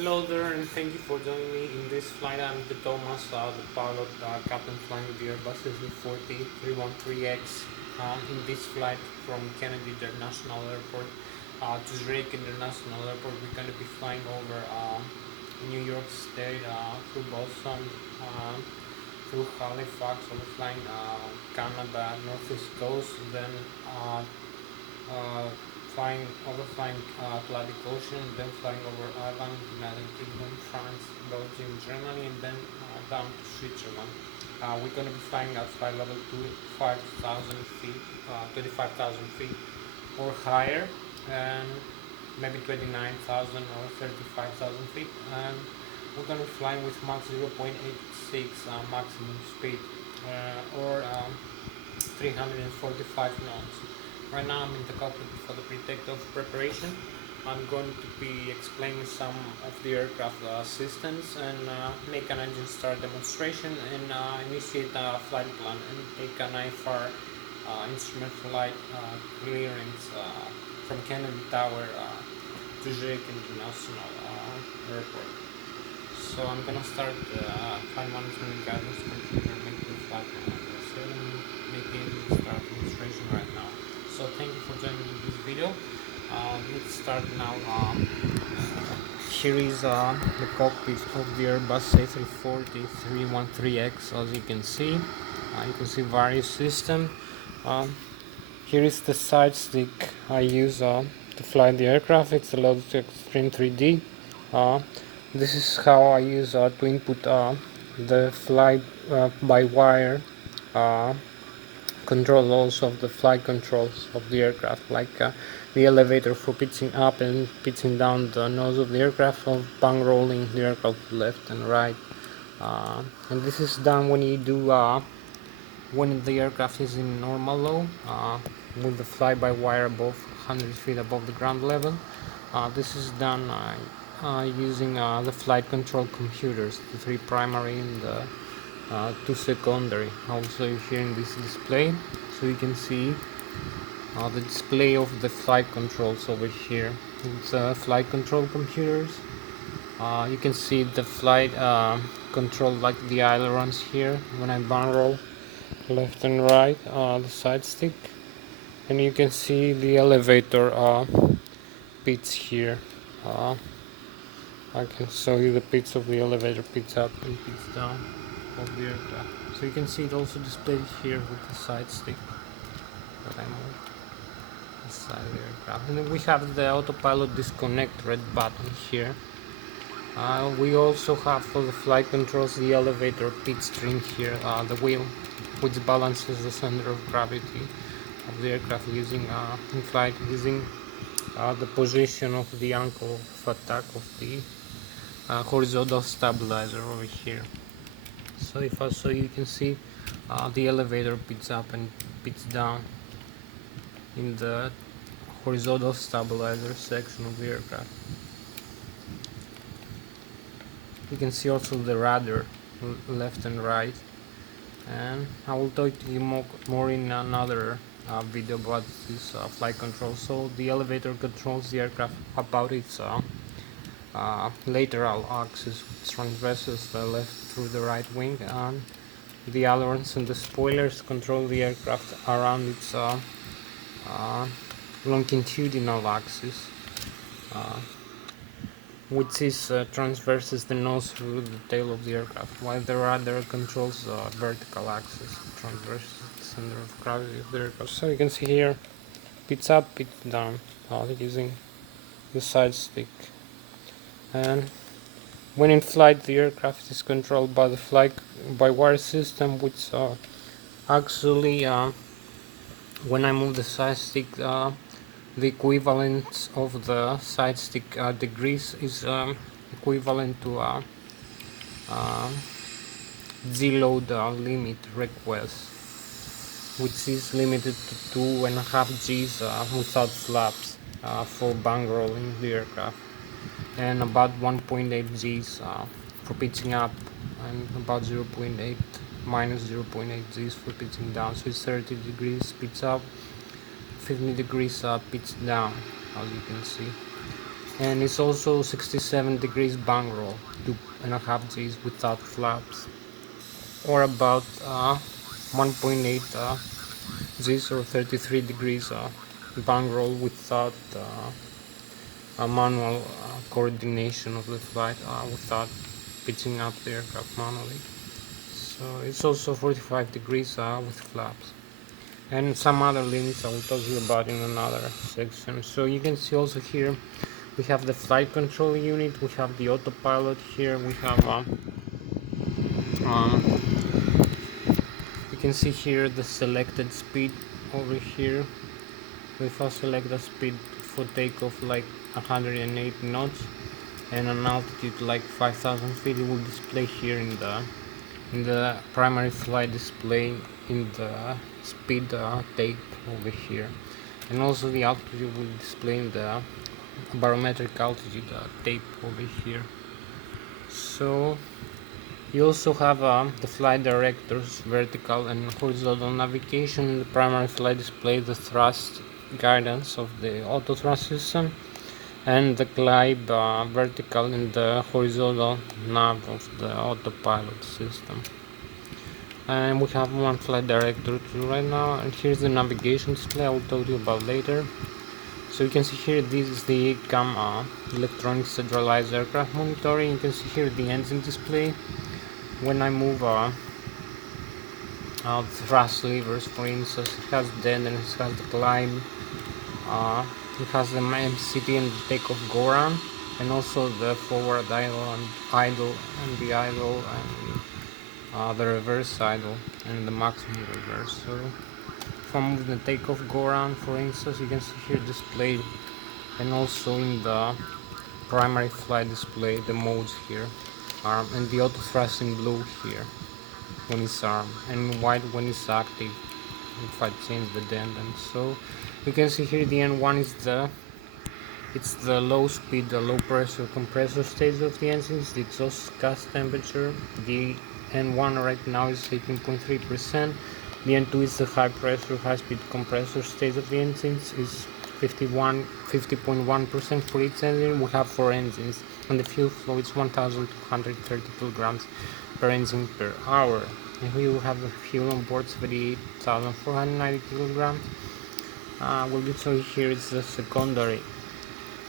Hello there, and thank you for joining me in this flight. I'm the Thomas, the pilot, captain flying with the Airbus A340 313X. In this flight from Kennedy International Airport to Zurich International Airport, we're going to be flying over New York State, through Boston, through Halifax, over flying Canada, Northeast Coast, then uh, uh, overflying Atlantic Ocean, then flying over Ireland, United Kingdom, France, Belgium, Germany, and then down to Switzerland. We're going to be flying at flight level 25,000 feet, 25,000 feet or higher, and maybe 29,000 or 35,000 feet. And we're going to be flying with Mach 0.86 maximum speed, or 345 knots. Right now I'm in the cockpit for the pre-takeoff preparation. I'm going to be explaining some of the aircraft systems and make an engine start demonstration and initiate a flight plan and take an IFR instrument flight clearance from Kennedy Tower to Zurich International Airport. So I'm gonna start the flight management and guidance computer, make the flight plan. So making start demonstration right now. So thank you for joining me in this video. Let's start now. Here is the cockpit of the Airbus A340 313X. As you can see various systems. Um, Here is the side stick I use to fly the aircraft. It's the Logitech Extreme 3D. This is how I use to input the flight by wire control also of the flight controls of the aircraft, like the elevator for pitching up and pitching down the nose of the aircraft, or bang rolling the aircraft left and right. And this is done when you do when the aircraft is in normal low, with the fly-by-wire above 100 feet above the ground level. This is done using the flight control computers, the three primary and the two secondary. Also here in this display, so you can see the display of the flight controls over here. It's flight control computers. You can see the flight control, like the ailerons here when I barrel roll left and right, the side stick, and you can see the elevator pits here. uh, I can show you the pits of the elevator, pits up and pits down of the aircraft. So you can see it also displayed here with the side stick that I'm on the side of the aircraft. And then we have the autopilot disconnect red button here. We also have for the flight controls the elevator pit string here, the wheel, which balances the center of gravity of the aircraft using in flight using the position of the angle of attack of the horizontal stabilizer over here. So if also you can see the elevator pits up and pits down in the horizontal stabilizer section of the aircraft. You can see also the rudder left and right, and I will talk to you more in another video about this flight control. So the elevator controls the aircraft about its lateral axis, which transverses the left through the right wing, and the ailerons and the spoilers control the aircraft around its longitudinal axis, which is transverses the nose through the tail of the aircraft, while the rudder controls the vertical axis, transverses the center of gravity of the aircraft. So you can see here, pitch up, pitch down, using the side stick. And when in flight, the aircraft is controlled by the fly-by-wire system, which actually, when I move the side stick, the equivalent of the side stick degrees is equivalent to Z-load limit request, which is limited to 2.5 Gs without flaps for bang rolling the aircraft, and about 1.8 Gs for pitching up, and about 0.8 minus 0.8 Gs for pitching down. So it's 30 degrees pitch up, 50 degrees pitch down, as you can see. and it's also 67 degrees bang roll, 2.5 Gs without flaps, or about 1.8 Gs or 33 degrees bang roll without a manual coordination of the flight, without pitching up the aircraft manually. So it's also 45 degrees with flaps, and some other limits I will talk to you about in another section. So you can see also here we have the flight control unit, we have the autopilot here, we have um, you can see here the selected speed over here. If I select the speed for takeoff like 108 knots and an altitude like 5,000 feet, it will display here in the primary flight display in the speed tape over here, and also the altitude will display in the barometric altitude tape over here. So you also have the flight directors, vertical and horizontal navigation. In the primary flight display the thrust guidance of the auto thrust system, and the glide vertical in the horizontal nav of the autopilot system. And we have one flight director too right now, and here's the navigation display I will talk to you about later. So you can see here this is the ECAM electronic centralized aircraft monitoring. You can see here the engine display. When I move thrust levers, for instance, it has then and it has the climb, it has the MCT and the takeoff go around, and also the forward idle and the idle and the reverse idle and the maximum reverse. So from the takeoff go around, for instance, you can see here displayed, and also in the primary flight display the modes here, and the auto thrust in blue here when it's armed, and white when it's active if I change the dent. So you can see here the N1 is the low speed, the low pressure compressor stage of the engines, the exhaust gas temperature. The N1 right now is 18.3%. The N2 is the high pressure, high speed compressor stage of the engines, is 50.1% for each engine. We have 4 engines, and the fuel flow is 1,230 kilograms per engine per hour. And here we have the fuel on board, 78,490 kilograms. What we show here is the secondary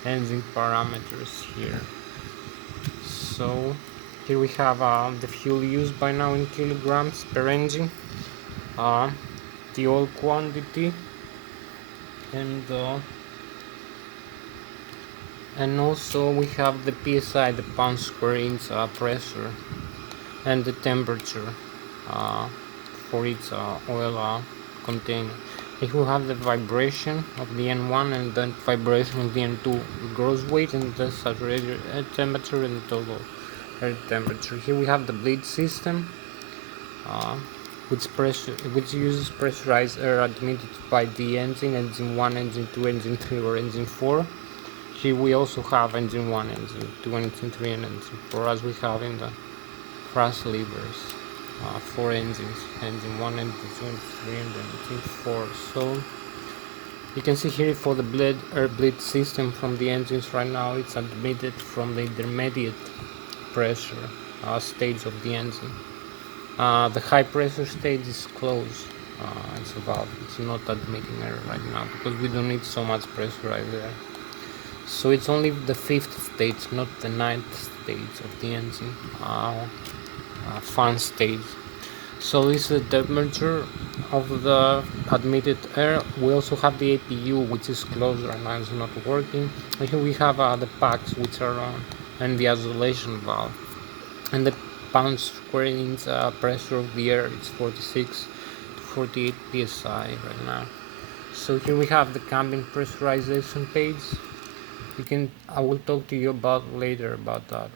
engine parameters here. So here we have the fuel used by now in kilograms per engine, the oil quantity, and also we have the PSI, the pounds square inch pressure, and the temperature for each oil container. If you have the vibration of the N1 and the vibration of the N2, the gross weight and the saturated air temperature and the total air temperature. Here we have the bleed system, which uses pressurized air admitted by the engine 1, engine 2, engine 3 or engine 4. Here we also have engine 1, engine 2, engine 3 and engine 4, as we have in the thrust levers. 4 engines, engine 1, engine 2, engine 3 and engine 4. So you can see here for the air bleed system from the engines right now, it's admitted from the intermediate pressure stage of the engine. The high pressure stage is closed, it's a valve, it's not admitting air right now because we don't need so much pressurized air. So it's only the 5th stage, not the 9th stage of the engine, fan stage. So this is the temperature of the admitted air. We also have the APU, which is closed right now, it's not working. And here we have the packs which are on, and the isolation valve, and the pounds square inch pressure of the air is 46 to 48 psi right now. So here we have the cabin pressurization page. I will talk to you about later about that.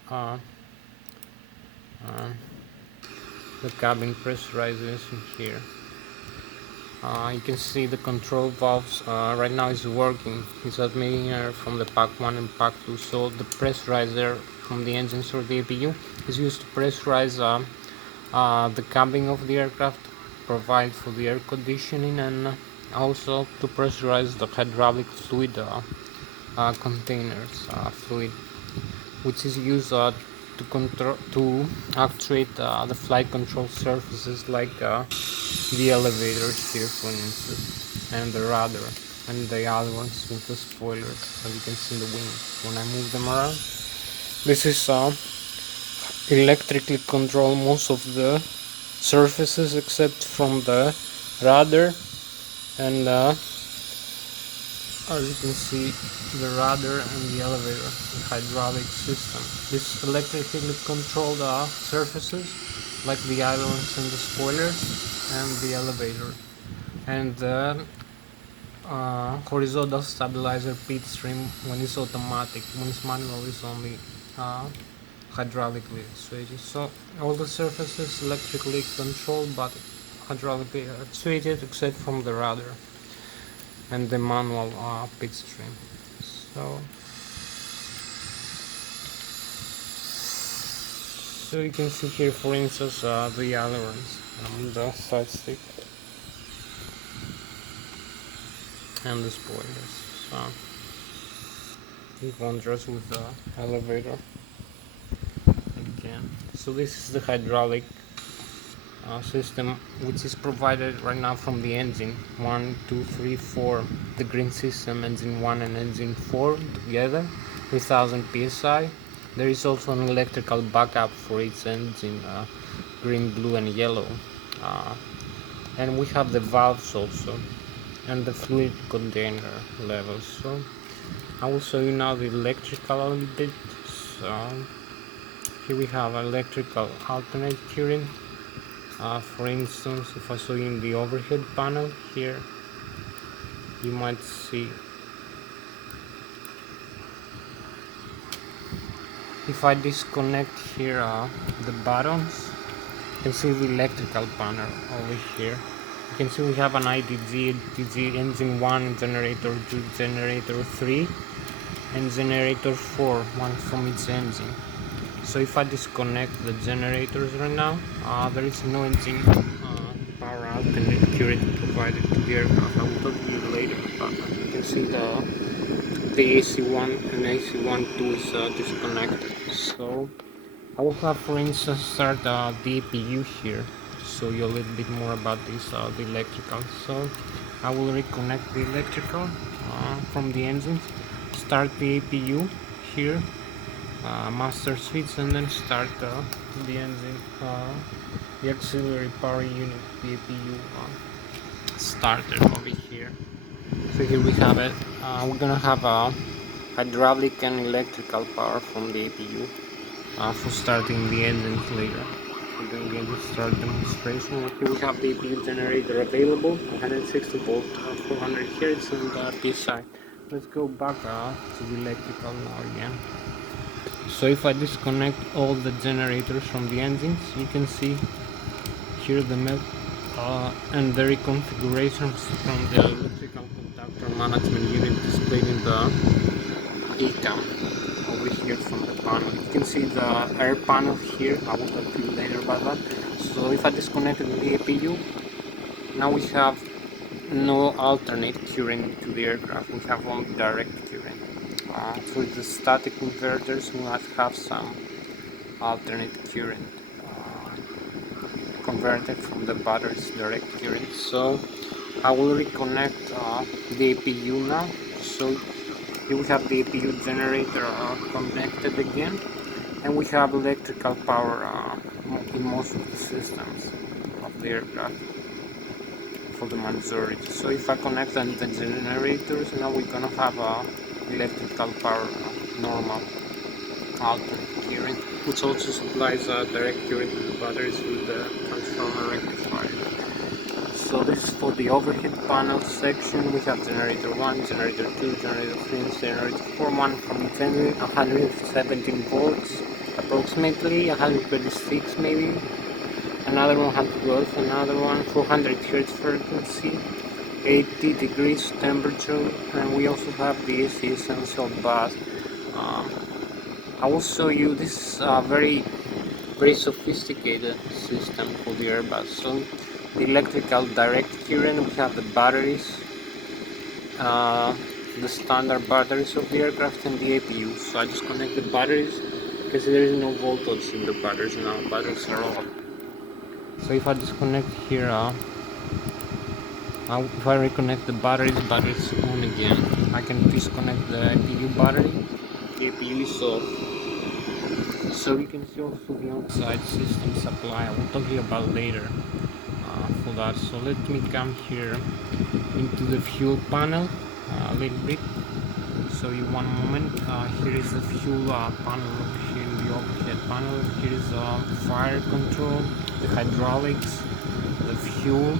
The cabin pressurization here. You can see the control valves right now is working. It's admitting air from the pack 1 and pack 2. So the pressurized air from the engines or the APU is used to pressurize the cabin of the aircraft, provide for the air conditioning, and also to pressurize the hydraulic fluid containers fluid, which is used to actuate the flight control surfaces like the elevators here, for instance, and the rudder, and the other ones with the spoilers, as you can see in the wings when I move them around. This is electrically control most of the surfaces except from the rudder, and as you can see, the rudder and the elevator, the hydraulic system. This electrically controlled surfaces like the islands and the spoilers and the elevator, and the horizontal stabilizer pit stream when it's automatic. When it's manual, it's only hydraulically actuated. So all the surfaces electrically controlled but hydraulically actuated except from the rudder and the manual pit stream. So you can see here, for instance, the ailerons and the side stick and the spoilers. So in contrast with the elevator again. So this is the hydraulic system, which is provided right now from the engine 1, 2, 3, 4, the green system, engine 1 and engine 4 together, 3000 psi. There is also an electrical backup for each engine, green, blue and yellow, and we have the valves also and the fluid container levels. So I will show you now the electrical a little bit. So here we have electrical alternate current. For instance, if I show you in the overhead panel here, you might see, if I disconnect here the buttons, you can see the electrical panel over here. You can see we have an IDG, engine 1, generator 2, generator 3 and generator 4, one from each engine. So if I disconnect the generators right now, there is no engine power alternate current provided to the aircraft. I will talk to you later, but you can see the AC1 and AC1 2 is disconnected. So I will have, for instance, start the APU here to show you a little bit more about this, the electrical. So I will reconnect the electrical from the engines, start the APU here, master switch, and then start the engine, the auxiliary power unit, the APU starter over here. So here we have it. We're gonna have a hydraulic and electrical power from the APU for starting the engines later. We're doing the engine start demonstration. Here we have the APU generator available, 160 volt, 400 Hz and PSI. Let's go back to the electrical now again. So if I disconnect all the generators from the engines, you can see here the map and the reconfigurations from the electrical conductor management unit displayed in the ECAM over here from the panel. You can see the air panel here. I will talk to you later about that. So if I disconnected the APU, now we have no alternate current to the aircraft. We have only direct current. For the static converters, we must have some alternate current converted from the battery's direct current. So I will reconnect the APU now. So here we have the APU generator connected again, and we have electrical power in most of the systems of the aircraft for the majority. So if I connect the generators, now we're gonna have electrical power, normal alternate current, which also supplies direct current to the batteries with the transformer rectifier. So this is for the overhead panel section. We have generator 1, generator 2, generator 3, and generator 4, one from each engine, 117 volts, approximately 136 maybe, another 112, another one 400 Hz frequency, 80 degrees temperature, and we also have the AC essential bus. I will show you, this is a very sophisticated system for the Airbus. So the electrical direct current, we have the batteries the standard batteries of the aircraft and the APU. So I just connect the batteries because there is no voltage in the batteries now. Batteries are off. So if I disconnect here, if I reconnect the batteries on again. I can disconnect the APU battery. The APU is off. So you can see also the outside system supply. I will talk to you about later for that. So let me come here into the fuel panel a little bit. So you one moment. Here is the fuel panel over here in the overhead panel. Here is fire control, the hydraulics, the fuel,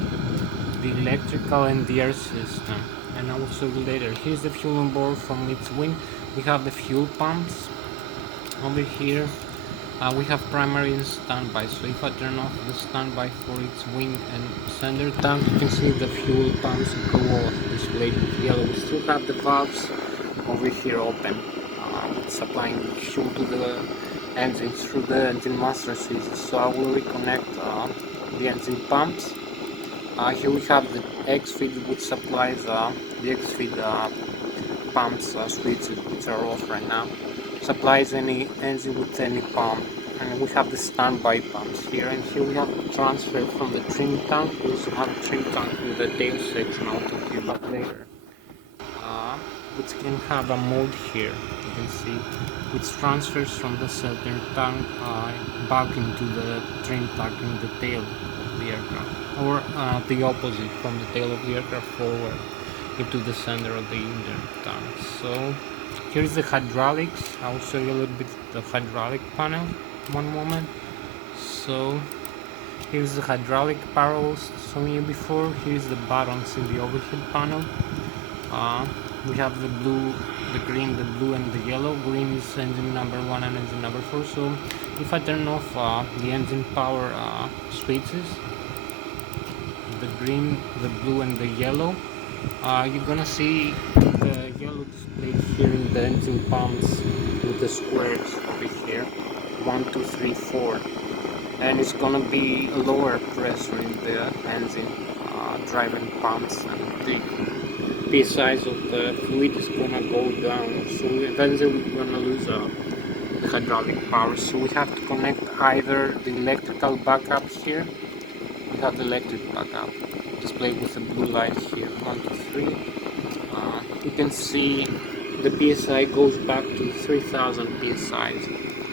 the electrical and the air system. And I will show you later. Here's the fuel on board from its wing. We have the fuel pumps over here. We have primary and standby. So if I turn off the standby for its wing and sender tank, you can see the fuel pumps go off, displayed with yellow. We still have the valves over here open, supplying fuel to the engine through the engine master switches. So I will reconnect the engine pumps. Here we have the X-feed, which supplies the X-feed pumps switches, which are off right now. Supplies any engine with any pump. And we have the standby pumps here, and here we have the transfer from the trim tank. We also have a trim tank with the tail section. I'll talk to you about later. Which can have a mode here, you can see, which transfers from the center tank back into the trim tank in the tail of the aircraft, or the opposite, from the tail of the aircraft forward into the center of the engine tank. So here is the hydraulics. I'll show you a little bit the hydraulic panel. One moment. So here's the hydraulic parallels showing you before. Here's the buttons in the overhead panel. We have the blue, the green, the blue and the yellow. Green is engine number 1 and engine number 4. So if I turn off the engine power switches, the green, the blue and the yellow, you're gonna see the yellow displayed here in the engine pumps with the squares over here, 1, 2, 3, 4, and it's gonna be a lower pressure in the engine driving pumps, and the PSIs of the fluid is gonna go down. So eventually we're gonna lose the hydraulic power. So we have to connect either the electrical backup here. We have the electric backup displayed with the blue light here, 1, 2, 3. You can see the PSI goes back to 3000 PSI,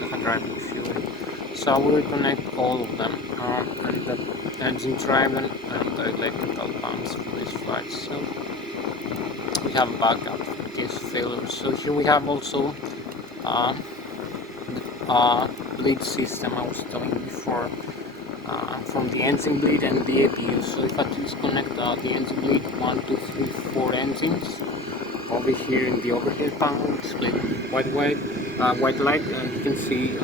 the hydraulic fuel. So I will reconnect all of them, and the engine driven and the electrical pumps for this flight. So we have backup in case failure. So here we have also the bleed system I was telling you before, from the engine bleed and the APU. So if I disconnect the engine bleed, 1, 2, 3, 4 engines over here in the overhead panel, displayed white light, you can see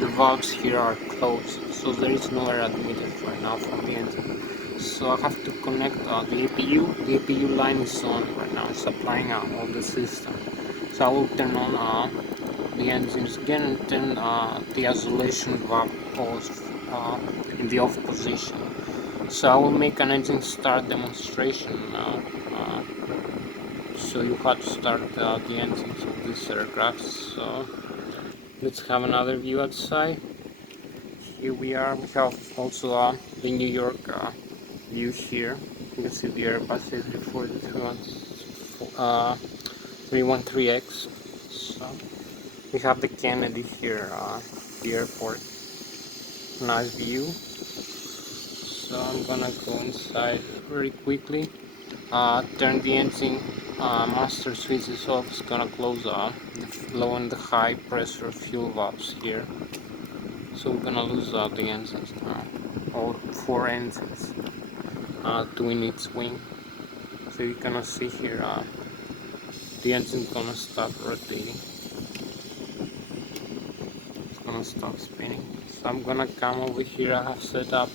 the valves here are closed, so there is no air admitted right now from the engine. So I have to connect the APU. The APU line is on right now, it's supplying all the system. So I will turn on the engines again and turn the isolation valve in the off position. So I will make an engine start demonstration now. So you have to start the engines of this aircraft. So let's have another view outside. Here we are. We have also the New York view here. You can see the Airbus before the 313X. So we have the Kennedy here, the airport. Nice view. So I'm gonna go inside very quickly. Turn the engine master switches off. It's gonna close the low and the high pressure fuel valves here. So we're gonna lose the engines now, all 4 engines, doing its wing. So you're gonna see here the engine gonna stop rotating. It's gonna stop spinning. So I'm gonna come over here. I have set up.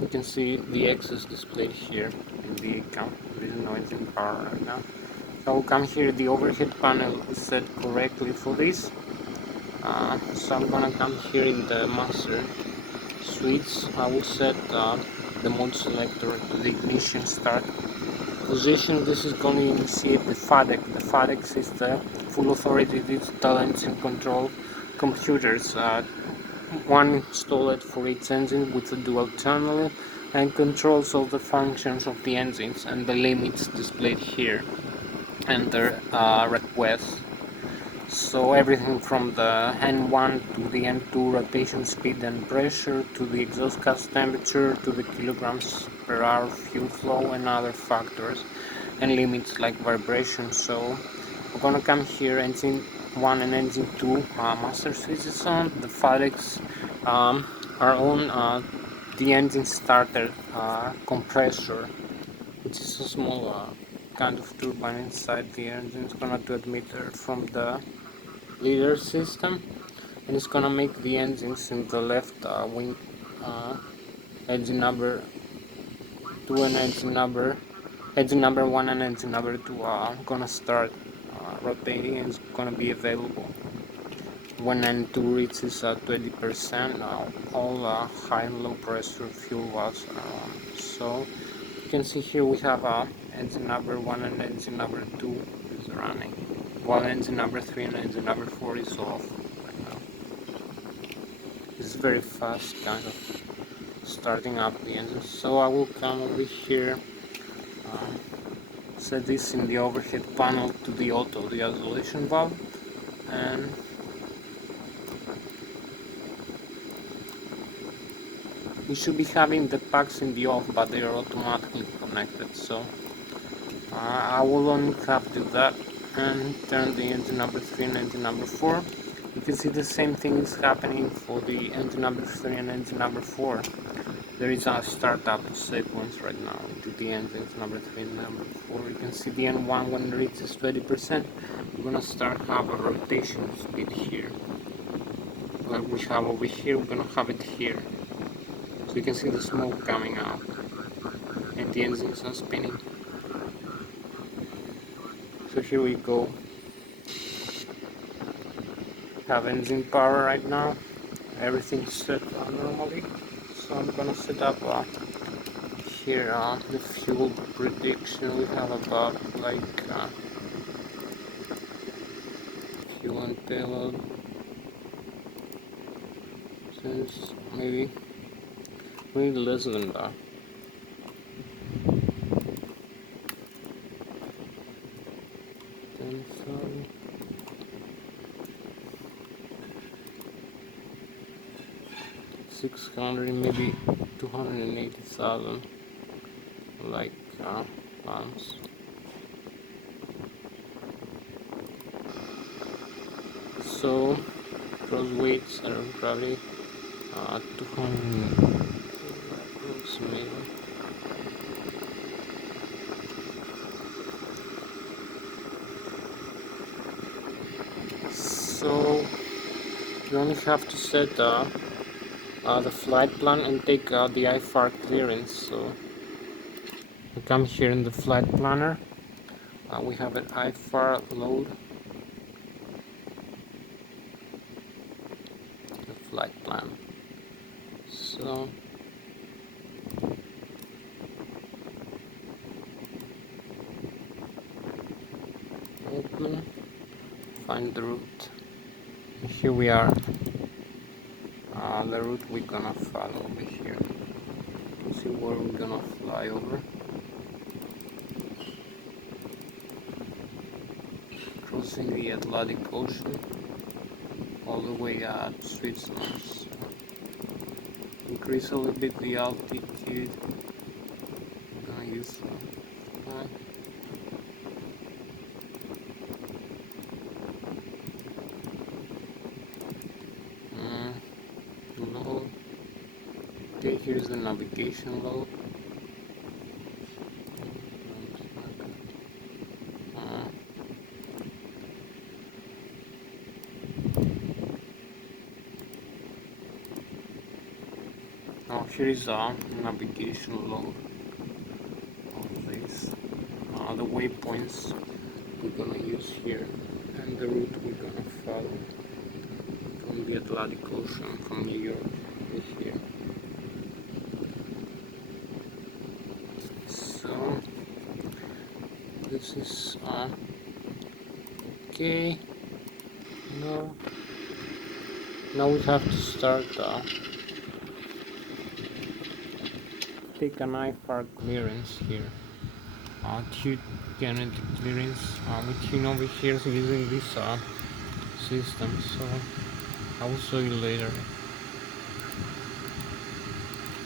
You can see the X's displayed here in the account. There is no engine power right now. So I'll come here. The overhead panel is set correctly for this. So I'm gonna come here in the master switch. I will set the mode selector to the ignition start position, this is going to initiate the FADEC. The FADEC is the full authority digital engine control computers. One installed for each engine with a dual terminal and controls all the functions of the engines and the limits displayed here and their requests. So everything from the N1 to the N2 rotation speed and pressure to the exhaust gas temperature to the kilograms per hour fuel flow and other factors and limits like vibration. So we're gonna come here, engine 1 and engine 2 master switches on, the FADECs are on, the engine starter compressor, which is a small kind of turbine inside the engine. It's gonna do emitter from the leader system, and it's gonna make the engines in the left wing, engine number 2 and engine number 1 and engine number 2 are gonna start rotating, and it's gonna be available when N2 reaches 20%. All high and low pressure fuel valves are on. So you can see here we have engine number 1 and engine number 2 is running, while engine number 3 and engine number 4 is off right now. It's very fast kind of starting up the engine. So I will come over here, set this in the overhead panel to the auto de-isolation valve, and we should be having the packs in the off, but they are automatically connected, so I will only have to do that and turn the engine number 3 and engine number 4. You can see the same thing is happening for the engine number 3 and engine number 4. There is a startup sequence right now into the engines number 3 and number 4. You can see the N1 when it reaches 20%, we're gonna start have a rotation speed here. Like we have over here, we're gonna have it here. So you can see the smoke coming out and the engines are spinning. So here we go. Have engine power right now. Everything's set normally. So I'm gonna set up here the fuel prediction. We have about like fuel and payload. Since maybe less than that. 10,000. 600, maybe 280,000 like pounds. So cross weights are probably 200 approximately. So you only have to set the flight plan and take the IFAR clearance. So we come here in the flight planner. We have an IFAR load, the flight plan. So open, find the route. Here we are. The route we're gonna follow over here. You can see where we're gonna fly over. Crossing the Atlantic Ocean all the way to Switzerland. So increase a little bit the altitude. I'm gonna use that. Load. Okay, here's the navigation load. Now here is the navigation load of this. The waypoints we're gonna use here and the route we're gonna follow from the Atlantic Ocean from New York is here. So this is on. Okay, no, now we have to start take an IFR clearance here. Tube kinetic clearance, which over here is using this system, so I will show you later.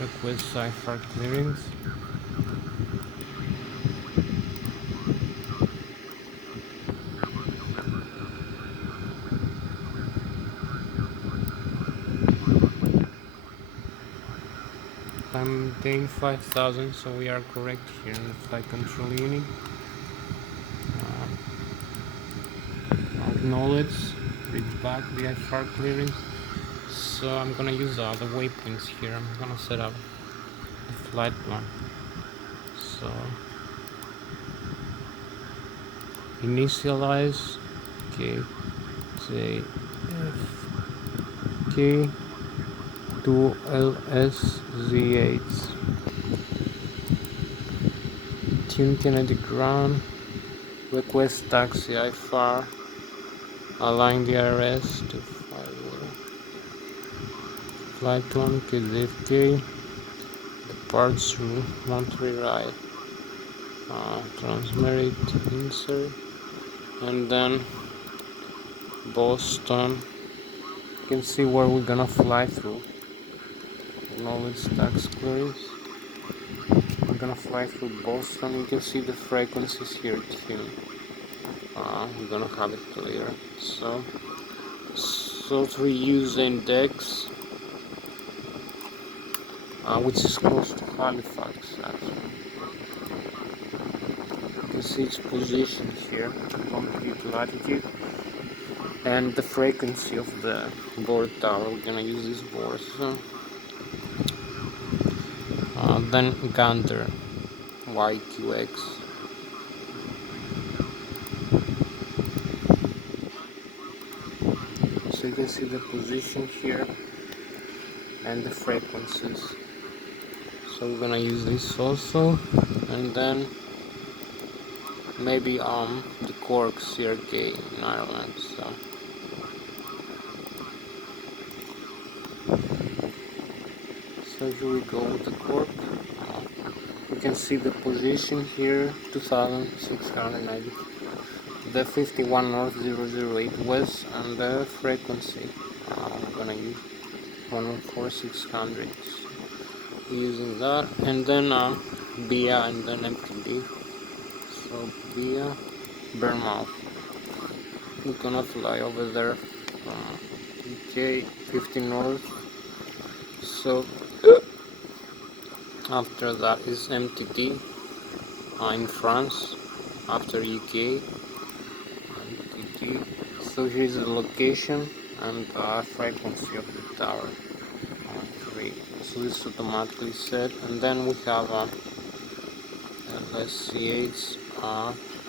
Request IFR clearance. I'm paying 5,000, so we are correct here in the flight control unit. Acknowledge, read back the IFR clearance. So I'm gonna use the waypoints here. I'm gonna set up the flight plan. So initialize, okay, say FK to LSZ8. Tune kinetic ground. Request taxi IFR. Align the IRS to 50. Flight 1 KZFK. Departs through Monterey Ride. Transmerit insert. And then Boston. You can see where we're gonna fly through. Knowledge tax clearance. We're gonna fly through Boston. You can see the frequencies here too. We're gonna have it later. So to use the index, which is close to Halifax actually. You can see its position here, longitude, latitude, and the frequency of the board tower. We're gonna use this board. So then Gander YQX. So you can see the position here and the frequencies. So we're gonna use this also, and then maybe the Cork CRK in Ireland. So here we go with the Cork. You can see the position here, 2690, the 51 north 008 west, and the frequency I'm gonna use 14600, using that, and then BIA and then MTD. So BIA Bournemouth, we're gonna fly over there, UK 50 north. So after that is MTT in France, after UK MTT. So here's the location and frequency of the tower. So this is automatically set, and then we have LSCH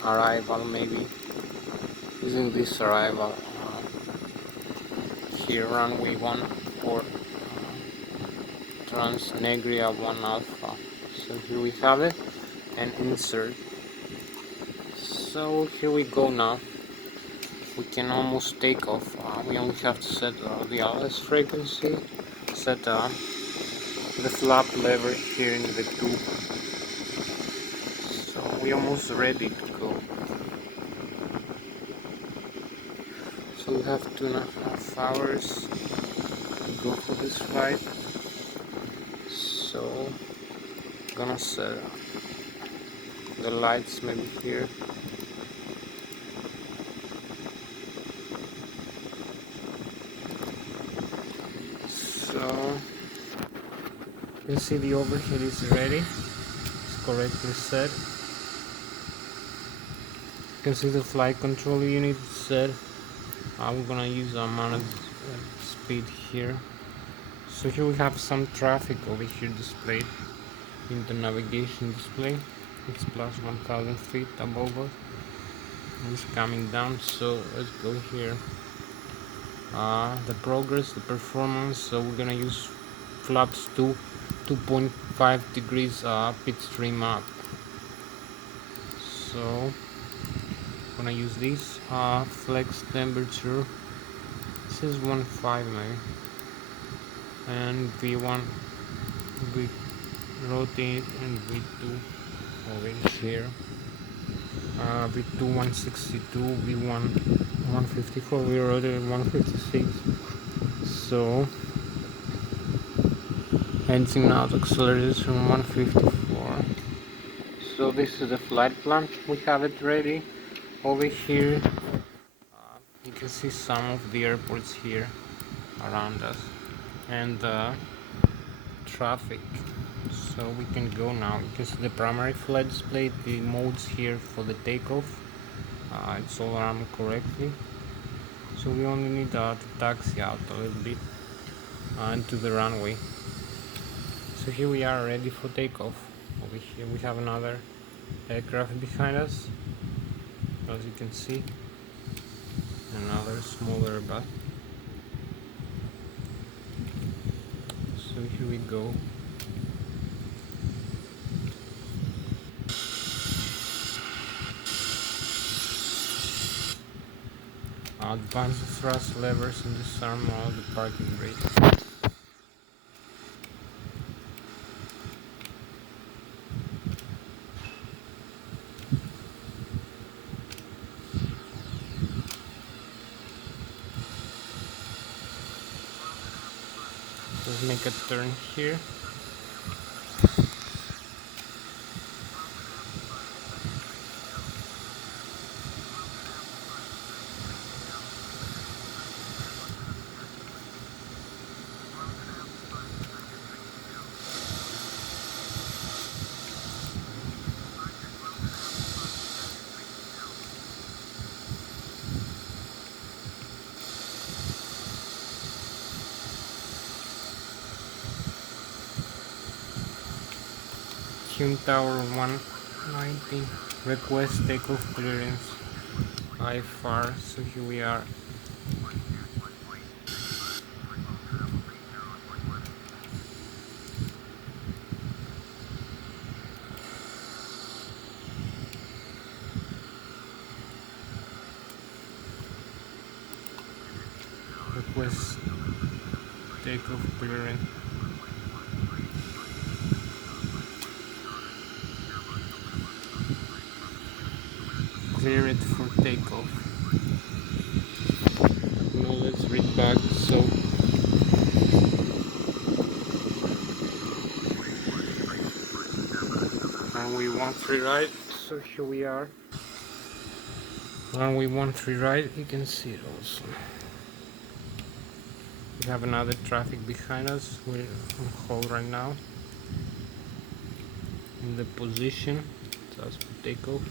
arrival, maybe using this arrival here, runway 1 for Transnegria 1 Alpha. So here we have it, and insert. So here we go now. We can almost take off. We only have to set the LS frequency, set the flap lever here in the tube. So we're almost ready to go. So we have 2.5 hours to go for this flight. So I'm gonna set the lights maybe here. So you see the overhead is ready, it's correctly set. You can see the flight control unit is set. I'm gonna use a mounted speed here. So here we have some traffic over here displayed in the navigation display. It's plus 1000 feet above us. It's coming down, so let's go here. The progress, the performance, so we're gonna use flaps 2.5 degrees pitch trim up. So gonna use this flex temperature. This is 1.5 maybe, and V1 we rotate, and V2 over here, V2 162, V1 154, we rotate 156. So engine out acceleration 154. So this is the flight plan, we have it ready. Over here you can see some of the airports here around us, and traffic. So we can go now. You can see the primary flight display, the modes here for the takeoff. It's all armed correctly. So we only need to taxi out a little bit into the runway. So here we are ready for takeoff. Over here we have another aircraft behind us, as you can see, another smaller bus. So here we go. Advance the thrust levers and disarm all the parking brakes. Let's make a turn here. Tune Tower 190, request takeoff clearance IFR. So here we are. Request takeoff clearance. Clear it for takeoff. Now let's read back. So runway 13 right. So here we are. Runway 13 right. You can see it also. We have another traffic behind us. We're on hold right now. In the position, just for takeoff.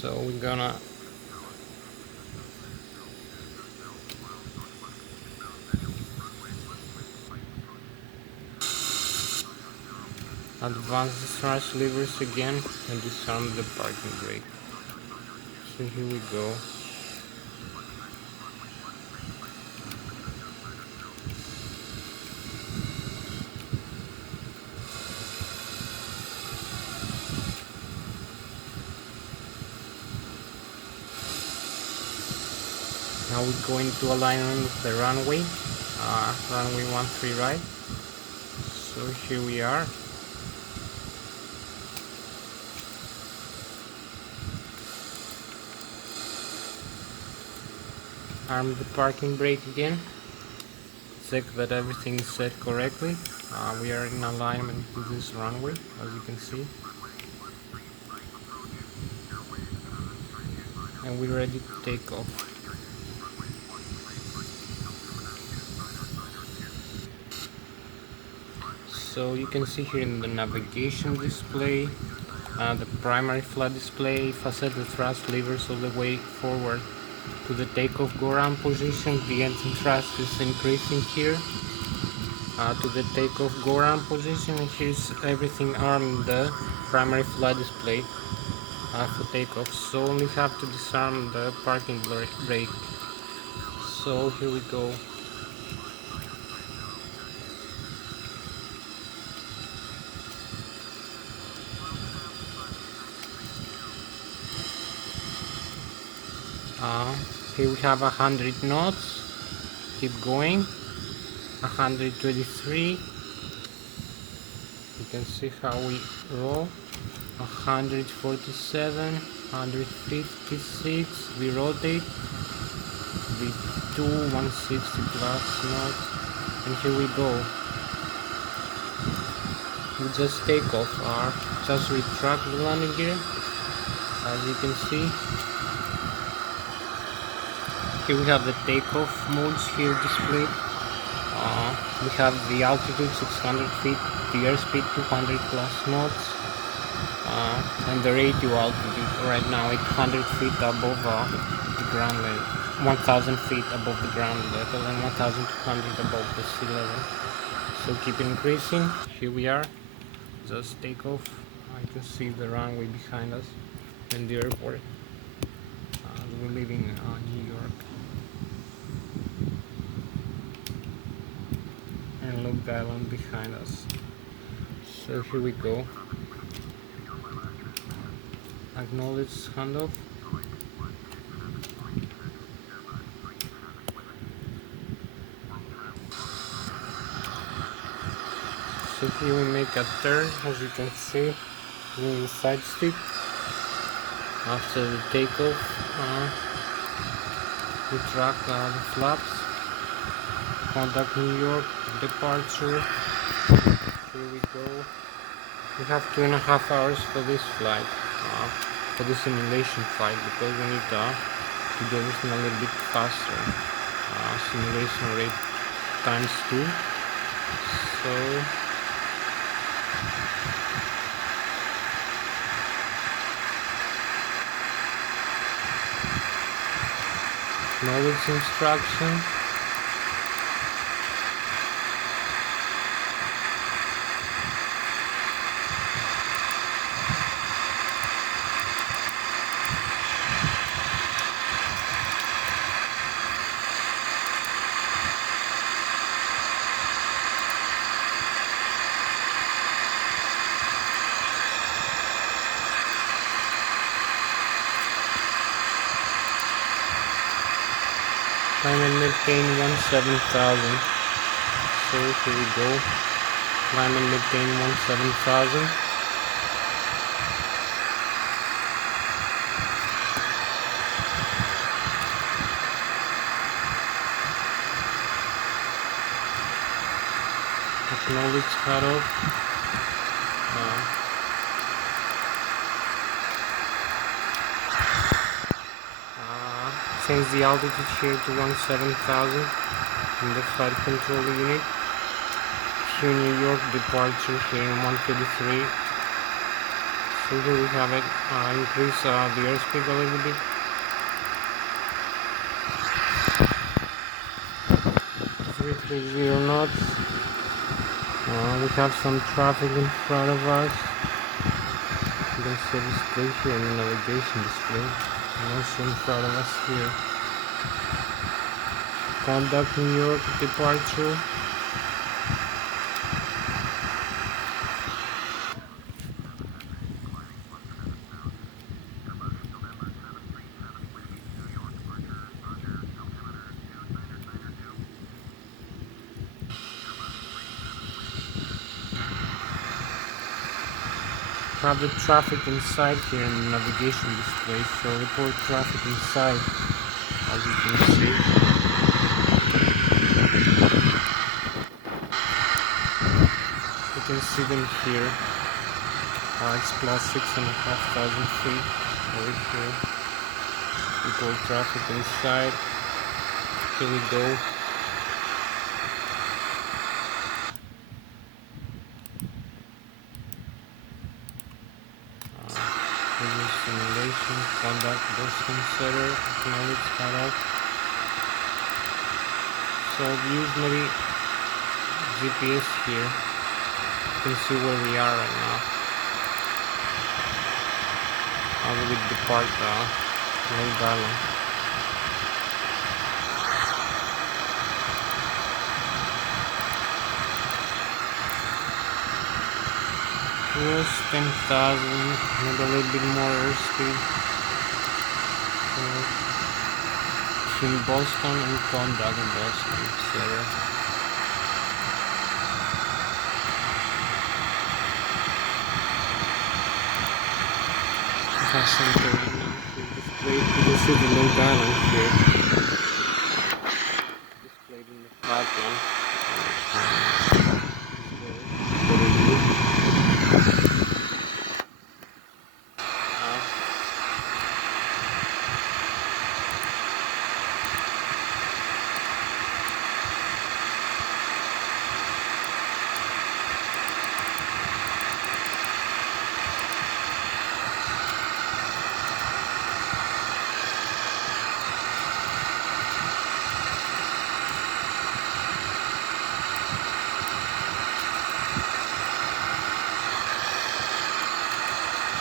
So we're gonna advance the thrust levers again and disarm the parking brake. So here we go. Now we go into alignment with the runway, runway 13 right. So here we are. Arm the parking brake again. Check that everything is set correctly. We are in alignment with this runway, as you can see. And we're ready to take off. So you can see here in the navigation display, the primary flight display, if I set the thrust levers all the way forward to the takeoff go around position, the engine thrust is increasing here to the takeoff go around position, and here's everything armed the primary flight display for takeoff. So only have to disarm the parking brake. So here we go. Here we have 100 knots. Keep going. 123. You can see how we roll. 147, 156. We rotate. We do 160 plus knots, and here we go. We just take off. Just retract the landing gear, as you can see. Here we have the takeoff modes here displayed. We have the altitude 600 feet, the airspeed 200 plus knots, and the radio altitude right now 800 feet above the ground level, 1000 feet above the ground level, and 1200 above the sea level. So keep increasing. Here we are. Just take off. I can see the runway behind us and the airport. We're leaving New York. And Long Island behind us. So here we go. Acknowledge handoff. So here we make a turn, as you can see, doing the side stick. After the takeoff, we track the flaps. Contact New York, departure. Here we go. We have 2.5 hours for this flight, for this simulation flight, because we need to do everything a little bit faster. Simulation rate times 2. So knowledge instruction. Climb and maintain 17,000. So here we go. Climb and maintain 17,000. Acknowledge cutoff. Change the altitude here to 17,000 in the flight control unit. Here New York, departure here in 133. So here we have it. Increase the airspeed a little bit. 330 knots. We have some traffic in front of us. You can see the display here in the navigation display. And also in front of us here. Contact New York, departure. Have the traffic inside here in the navigation display, so report traffic inside, as you can see. You can see them here. It's plus 6,500 feet over here. Report traffic inside. Here we go. Simulation, conduct, distance setter, acknowledge cutoff. So I've used maybe GPS here. You can see where we are right now. I will depart Long Island. Yes, 10,000, maybe a little bit more airspeed. So between Boston and Conduct in Boston Center. Center displayed, you can see the Long Island here displayed in the background.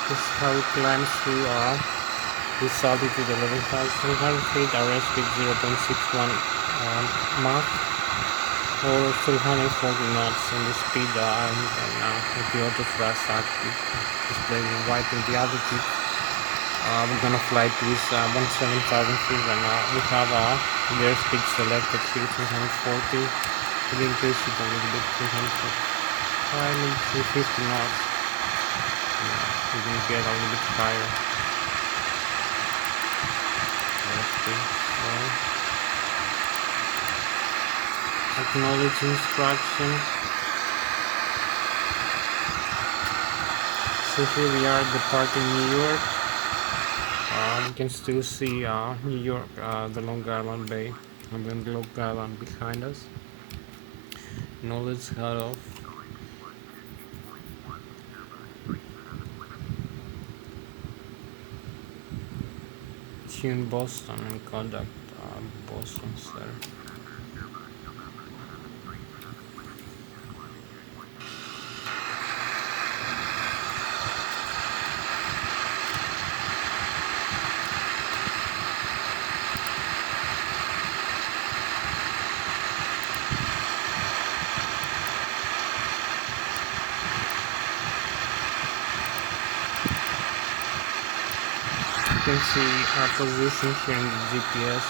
This is how it climbs through this altitude 11,300 feet, RS speed 0.61 Mach or 340 knots, and the speed I'm right now with the auto thrust active displaying in white in the altitude. We're gonna fly to this 17,000 feet right now. We have the airspeed selected here 340. We increase it a little bit, 345, maybe 350 knots. We can get a little bit higher. Acknowledge instruction. So here we are departing New York. You can still see New York, the Long Island Bay, and then the Long Island behind us. Knowledge cut off. Tune Boston and conduct Boston Center. You can see our position here in the GPS.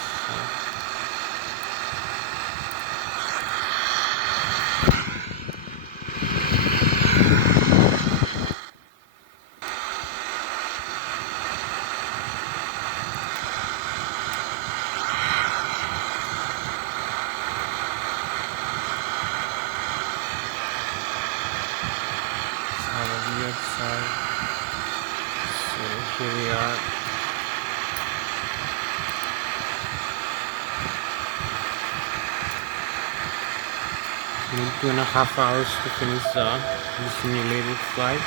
Out of the outside. So here we are. We need 2.5 hours to finish the simulated flight.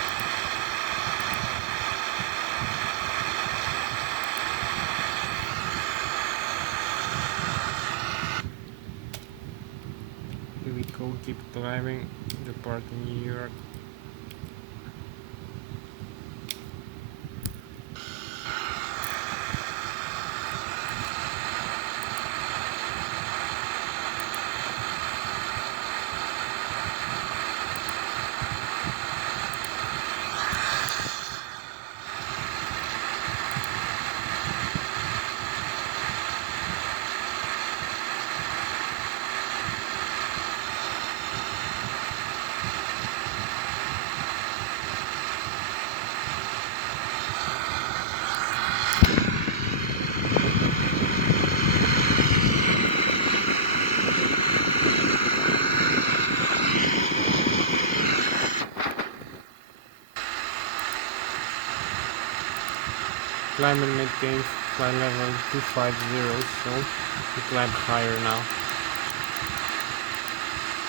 Here we go, keep driving, depart New York. Climb and maintain flight level 250, so we climb higher now.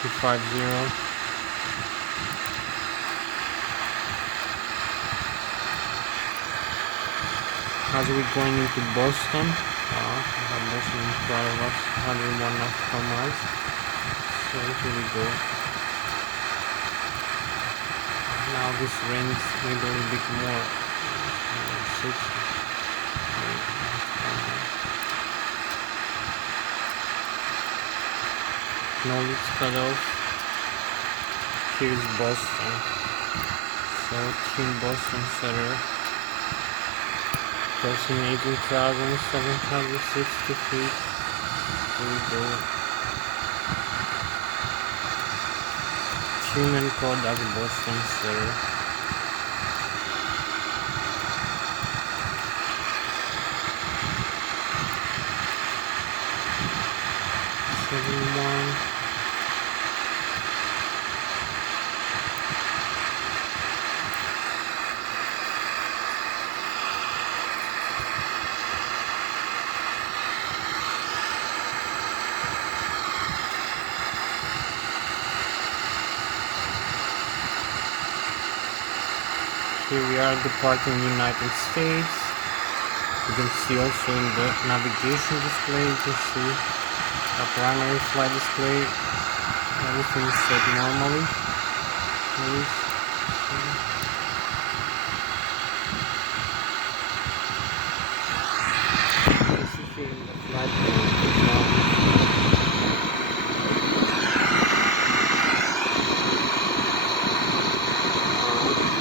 250. As we're going into Boston, we have Boston in front of us, 101 nautical miles. So here we go. Now this range maybe a little bit more. 60. Knowledge cut off. Here's Boston. So Team Boston Center. Crossing 18,760 feet. we go. Human code as Boston, sir. One. Here we are departing United States. You can see also in the navigation display, you can see our primary flight display. Everything is set normally.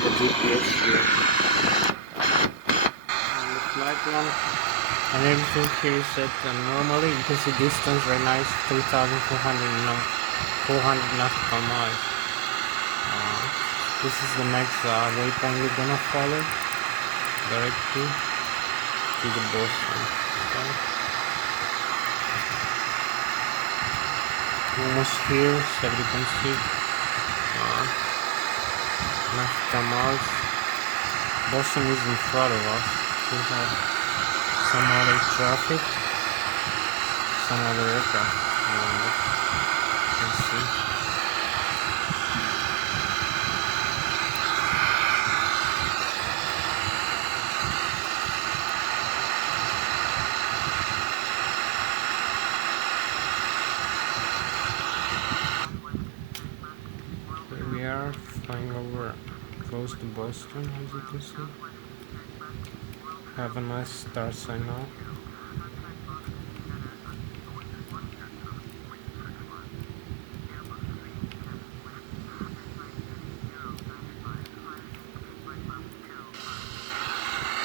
The GPS here. And the flight one. And everything here is set normally. You can see distance right now is 3,400 nautical miles. This is the next waypoint we're gonna follow directly to the Boston. Okay. Almost here, 70.6 nautical miles. Boston is in front of us. We have some other traffic, some other aircraft. Let's see. Here we are flying over close to Boston, as you can see. Have a nice start sign now.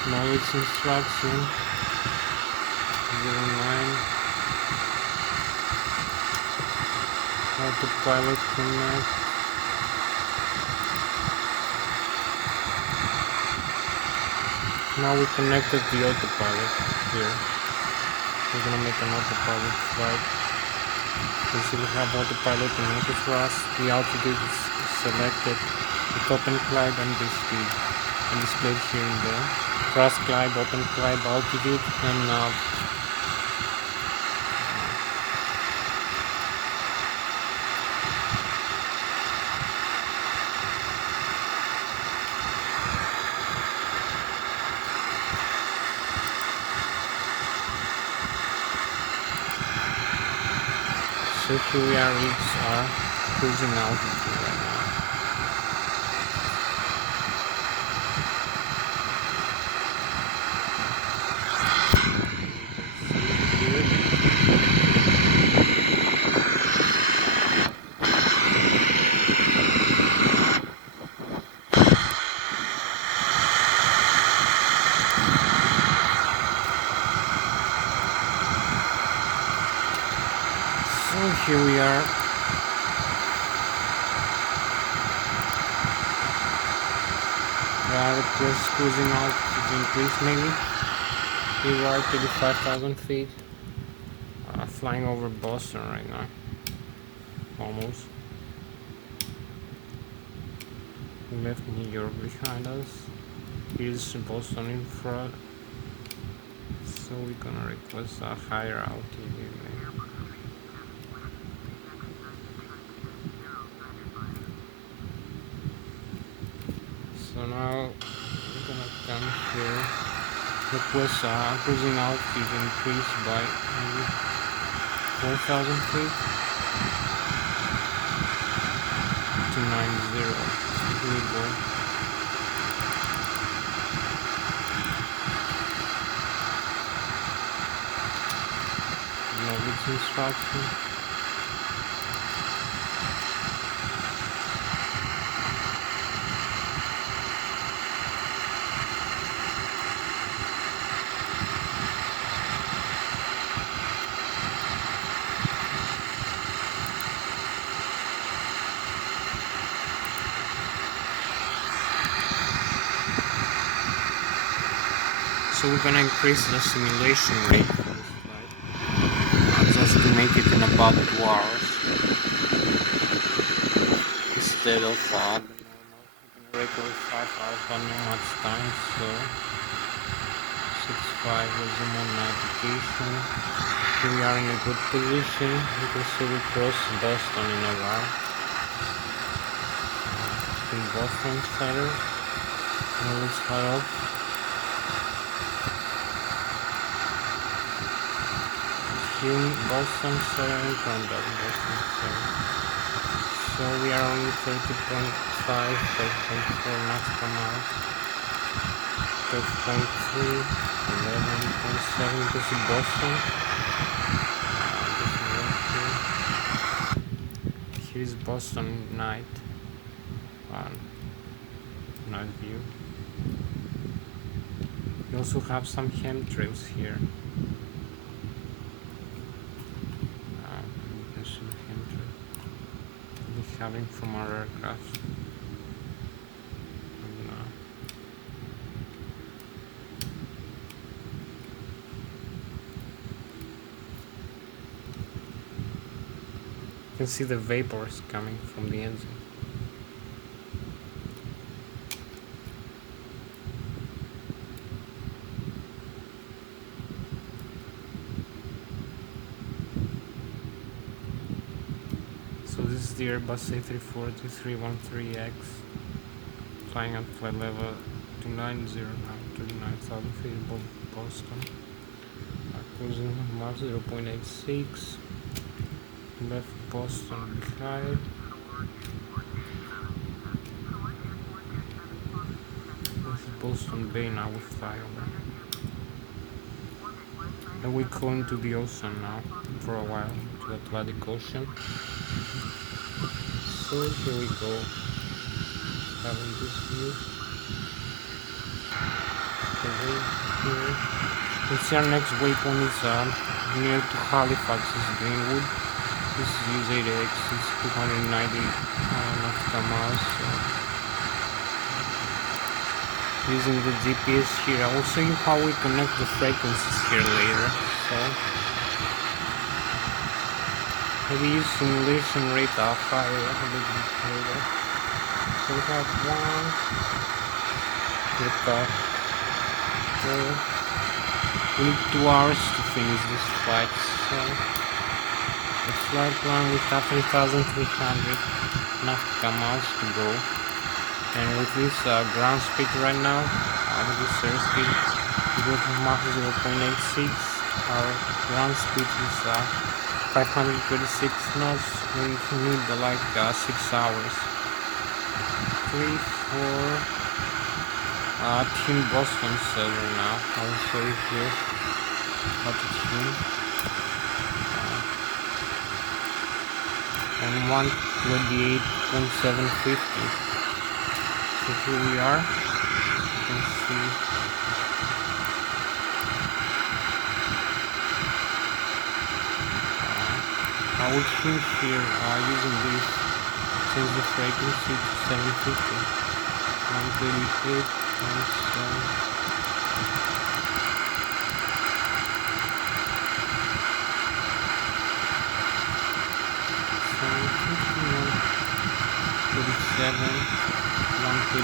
Now it's instruction 09 autopilot connect. Now we connected the autopilot here. We're gonna make an autopilot flight. You see we have autopilot enabled for us. The altitude is selected, the open climb and the speed. And displayed here in the cross climb, open climb, altitude, and so here we are, it's our cruising altitude right now. So here we are. Request cruising altitude increase maybe. Here we are 35,000 feet. Flying over Boston right now. Almost. We left New York behind us. Here's Boston in front. So we're gonna request a higher altitude maybe. So now we're gonna come here, request cruising altitude increase by maybe 4,000 feet to 90. Here we go. Now with instruction. So we're gonna increase the simulation rate for this flight, just to make it in about 2 hours instead of the normal. We can record 5 hours but not much time, so 6.5 resume on navigation. Here we are in a good position. You can see we cross Boston in a while. In Boston Center. Now let's fire up. Here Boston Center and contact Boston Center. So we are only 30.5, 30.4 knots per mile. 12.3, 11.7. This is Boston. This is right here. Here is Boston night. Night view. We also have some chemtrails here. You can see the chemtrail we're having from our aircraft. You can see the vapors coming from the engine. So this is the Airbus A340-313X flying at flight level 290 now, 29,000 feet above Boston. Cruising Mach 0.86. Left Boston behind. This is Boston Bay now with flyover. And we go into the ocean now for a while, to the Atlantic Ocean. So here we go, having this view. The way here. You see our next waypoint is near to Halifax, is Greenwood. This is US-8X, is 290 nautical miles. So using the GPS here, I will show you how we connect the frequencies here later. So maybe use simulation rate higher a little bit later. So we have one with we need 2 hours to finish this flight. So the flight plan we have 3,300 nautical miles to go. And with this ground speed right now, with this airspeed, we go to Mach 0.86. Our ground speed is 526 knots. We need like 6 hours. 3, 4. Team Boston Center now. I will show you here how to tune. On 128.750. So here we are. You can see I will choose here using this, change the frequency to 750. 138.7. You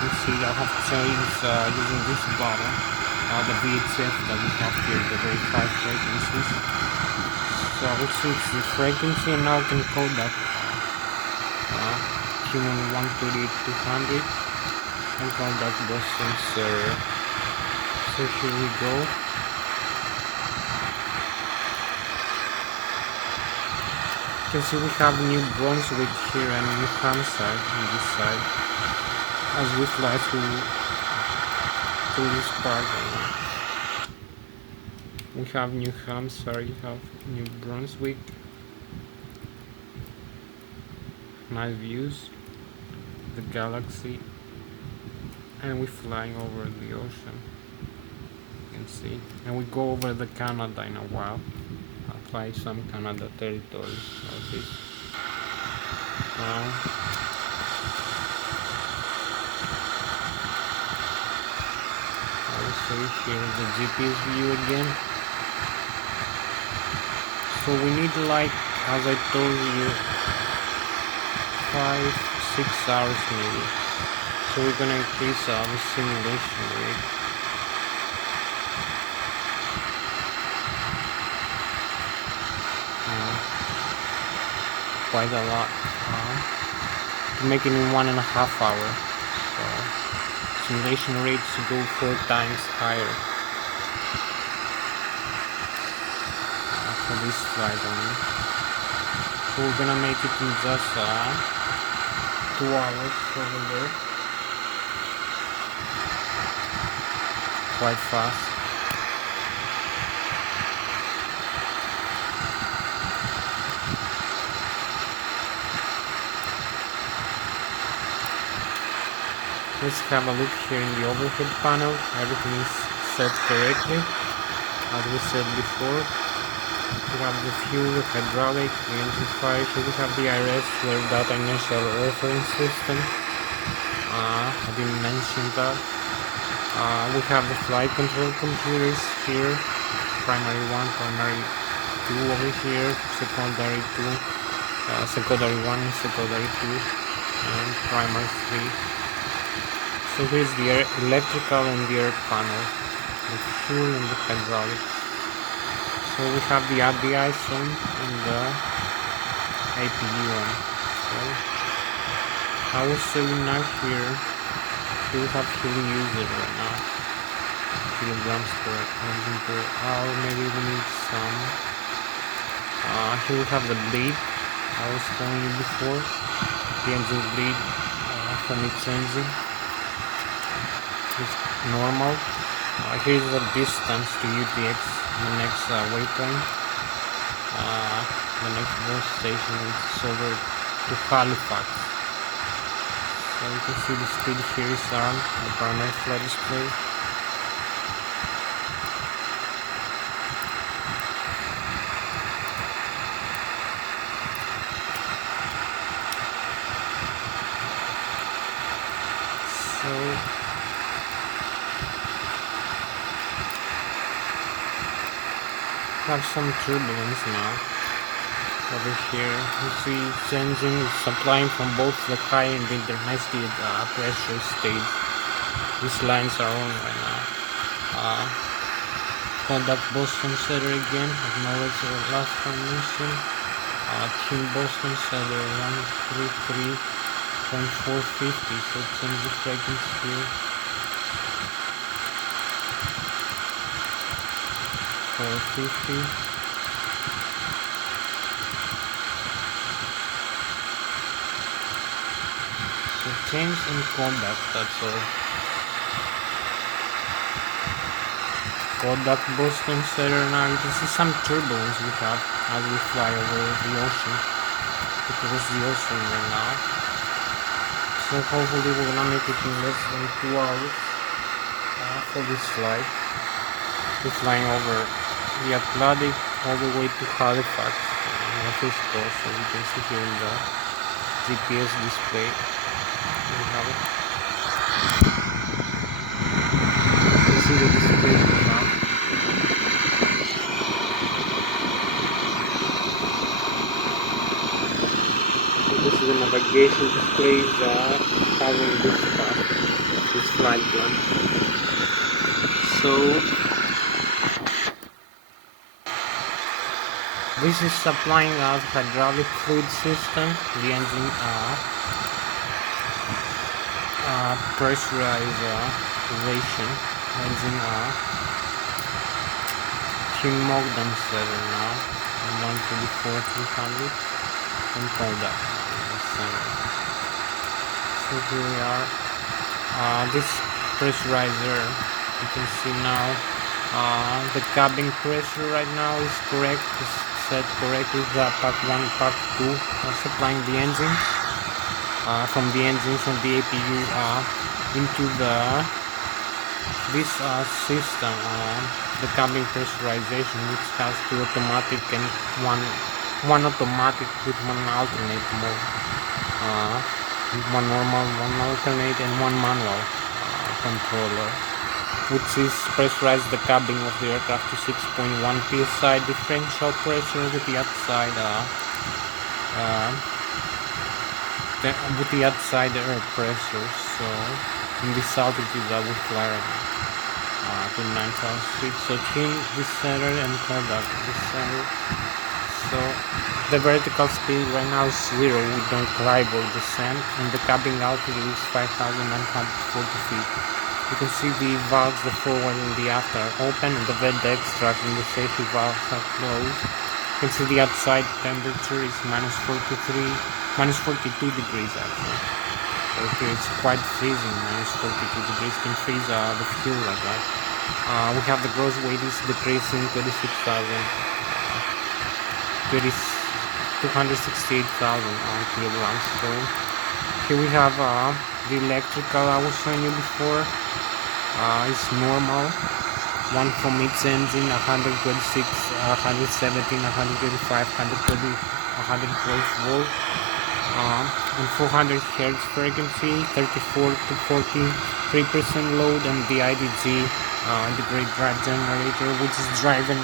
can see I have changed using this bottle, the VHF that we have here, the very high frequencies. So I will switch the frequency and now I can code that human 138-200 and call that Boston Center. So here we go. You can see we have New Brunswick here and New Hampshire on this side as we fly through this part. We have New Hampshire, you have New Brunswick. Nice views, the galaxy, and we're flying over the ocean. You can see, and we go over the Canada in a while. Fly some Canada territories like this. Now, I will So here is the GPS view again. So we need, like as I told you, 5-6 hours maybe. So we're gonna increase the simulation rate. Quite a lot. To make it in 1.5 hours. So simulation rates go 4 times higher for this flight only. So we're gonna make it in just 2 hours over there. Quite fast. Let's have a look here in the overhead panel. Everything is set correctly. As we said before, we have the fuel, the hydraulic, the engine fire. Here we have the IRS, flare data inertial reference system. I didn't mention that. We have the flight control computers here. Primary 1, primary 2 over here, secondary 2, secondary 1, secondary 2, and primary 3. So here's the electrical and the air panel, the fuel and the hydraulics. So we have the RDI on and the APU on. So I will say now here, we have fuel user right now. Kilograms per engine per hour, maybe we need some. Here we have the bleed, I was telling you before, the engine bleed from its engine. It's normal. Here's the distance to UTX, the next waypoint. The next bus station is over to Halifax. So you can see the speed here is on the primary flight display. So have some turbulence now over here. You see its engine is supplying from both the high and the intermediate pressure stage. These lines are on right now. Contact Boston Center again, acknowledge the last transmission. Team Boston Center 133.450, so change the frequency here. 450. So change in conduct, that's all. Conduct Boston Center. Now you can see some turbulence we have as we fly over the ocean, because it's the ocean right now. So hopefully we're gonna make it in less than 2 hours for this flight. We're flying over the Atlantic all the way to Halifax, Northeast Coast, so you can see here in the GPS display. We have it. You can see the display now. So this is the navigation display covering this path, this flight plan. So this is supplying our hydraulic fluid system, the engine pressurization, engine Team Mogdon Center now, 124,300, and conduct center. So here we are. This pressurizer, you can see now, the cabin pressure right now is correct, is set correctly. The pack 1, pack 2 are supplying the engines, from the engines and the APU into this system, the cabin pressurization, which has 2 automatic and one automatic with 1 alternate mode, 1 normal, 1 alternate, and 1 manual controller. which is pressurize the cabin of the aircraft to 6.1 psi differential pressure with the outside uh, air pressure. So in this altitude I will fly right now to 9,000 feet. So trim this center and conduct this center. So the vertical speed right now is 0. We don't climb or descend, and the cabin altitude is 5,940 feet. You can see the valves, the forward and the after are open, and the vent extract and the safety valves are closed. You can see the outside temperature is minus 42 degrees actually. So here it's quite freezing, minus 42 degrees can freeze the fuel like that. We have the gross weight is decreasing 268,000 kilograms. So here we have the electrical I was showing you before. It's normal. One from its engine 126, 117, 125, 112 volt. And 400 hertz frequency, 34 to 43% load, and the IDG, the great drive generator, which is driving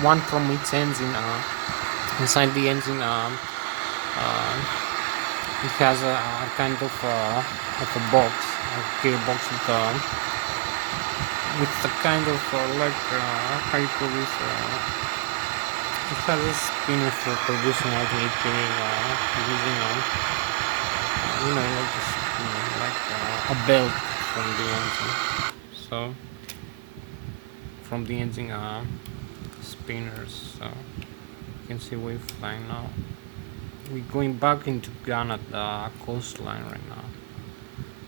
one from its engine. Inside the engine, it has a kind of a box, a gearbox with a kind of how you call this. It has a spinner for producing alternate current using like a belt from the engine. So from the engine spinners. So you can see we're flying now. We're going back into Ghana, the coastline right now.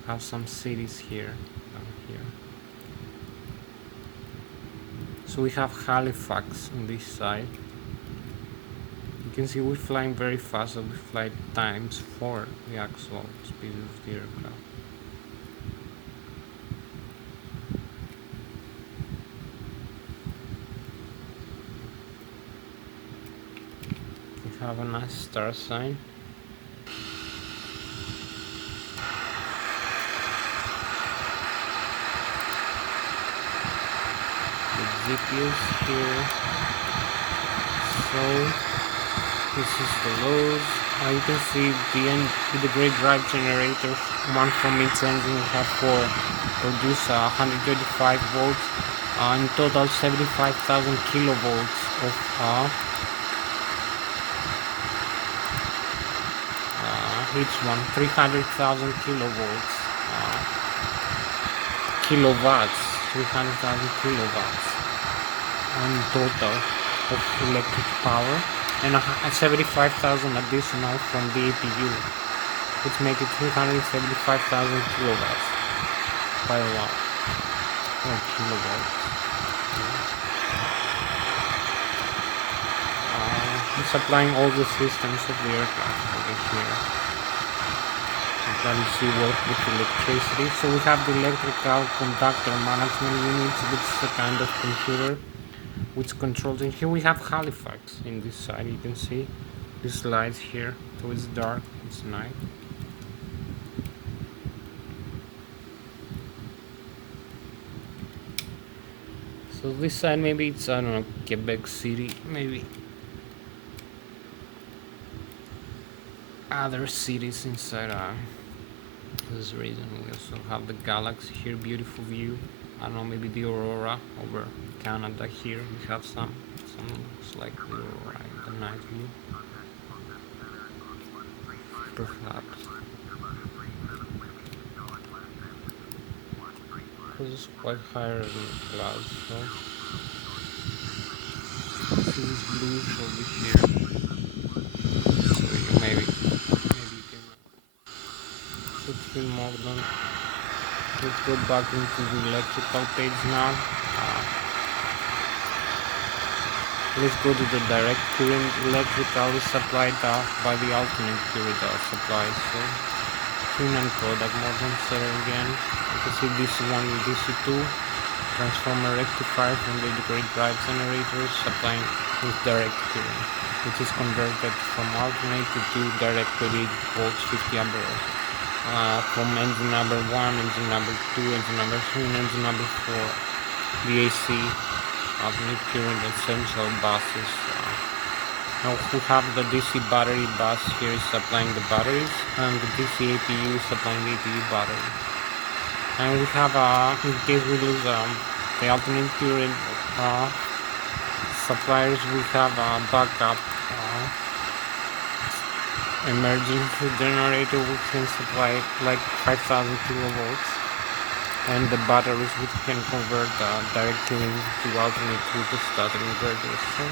Have some cities here, down here. So we have Halifax on this side. You can see we're flying very fast, so we fly times 4 the actual speed of the aircraft. We have a nice star sign. The GPS here. So this is the lows. You can see the end with the great drive generator. One from its engine we have produce 135 volts. In total 75,000 kilovolts of each one, 300,000 kilowatts, 300,000 kilowatts in total of electric power, and 75,000 additional from the APU, which make it 375,000 kilowatts. Quite a lot. Oh, kilowatts. It's supplying all the systems of the aircraft over here. That is work with electricity. So we have the electrical conductor management unit, which is a kind of computer which controls it. Here we have Halifax in this side. You can see these lights here. So it's dark, it's night. So this side maybe it's, I don't know, Quebec City, maybe other cities inside this region. We also have the galaxy here, beautiful view. I don't know, maybe the aurora over Canada here. We have some looks like the aurora in the night view. Perhaps. This is quite higher than the clouds, so see this bluish over here. So you maybe you can put film mode on. Let's go back into the electrical page now. Let's go to the direct current. Electrical is supplied by the alternate current supply. So tune and product mode on setter again. You can see DC1 and DC2 transformer rectifier from the great drive generators supplying with direct current, which is converted from alternate to direct 28 volts 50 amperes. from engine number 1, engine number 2, engine number 3, and engine number 4. The AC alternate current essential buses. Now we have the DC battery bus here is supplying the batteries, and the DC APU is supplying the APU battery. And we have, in case we lose the alternate current suppliers, we have a backup emergency generator which can supply like 5,000 kilovolts, and the batteries which can convert direct current to alternate to the starter inverters. So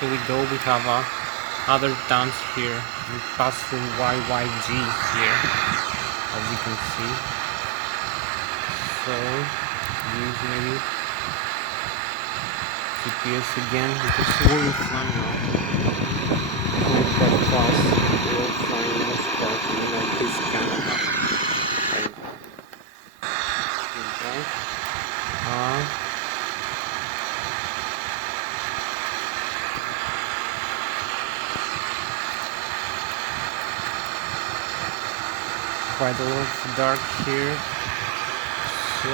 here we go, we have other tanks here. We pass through YYG here, as you can see. So use maybe GPS again, because we're flying now. Not that fast. We're flying most part in Northeast Canada right now. Okay. Quite a lot of dark here. So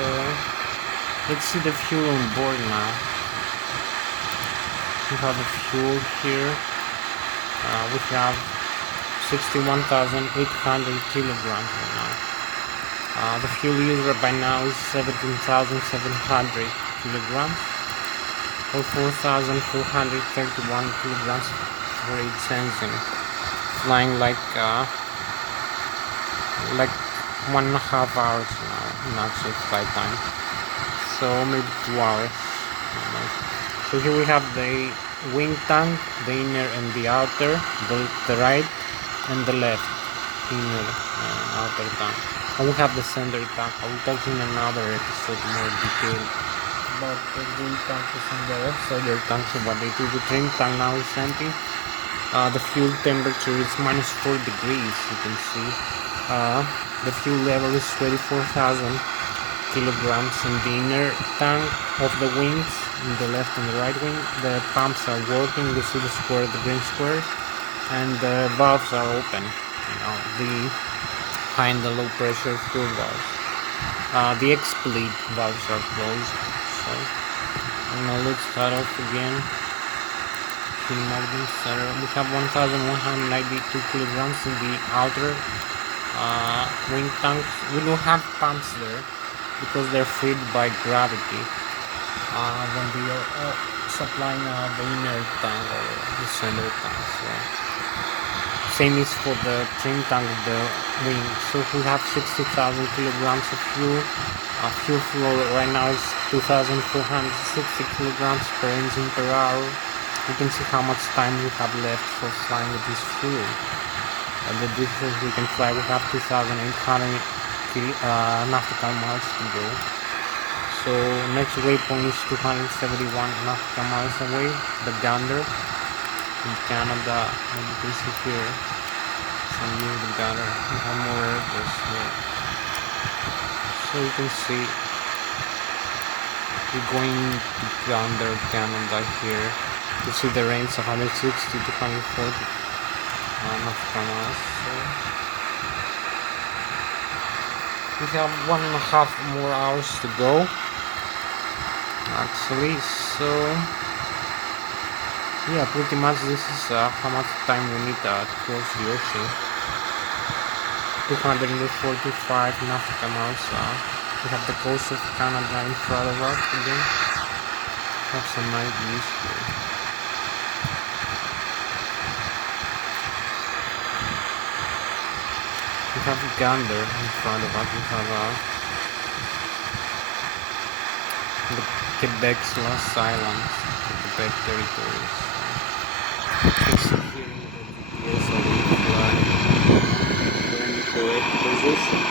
let's see the fuel on board now. We have the fuel here. We have 61,800 kilograms right now. The fuel user by now is 17,700 kilograms, or 4,431 kilograms for each engine, flying like 1.5 hours now in actual flight time, so maybe 2 hours. So here we have the wing tank, the inner and the outer, the right and the left inner and outer tank. And we have the center tank. I will talk in another episode more detail about the wing tanks and the center tanks, so what they do. The trim tank now is empty. The fuel temperature is -4 degrees, you can see. The fuel level is 24,000 kilograms in the inner tank of the wings, in the left and the right wing. The pumps are working, you see the square, the green square, and the valves are open, the high and the low pressure fuel valves. The X-bleed valves are closed. So now let's start off again. We have 1,192 kilograms in the outer wing tanks. We don't have pumps there because they're freed by gravity when we are supplying the inner tank or the center tank. So same is for the trim tank of the wing. So we have 60,000 kilograms of fuel. Fuel flow right now is 2,460 kilograms per engine per hour. You can see how much time we have left for flying with this fuel. The distance we can fly, we have 2,800 nautical miles to go. So next waypoint is 271 nautical miles away, the Gander in Canada. And you can see here some near the Gander. We have more airports here. So you can see we're going to Gander, Canada here. You see the range of 160 to 140 nautical miles. So we have 1.5 more hours to go actually. So yeah, pretty much this is how much time we need to cross the ocean. 245 nautical miles. We have the coast of Canada in front of us again. Have some nice views here. We have Gander in front of us. We have the Quebec's last islands, the Quebec territories. Just here in the GPS of the flag. We're in the correct position.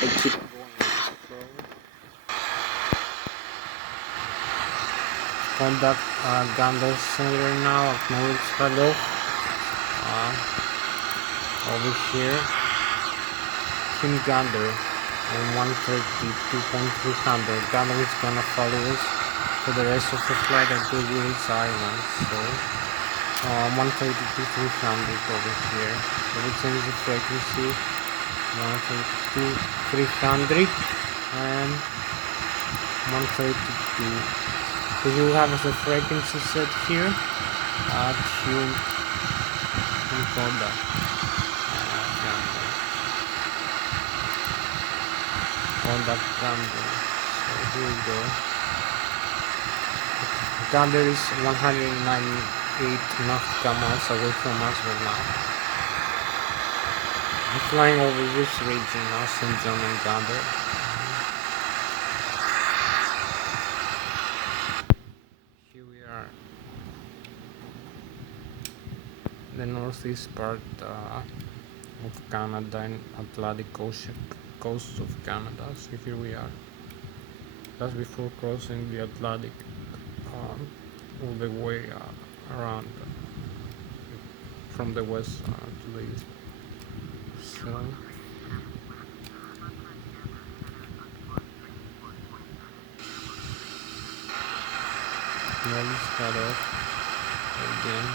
I keep going slow. Contact Gander Center now. Acknowledge hello. Over here, Team Gander on 132.300. Gander is gonna follow us for the rest of the flight until we reach island. So 130 to 300 over here. So we change the frequency 130 to 300 and 132. So you have the frequency set here. Tune encoder. Contact gander. So here we go. Gander is 198 nautical miles away from us right now. I'm flying over this region now, St. John and Gander. Here we are. The northeast part of Canada and Atlantic Ocean, coast of Canada. So here we are. That's before crossing the Atlantic all the way around from the west to the east. So now let's start off again.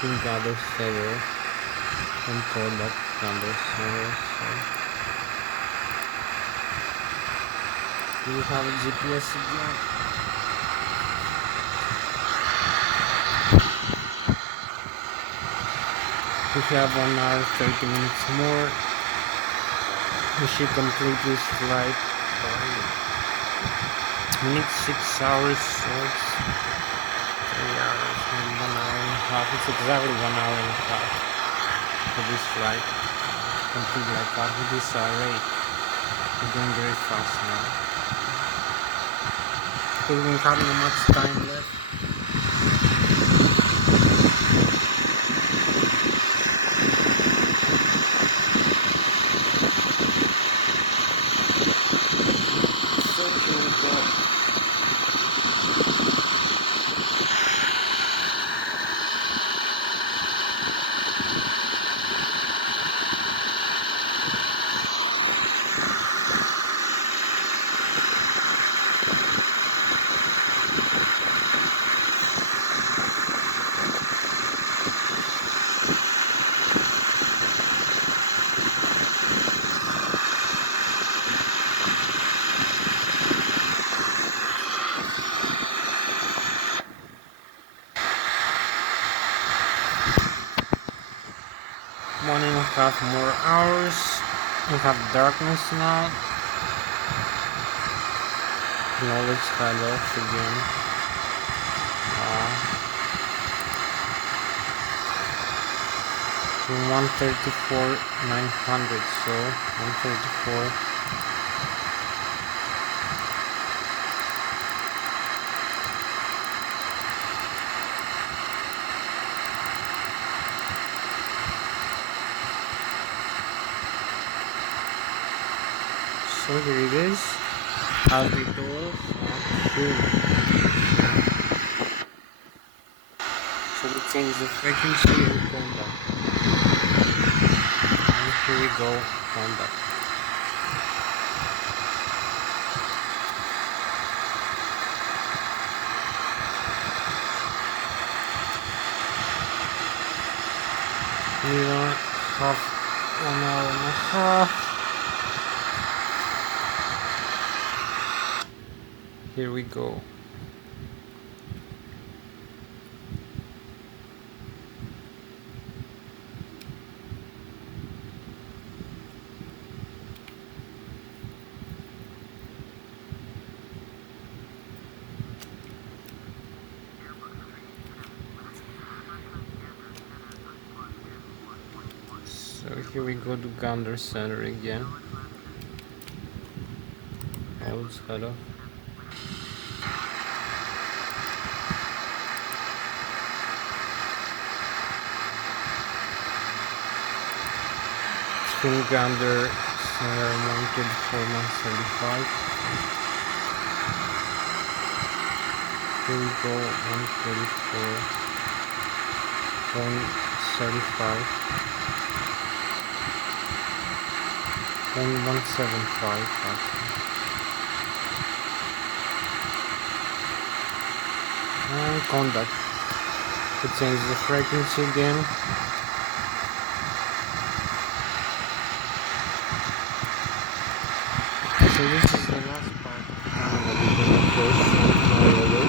King Gather Server and Product Gather Server. So we have a GPS again. We have 1 hour 30 minutes more. We should complete this flight we need 6 hours, so it's 3 hours and 1 hour and a half. It's exactly 1 hour and a half for this flight. Complete like that with this rate. We're going very fast now. Because we don't have much time left. One and a half more hours. We have darkness now. Now let's head off again. 134,900. So 134. So here it is, as we go soon. So we change the frequency and contact. And here we go, contact. We don't have 1 hour and a half. Here we go. So here we go to Gander Center again. Let's head off. Gander Center mounted for 175. Here we go, 134, 135, 175 actually. And contact. to change the frequency again. So this is the last part of Canada we're gonna close and fly over.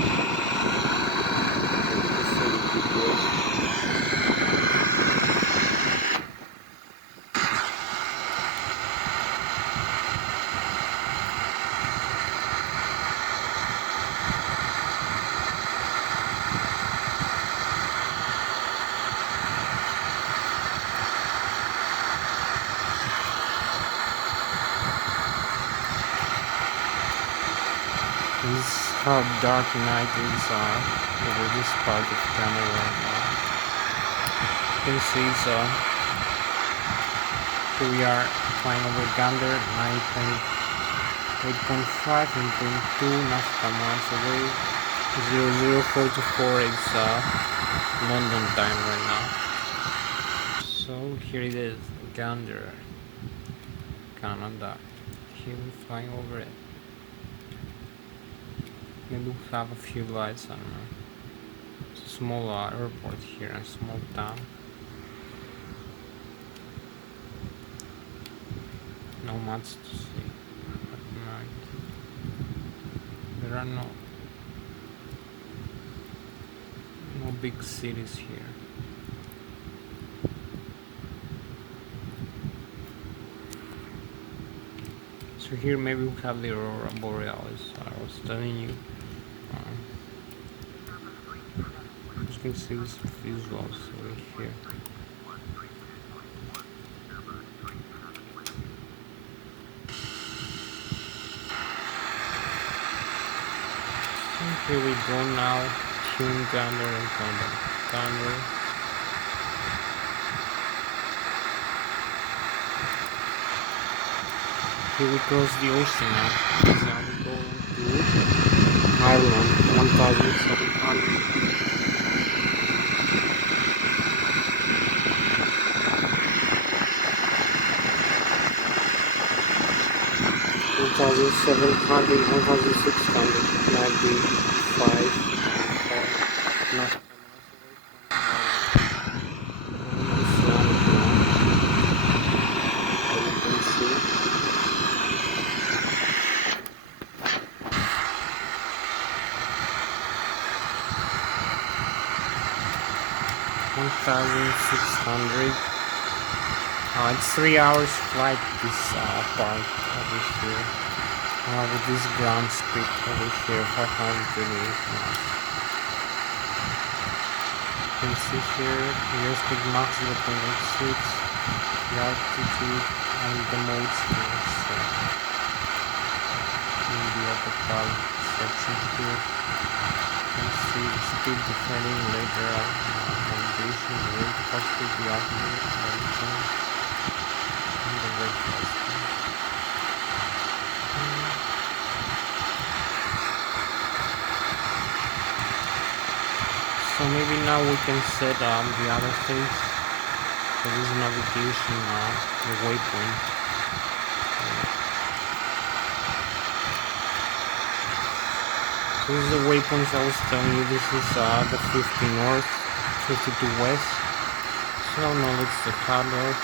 This is how dark night is over this part of Canada. You can see here we are flying over Gander 9.8.5 and 0.2 nautical miles away. 0044 is London time right now. So here it is, Gander, Canada. Here we're flying over it. Maybe we'll have a few lights, I don't know. It's a small airport here, a small town. No much to see at night. There are no big cities here. So here maybe we have the Aurora Borealis, I was telling you. You can see these visuals over here. And here we go now, tune Gander and Gander. Here we cross the ocean now. Now we go to Ireland, 1,700. 1,700, 1,600, might be 5 nautical miles away from 1,600. It's 3 hours flight this part over here. With this ground speed over here, 538 miles. You can see here the airspeed max 0.86, the altitude and the modes here. So in the autopilot section here, you can see the speed depending later on navigation, the rate, possibly the altitude, everything, and the rate possibly. So maybe now we can set the other things. So this is navigation, the waypoint. So this is the waypoints I was telling you. This is the 50 north, 52 west. So now let's the cutoff.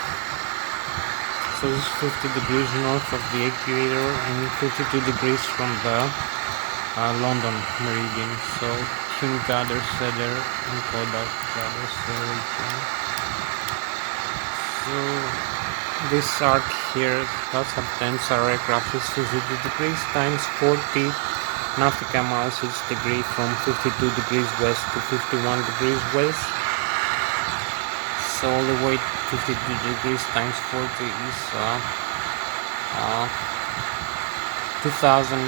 So this is 50 degrees north of the equator and 52 degrees from the London meridian. So Gander, Cedar, and Kodak, Gander, Cedar. So this arc here, that's a 10 our aircraft is 52 degrees times 40 nautical miles each degree from 52 degrees west to 51 degrees west. So all the way 52 degrees times 40 is 2080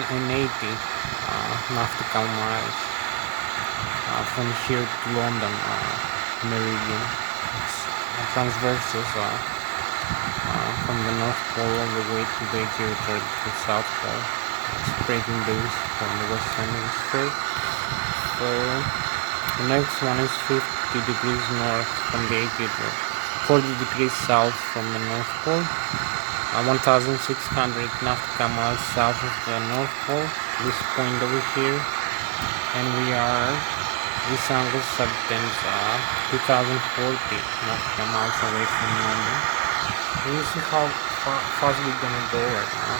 nautical miles. From here to London meridian. It's transverses from the North Pole all the way to the equator to the South Pole. It's breaking base from the Western Hemisphere. So the next one is 50 degrees north from the equator, 40 degrees south from the North Pole, 1,600 nautical miles south of the North Pole, this point over here, and we are This angle subtends 2040 nautical miles away from London. And you see how fast we're gonna go right now.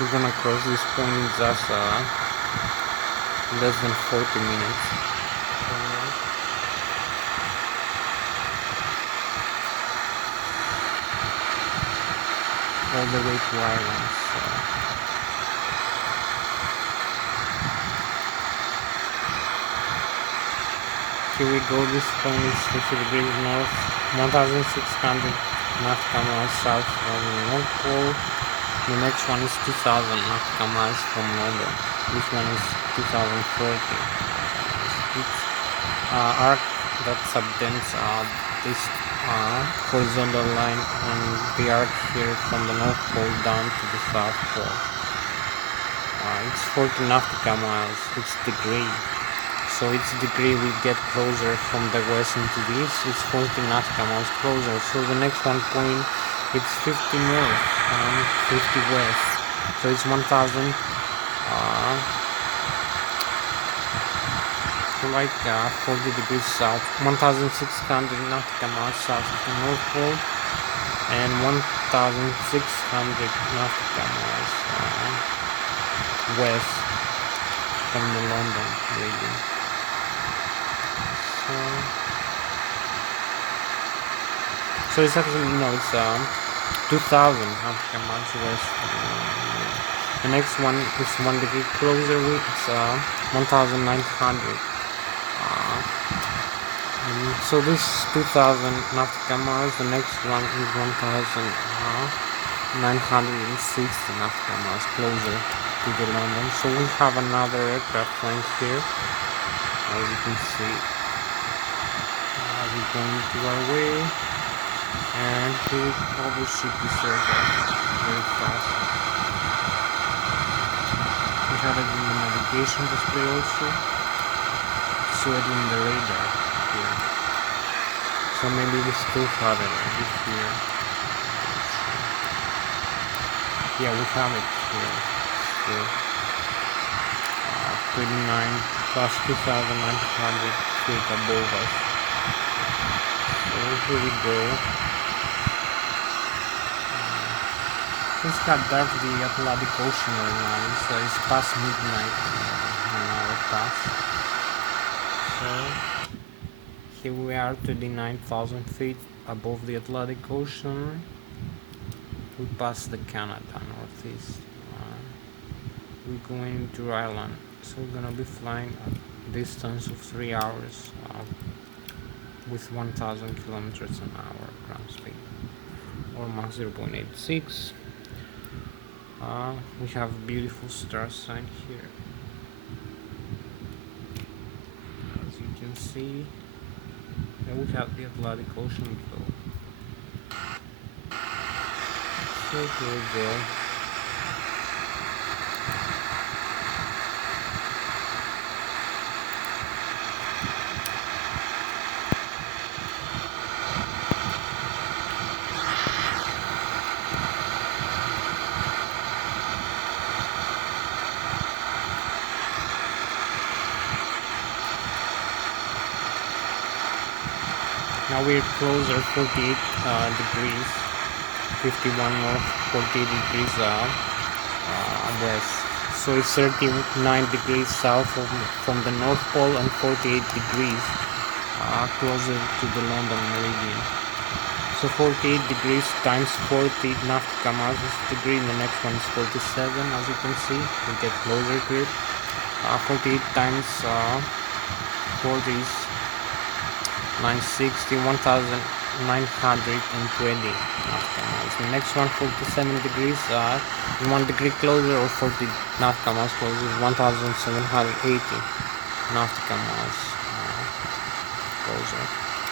We're gonna cross this point in just less than 40 minutes. All the way to Ireland. So. Here we go, this point is 50 degrees north, 1600 nautical miles south from the North Pole. The next one is 2000 nautical miles from London. This one is 2040. It's arc that subtends this horizontal line and the arc here from the North Pole down to the South Pole. It's 40 nautical miles, it's degree. So each degree we get closer from the west into the east, it's 40 nautical miles closer. So the next one point, it's 50 north and 50 west. So it's 1000, like 40 degrees south, 1600 nautical miles south of the North Pole, and 1600 nautical miles west from the London region. So it's actually, it's 2000 nautical miles west from the London region. The next one is 1 degree closer, it's 1900. So this 2000 nautical miles, the next one is 1960 nautical miles closer to the London. So we have another aircraft flying here, as you can see. We're going to our way, and here we overshoot this aircraft very fast. We have it in the navigation display also, so it in the radar here. So maybe we still have it right here. Yeah, we have it here still. 39 plus 2,900 feet above us. So here we go. It's got dark, the Atlantic Ocean right now. It's past midnight on our path. So here we are, 39,000 feet above the Atlantic Ocean. We passed the Canada northeast. We're going to Ireland, so we're gonna be flying a distance of 3 hours with 1000 kilometers an hour ground speed, or Mach 0.86. We have a beautiful star sign here, as you can see, and we have the Atlantic Ocean below. So here we go. Now we're closer, 48 degrees, 51 north, 48 degrees west. So it's 39 degrees south from the North Pole and 48 degrees closer to the London meridian. So 48 degrees times 40 nautical miles is degree, and the next one is 47, as you can see. We get closer to it. 48 times 40 is 960, 1920 nautical miles. The next one, 47 degrees, 1 degree closer, or 40 nautical miles closer, 1780 nautical miles closer.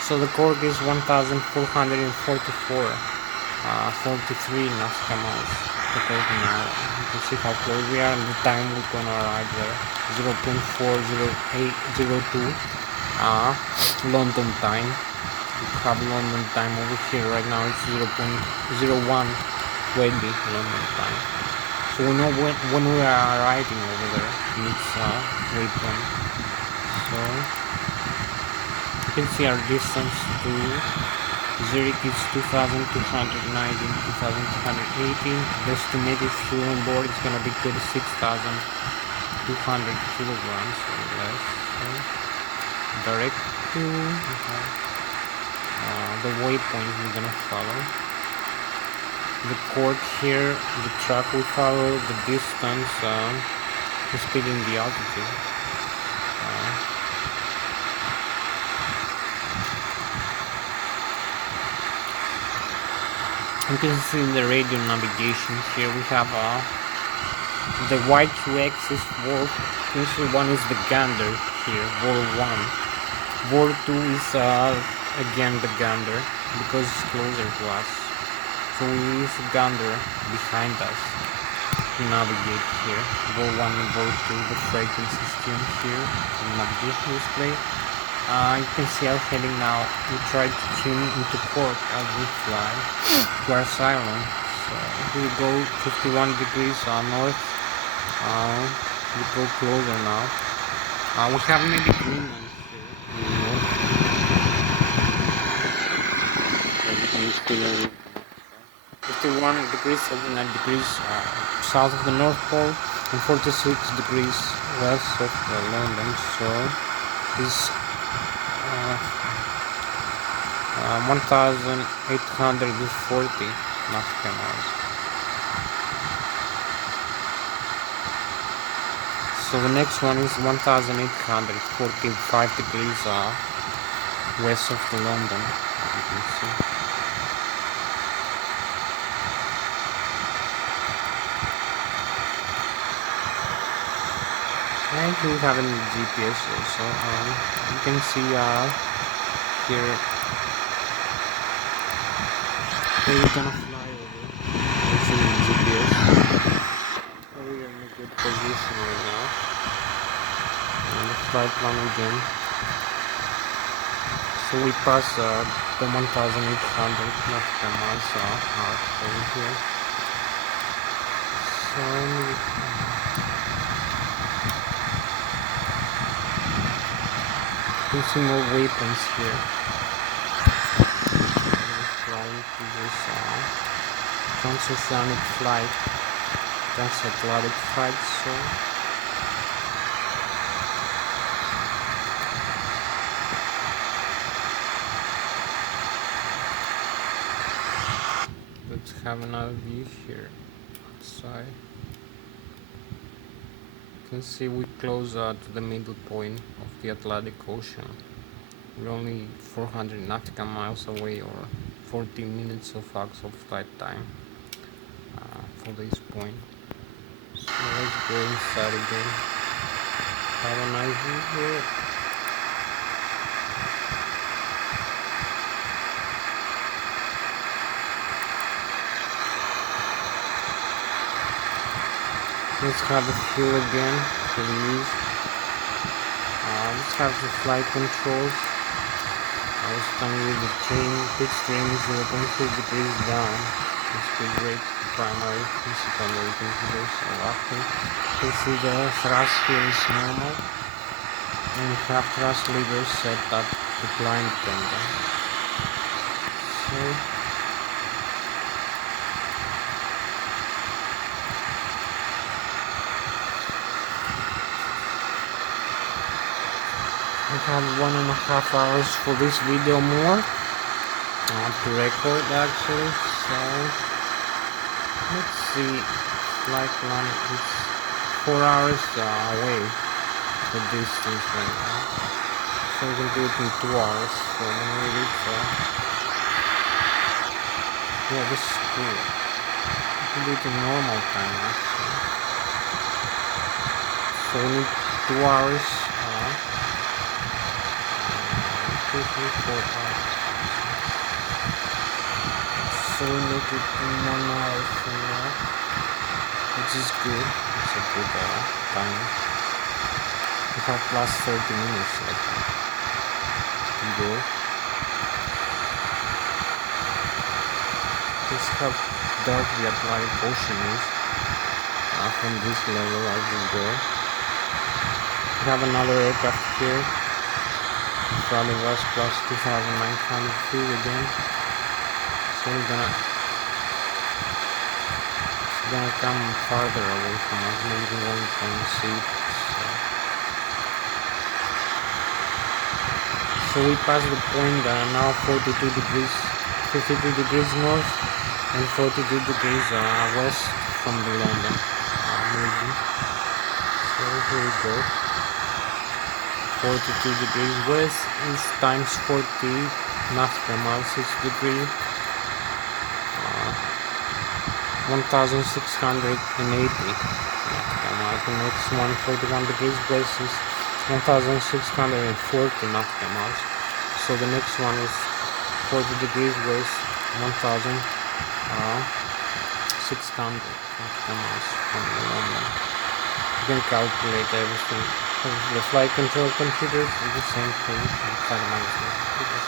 So the Cork is 1444, 43 nautical miles. The Cork now, you can see how close we are, and the time we're gonna arrive there, 0.40802. London time. We have London time over here right now. It's 0.0120 London time. So we know when we are arriving over there in its waypoint. So you can see our distance to Zurich is 2,290, 2,218. The estimated fuel on board is going to be 36,200 kilograms or less. So direct to the waypoint we're going to follow. The court here, the track we follow, the distance, the speed and the altitude. You can see in the radio navigation here we have the white QX is VOR. One is the gander here, VOR 1. VOR 2 is again the gander because it's closer to us. So we use the gander behind us to navigate here. VOR 1 and VOR 2, the frequency scheme here, the navigation display. You can see our heading now. We try to tune into port as we fly to our asylum. So we go 51 degrees north. We go closer now. We have maybe Greenland here. 51 degrees, 79 degrees south of the North Pole, and 46 degrees west of London. So this 1,840 nautical miles. So the next one is 1,845 degrees west of London, as you can see. And we have a GPS also. You can see here where we're gonna fly over. It's in the GPS. We're in a good position right now. And the flight plan again. So we pass the 1,800 nautical miles over here. So you can see more waypoints here. Flying to this transoceanic flight, transatlantic flight. So let's have another view here outside. You can see we close to the middle point of the Atlantic Ocean. We're only 400 nautical miles away, or 14 minutes of actual flight time for this point. So let's go inside again. Have a nice view here. Let's have the fuel again for the use. Let's have the flight controls. I was telling you the pitstream is 0.3 degrees down. The speed rate, primary and secondary computers are active. You can see the thrust here is normal. And we have thrust levers set at decline dependent. So I have 1.5 hours for this video more to record actually. So let's see, flight plan is 4 hours away the distance right now. So we can do it in 2 hours. So when we reach yeah, this is cool. We can do it in normal time actually. So we need 2 hours. 2, 3, 4 hours. So we make it in 1 hour from now, which is good. It's a good time. We have plus 30 minutes like that to go. This is how dark the Atlantic Ocean is from this level as we go. We have another aircraft here, Charlie West plus 2,900 feet again. So it's gonna come farther away from us, maybe 1.6. So we passed the point now 42 degrees, 52 degrees north and 42 degrees west from the London maybe. So here we go. 42 degrees west is times 40 nautical miles, 6 degrees, 1,680 nautical miles. The next one, 41 degrees west is 1,640 nautical miles. So the next one is 40 degrees west, 1,600 nautical miles from the London. You can calculate everything. The flight control computers do the same thing inside my computers.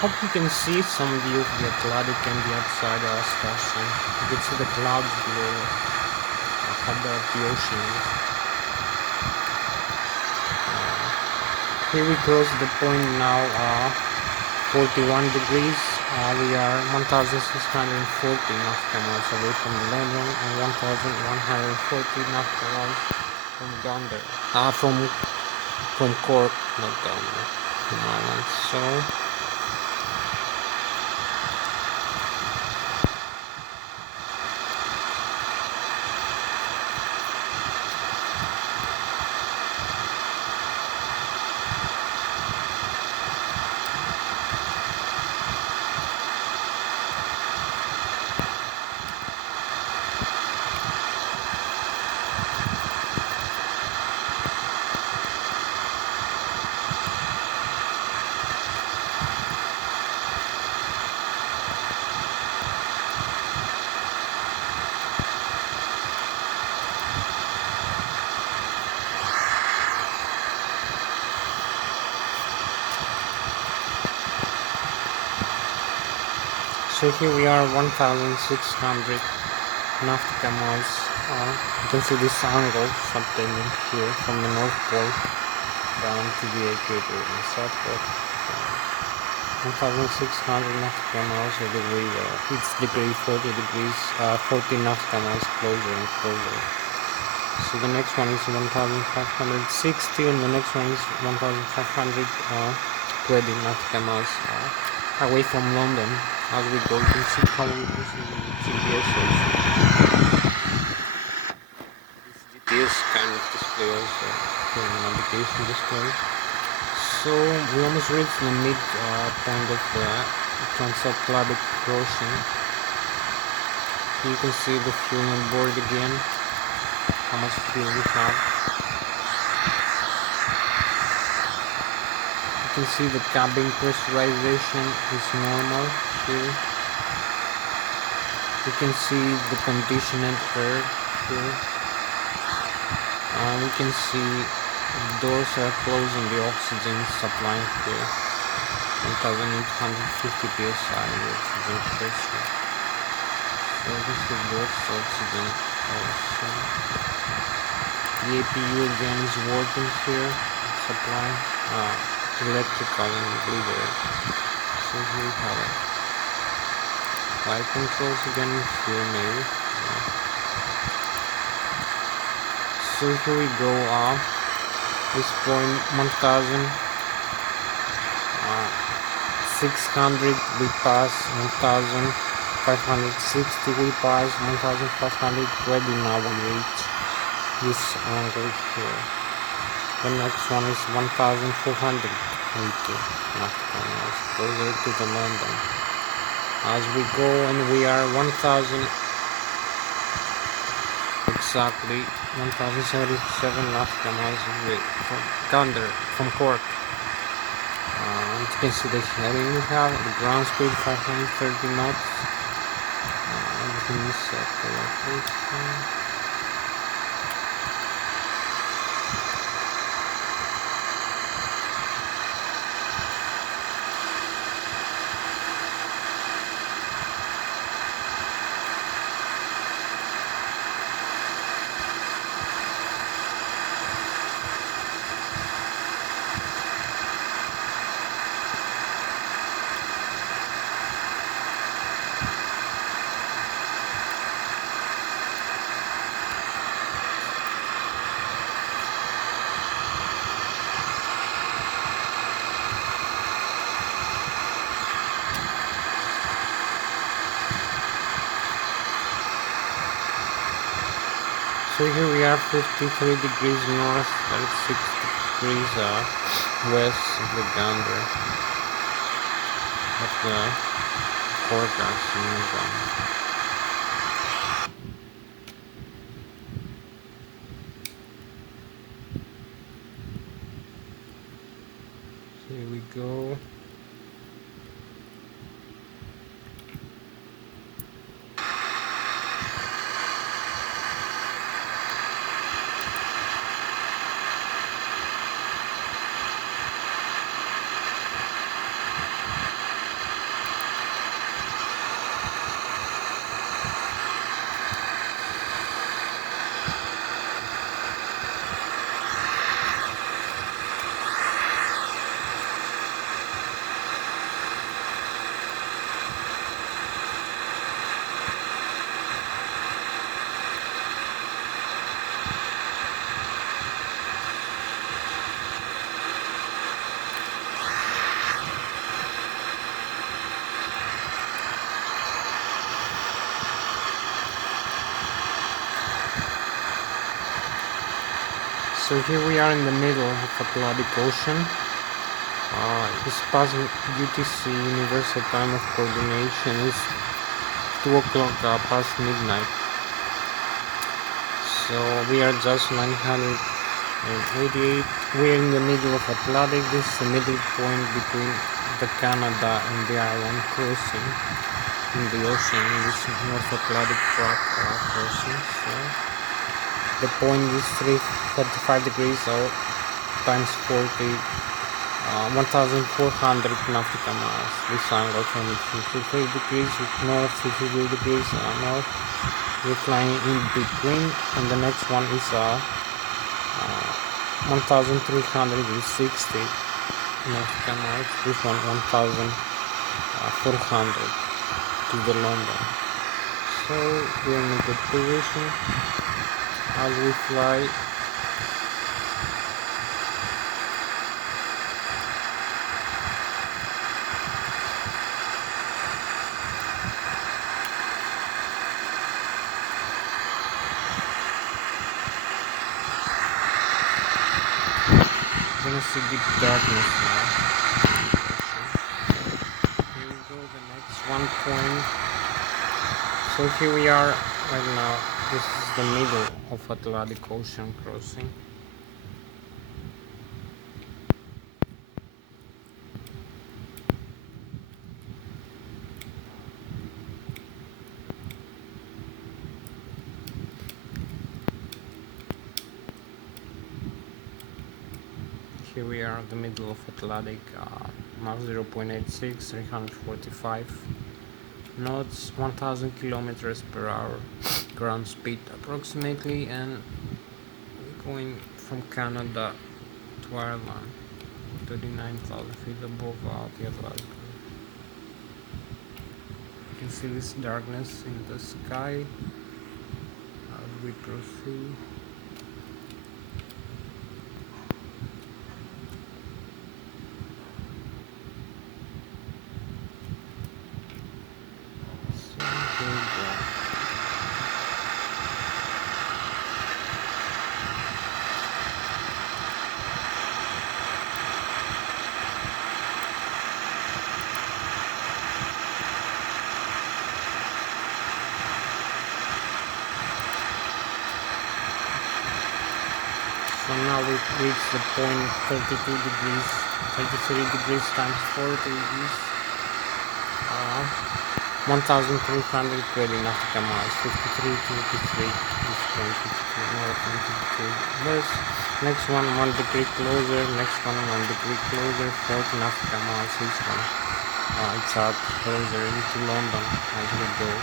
Hope you can see some view of the Atlantic and the outside station. You can see the clouds below above the ocean. Here we cross the point now, 41 degrees. We are 1,640 nautical miles away from London and 1,140 nautical miles from Gander. From Cork, not Gander, from Ireland. So here we are 1,600 nautical miles. You can see this angle subtending here from the North Pole down to the equator in the South Pole. 1,600 nautical miles of the way, each degree 40 degrees, 40 nautical miles closer and closer. So the next one is 1,560 and the next one is 1,520 nautical miles away from London. As we go, you can see how we proceed with GPS also. This GPS kind of display also, here in navigation display. So we almost reached the mid point of the transatlantic crossing. You can see the fuel on board again, how much fuel we have. You can see the cabin pressurization is normal here. You can see the conditioned air here. We can see the doors are closed and the oxygen supply here. 1,850 psi oxygen pressure. So this is both oxygen also. The APU again is working here. Supply. Electrical and bleeder. So here we have it. Flight controls again here maybe. So here we go this point 1,600 we pass, 1,560 we pass, 1,520 now we reach this angle here. The next one is 1,480 nautical miles closer to the London. As we go and we are 1,000 exactly 1077 nautical miles away from Gander, from Cork. As you can see the heading we have, the ground speed 530 knots. Everything is set correctly. So here we are 53 degrees north, 36 degrees west of the Gander of the forecast in Amazon. So here we go. So here we are in the middle of Atlantic Ocean. This past UTC Universal Time of Coordination is 2 o'clock past midnight. So we are just 988. We are in the middle of Atlantic. This is the middle point between the Canada and the island crossing in the ocean. This North Atlantic track crossing. So the point is 345 degrees out times 40, 1400 nautical miles. This angle 53 degrees with north, 53 degrees north. We're flying in between, and the next one is 1360 nautical miles. This one 1400 to the London. So we're in a good position as we fly. Gonna see deep darkness now. Here we go, the next one point. So here we are right now. This is the middle of Atlantic Ocean crossing. Here we are in the middle of Atlantic, Mach 0.86, 345 knots, 1000 kilometers per hour ground speed approximately, and we're going from Canada to Ireland, 39,000 feet above the Atlantic. You can see this darkness in the sky as we proceed. So now we reach the point 32 degrees, 33 degrees times 40 is 1320 nautical miles, 53 to 53, this point 53 north and 53 west. Next one 1 degree closer, next one 1 degree closer, 40 nautical miles each one. It's up closer into London as we go.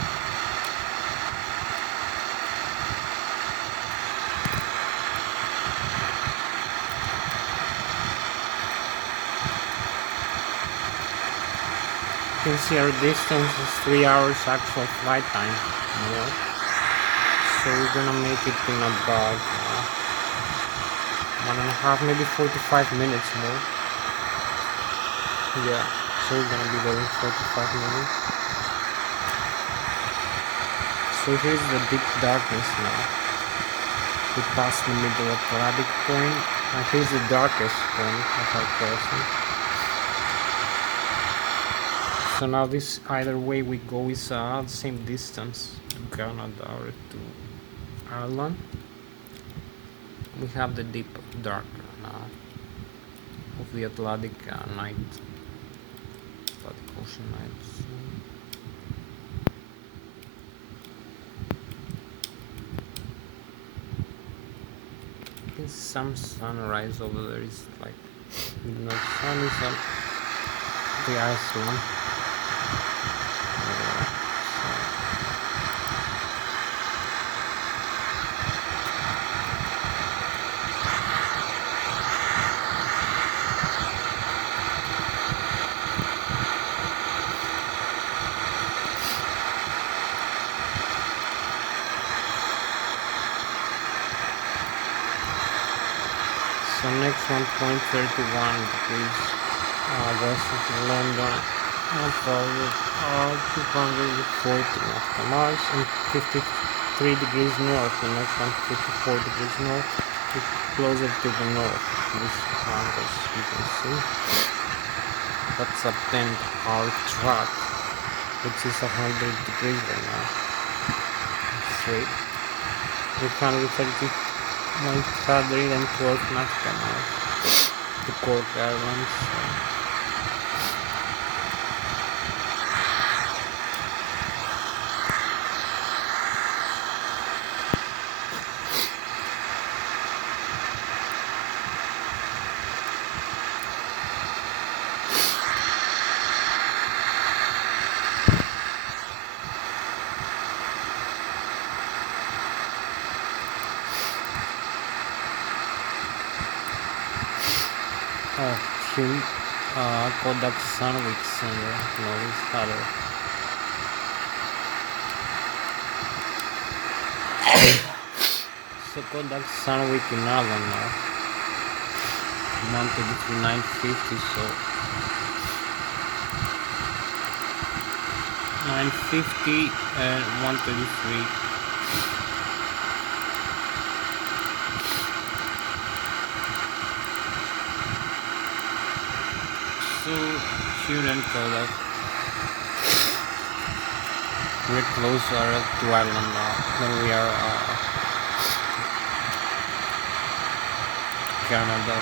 You can see our distance is 3 hours actual flight time more. So we're gonna make it in about 1.5, maybe 45 minutes more. Yeah, so we're gonna be there in 45 minutes. So here's the deep darkness now. We passed the middle Atlantic point, and here's the darkest point of our crossing. So now this, either way we go, is the same distance to Canada or to Ireland. We have the deep dark now of the Atlantic night, Atlantic Ocean night. There's some sunrise over there. It's like no sun is on the Iceland. So next 1.31 degrees west of London, about 240 nautical miles, and 53 degrees north. The next one 54 degrees north, closer to the north. This as you can see. That's a 10-hour track, which is 100 degrees right now. Straight. 112 nautical miles to Cork Islands. Kodak Sandwich Center, Norris Hatter. So Kodak Sandwich in Ireland now. 133,950, so 950 and 133. So Huron Kodak. We're closer to Ireland now than we are Canada.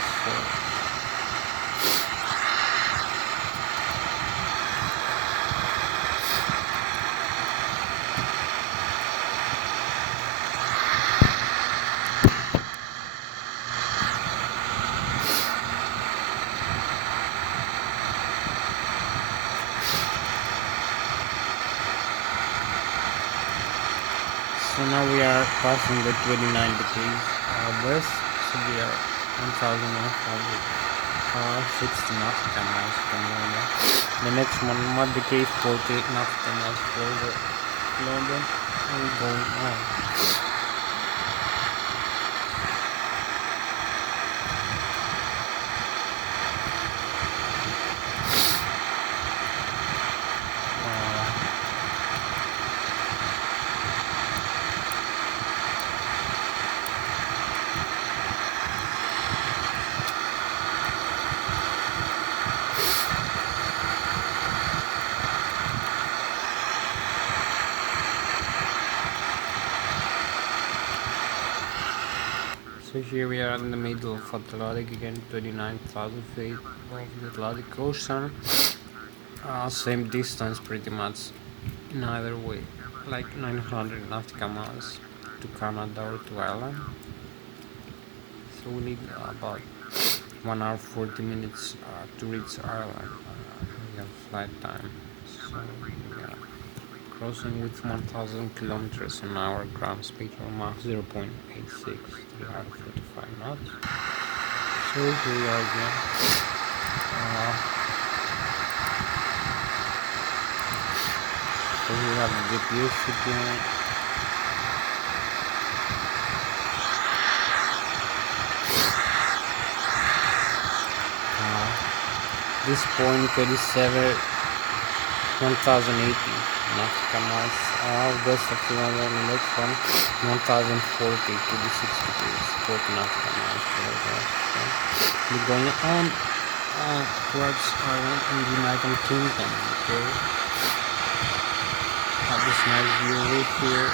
So now we are passing the 29 degrees west, so we are 1,160 nautical miles from London. The next one, 1 degree 40 nautical miles closer to London, and we're going on. So here we are in the middle of Atlantic again, 29,000 feet above the Atlantic Ocean. Same distance pretty much in either way, like 900 nautical miles to Canada or to Ireland. So we need about 1 hour 40 minutes to reach Ireland. We have flight time. So yeah, crossing with 1000 kilometers an hour, ground speed or Mach 0.86, 345 knots. So here we are again. So we have the GPS again. This point 37, 1080 nautical miles west of London. The next one 1040, 26 degrees, 40 nautical miles below. So we're going on towards Ireland and the United Kingdom. Okay, have this nice view right here.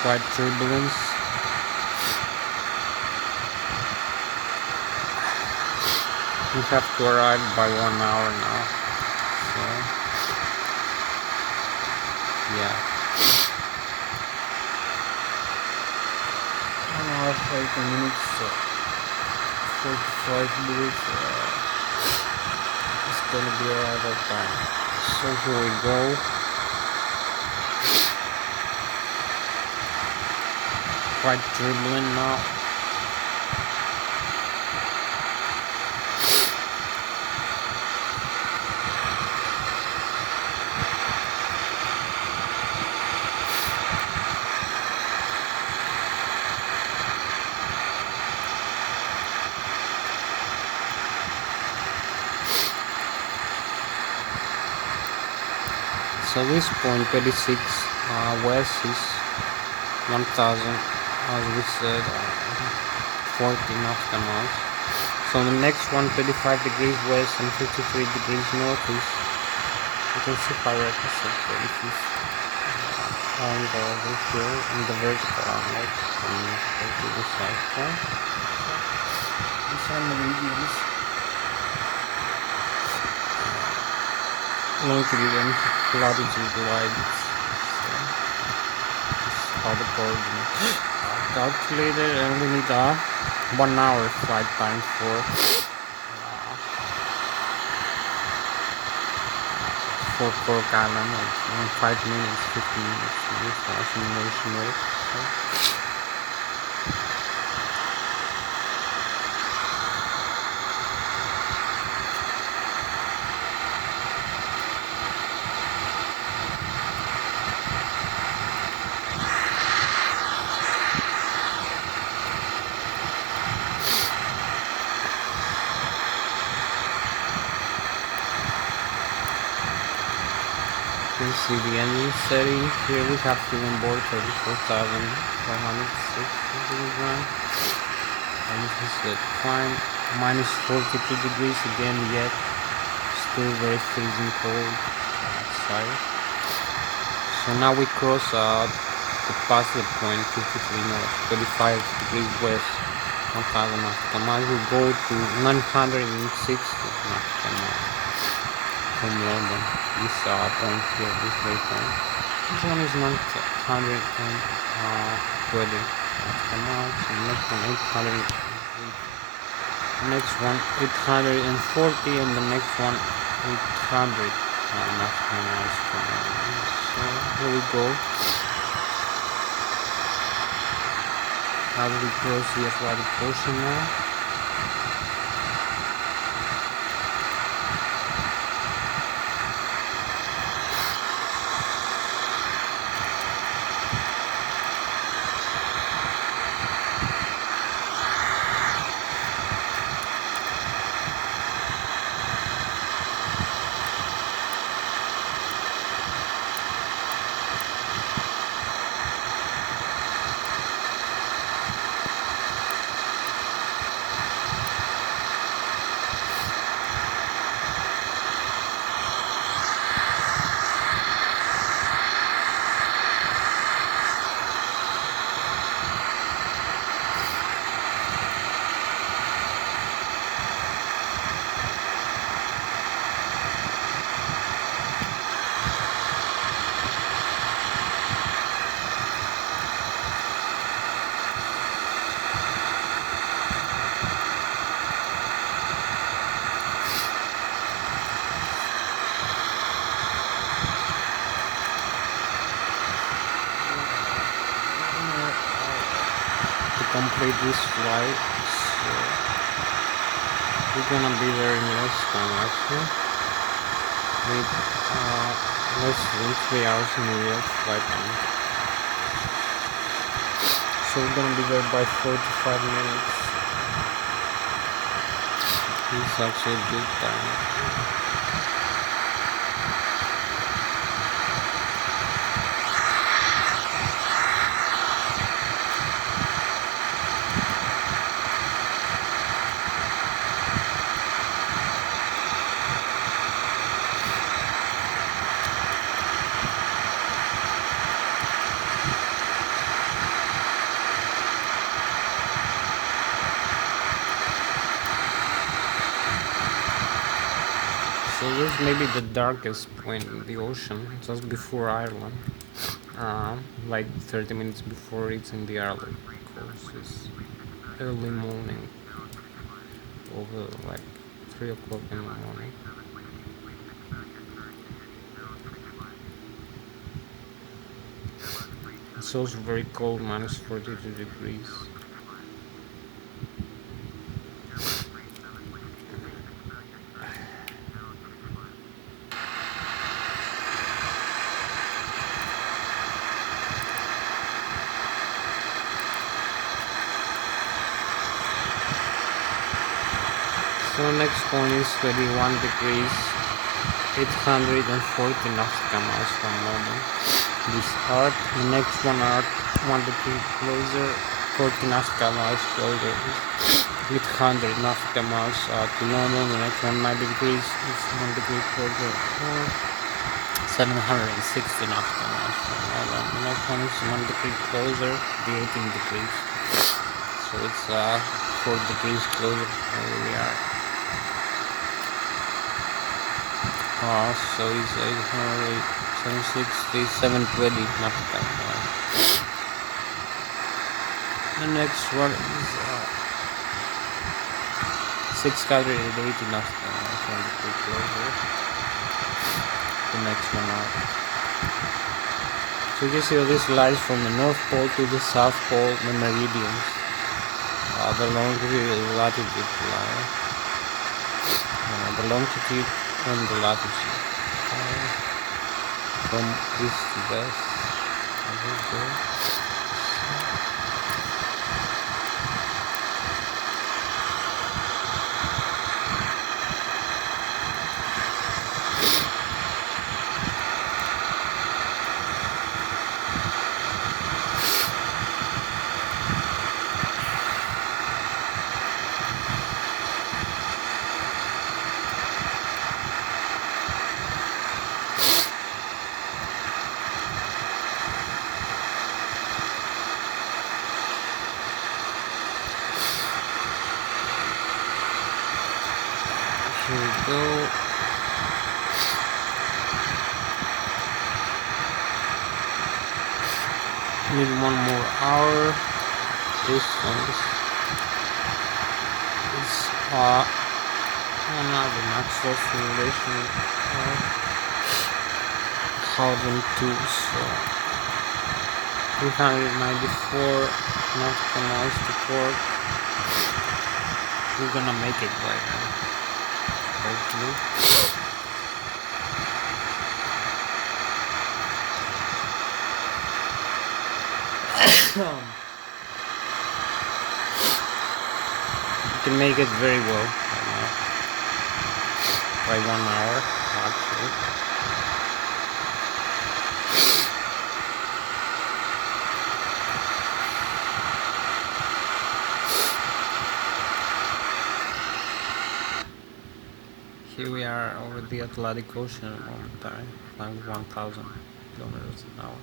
Quite turbulence. We have to arrive by 1 hour now. So yeah. 1 hour 30 minutes, 45 minutes. It's gonna be arrival time. So here we go. Quite turbulent now. So this point 36 west is 1000, as we said, 40 nautical miles. So the next one 35 degrees west and 53 degrees northeast. You can see how represent this angle over here in the vertical angle to the south point. These are meridians. Longitude and latitude divided. So this is how the coordinates are calculated, and we need a 1 hour flight time for Cork Island, and 5 minutes, 15 minutes to use the simulation rate. You can see the engine setting. Here we have fuel on board 34,406 grams. And this is the climb, minus 42 degrees again, yet still very freezing cold outside. So now we cross the past the point 53 north, 35 degrees west, 1000 nautical miles. We go to 960 nautical miles from London. This point here, this waypoint. This one is 920 nautical miles. The next one 808. The next one 840, and the next one 800 nautical miles from London. So here we go. As we cross the Atlantic Ocean now. complete this flight, so we're gonna be there in less time actually, with less than 3 hours in the real flight time. So we're gonna be there by 45 minutes. It's actually a good time. So this may be the darkest point in the ocean, just before Ireland. Like 30 minutes before it's in the early course. It's early morning, over like 3 o'clock in the morning. It's also very cold, minus 42 degrees. So next point is 31 degrees, 840 nautical miles from London. This Earth, the next one Earth, 1 degree closer, 40 nautical miles closer, is 800 nautical miles to London. The next one 90 degrees is 1 degree closer, or 760 nautical miles from London. The next one is 1 degree closer, the 18 degrees. So it's 4 degrees closer from where we are. So it's 800, 760, 720 nautical miles. The next one is 680 nautical miles, 1 degree closer. The next one out. So you can see all this lies from the North Pole to the South Pole, the meridians, the longitude and latitude line, the longitude and the latitude, from east to west. Here we go. Need 1 more hour. This one is another Maxwell simulation, 1002, so 394 nautical miles to port. We're gonna make it by now, hopefully. You can make it very well right now, by 1 hour actually. Here we are over the Atlantic Ocean at the moment, flying 1,000 kilometers an hour.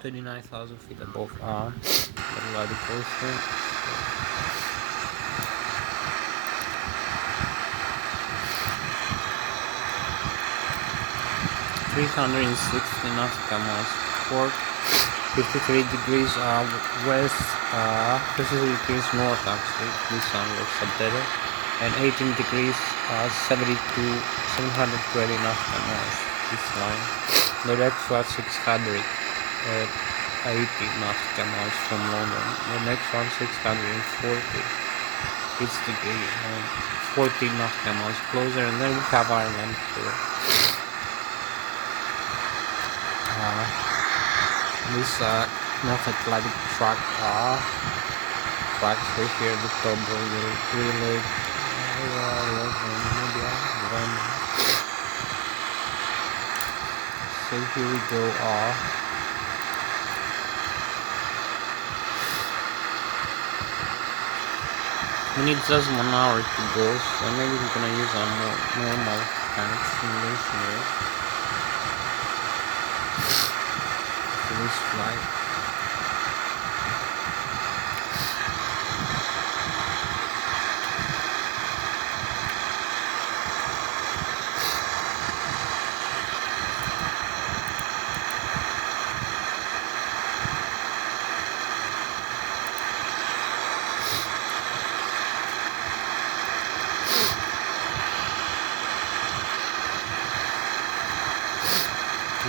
29,000 feet above the Atlantic Ocean. 360 nautical miles port, 53 degrees west, 53 degrees north actually, this one looks better, and 18 degrees 720 nautical miles, this line. The next was 600 at nautical miles from London. The next one 640. It's the gate. 40 nautical miles closer, and then we have Ireland here. This North Atlantic track tracks right here, the top really so here we go. We need just 1 hour to go, so maybe we're gonna use a more normal kind of simulation here for this flight.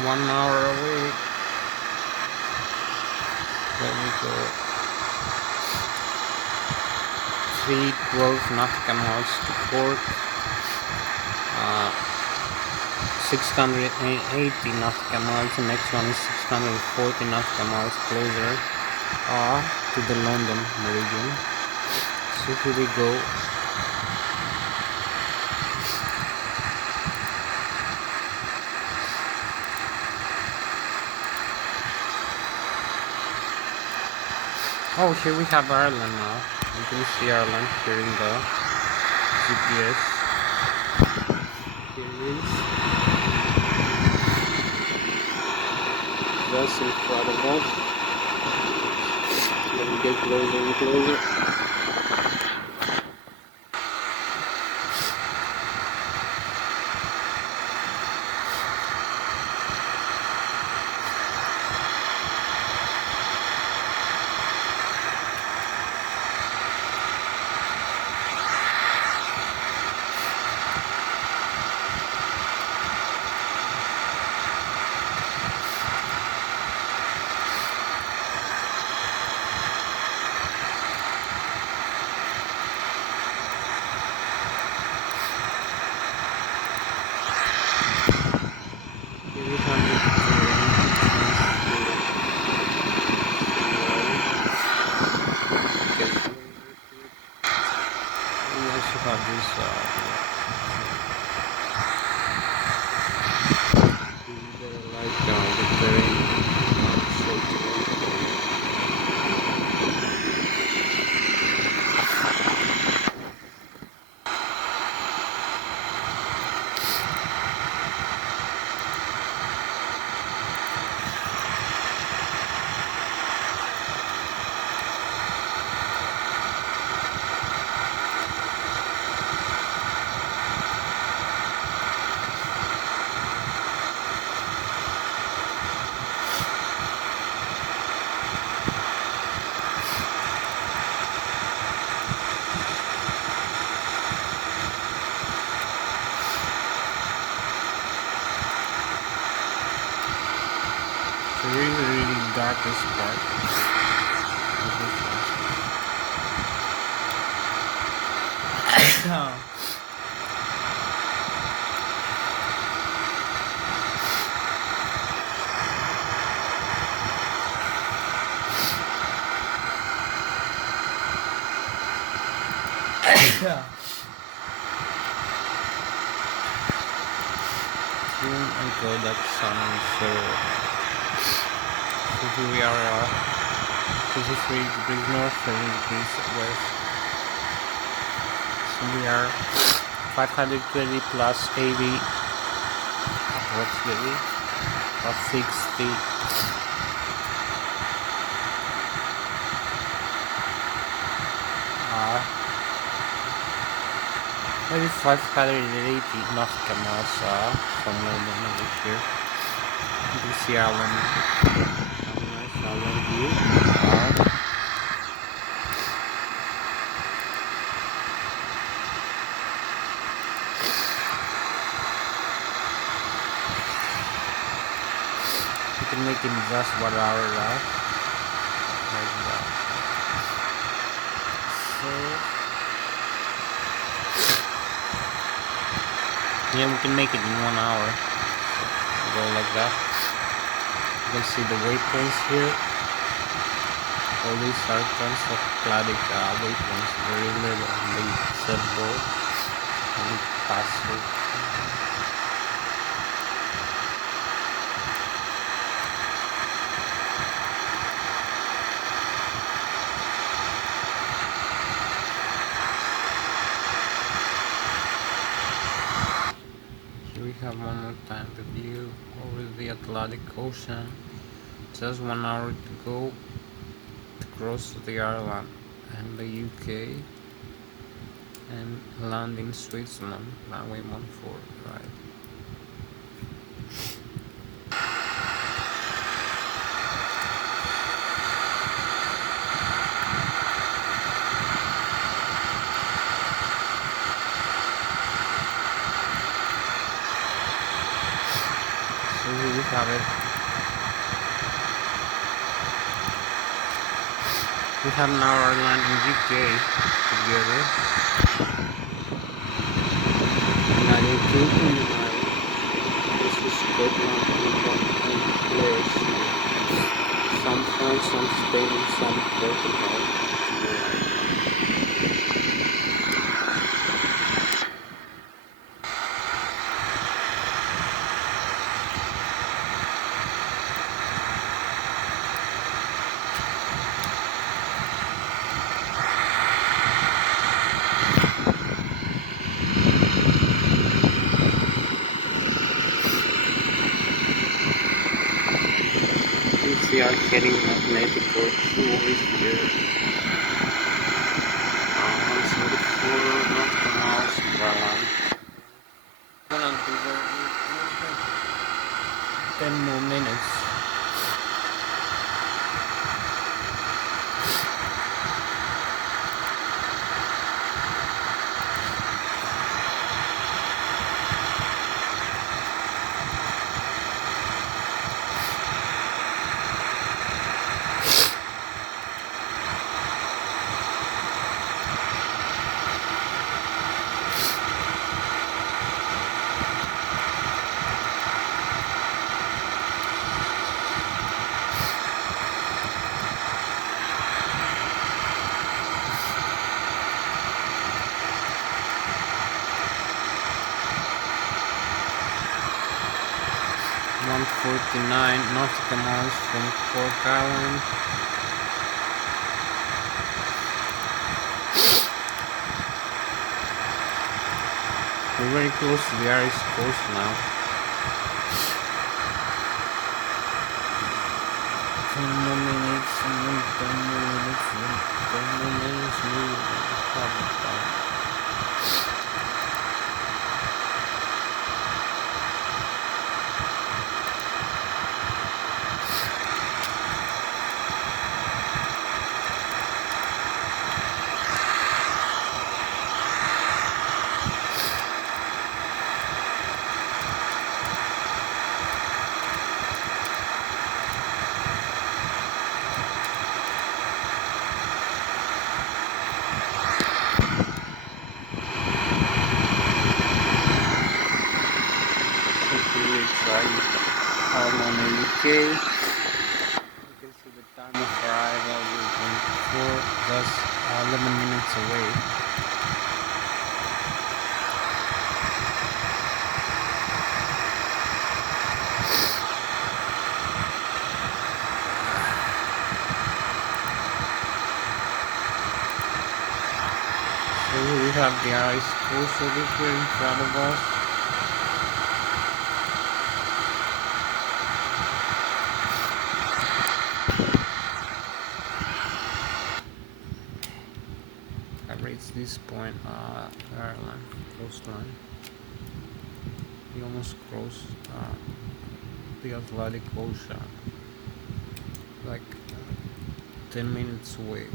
One hour away. There we go. 312 nautical miles to port. 680 nautical miles. The next one is 640 nautical miles closer to the London meridian. So here we go. Oh, here we have Ireland now. You can see Ireland here in the GPS. Here it is. Just in front of us. Let me get closer and closer. Really darkest part. And go that sun so here we are 53 degrees north, 7 degrees west. So we are 520 plus 80 approximately plus 60. Maybe 580 nautical miles from London over here. You can see Ireland. Nice Ireland view. You can make it in just 1 hour. like that. So yeah, we can make it in 1 hour. So go like that. You can see the waypoints here. All these are tons of cladic waypoints, very little on the surfboard, and we pass through. Here we have one more time the view over the Atlantic Ocean. Just 1 hour to go to cross the Ireland and the UK and land in Switzerland, runway 14, right? So here we have it. We have now our land in UK together. And in 229, this is Scotland and Wales. Some France, some Spain, and some Portugal. If we are getting magnetic or two over here, 144 nautical miles per hour. Gonna do the 10 more minutes. $149 nautical miles from Cork Island. We're very close to the Irish coast now. 10 more minutes, and then 10 more minutes, and 10 more minutes, and Ireland and UK. You can see the time of arrival is 24, just 11 minutes away. So here we have the Irish coast over here in front of us. I've reached this point, Ireland coastline. We almost crossed the Atlantic Ocean, like 10 minutes away.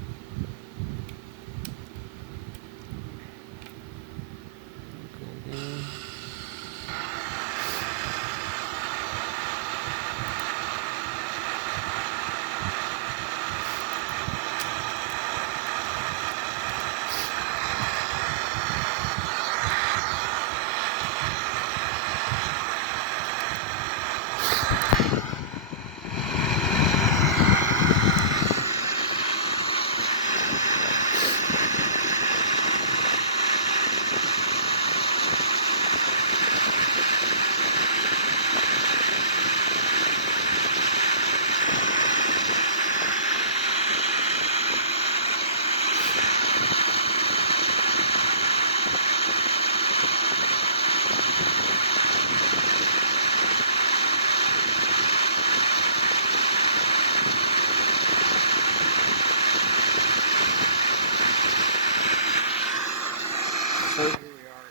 So here we are,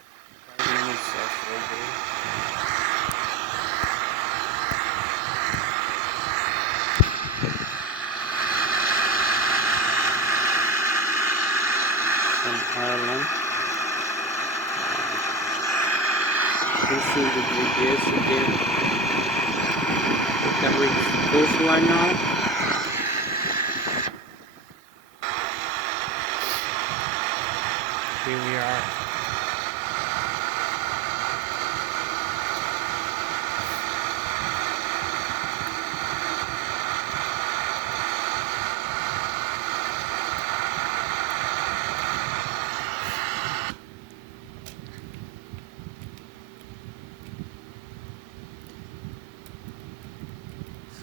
5 minutes of over. From Ireland. Pushing the GPS again. We can reach the coastline now. Here we are.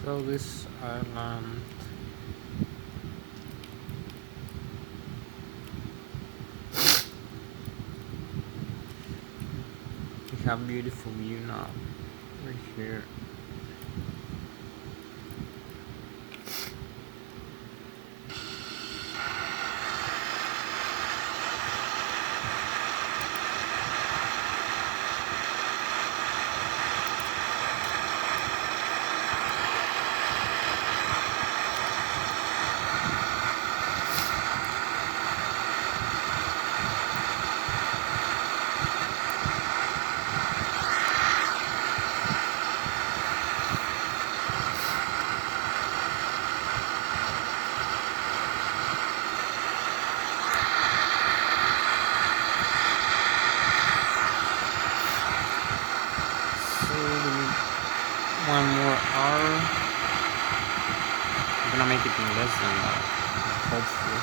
So this island, we have beautiful view now, right here. So we need 1 more hour. I'm gonna make it in less than that, hopefully.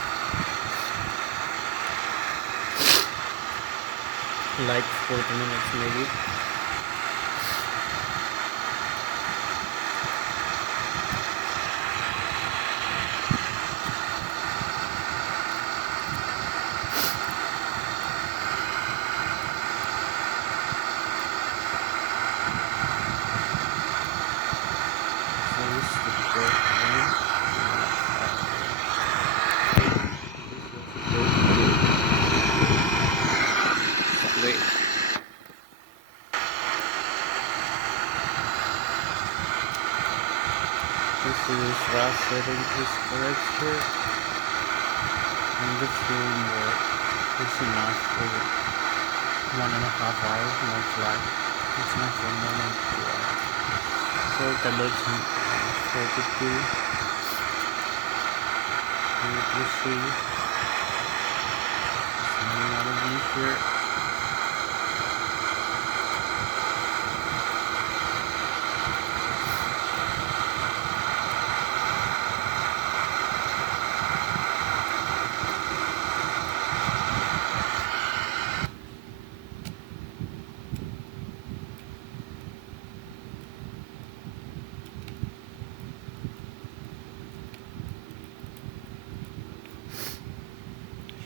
Like 40 minutes maybe. So this is the correct one. Late. This is RAS setting is correct here. And the fuel more is enough for 1.5 hours, no flight. It's enough for more than 2 hours. So conversion 32. And you can see another view here.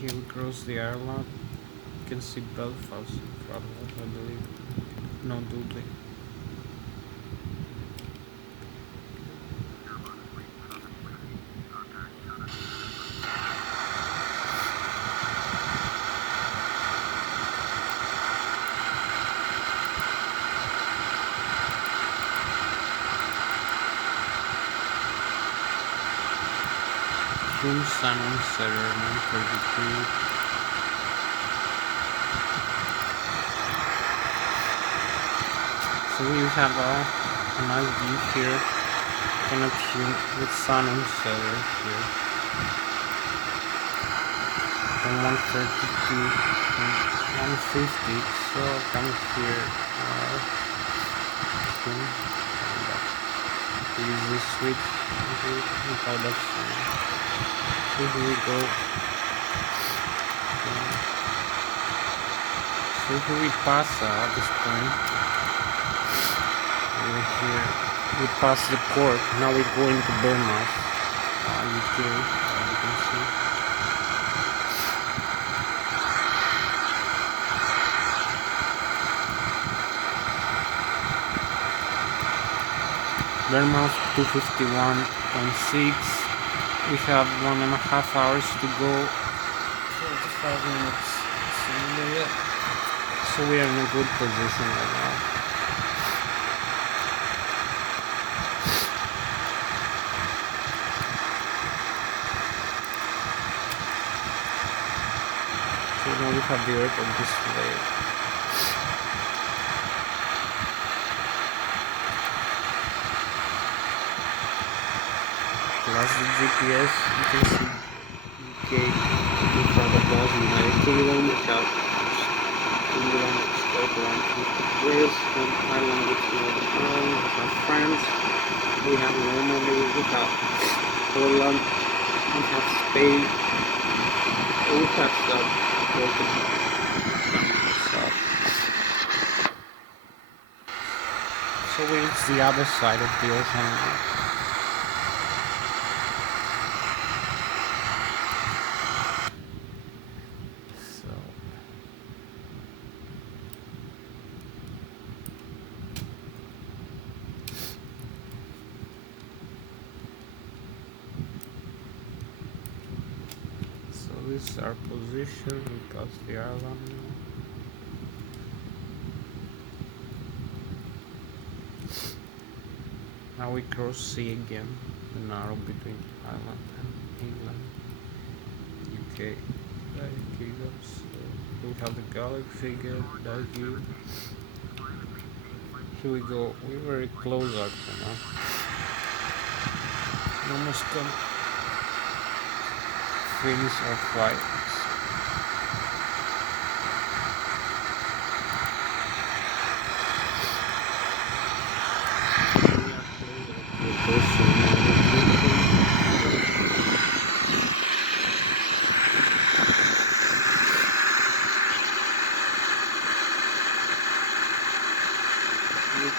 Here we cross the airlock. You can see Belfast in front of us, I believe. No, Dudley. From San Center, 932. So we have a nice view here. Connection with San Center here. From 132 and 150. So come here. Use this switch without that. So here we go. So here we pass at this point. We're here. We pass the port. Now we go into Bournemouth, UK, as you can see. Bournemouth 251.6. We have 1.5 hours to go. 45 minutes. So we are in a good position right now. So now we have the airport display. Plus the GPS, you can see UK in front of us, United Kingdom, we have England, Scotland, Wales, and Ireland, which is Northern Ireland, we have France, we have Normandy, we have Holland, we have Spain, and we have Portugal. So we reach the other side of the ocean now. So this is our position. We got the island now. Now we cross sea again, the narrow between Ireland and England, UK, United Kingdom. So we have the Gallic figure, that view. Here we go. We're very close actually now. We almost can finish our flight.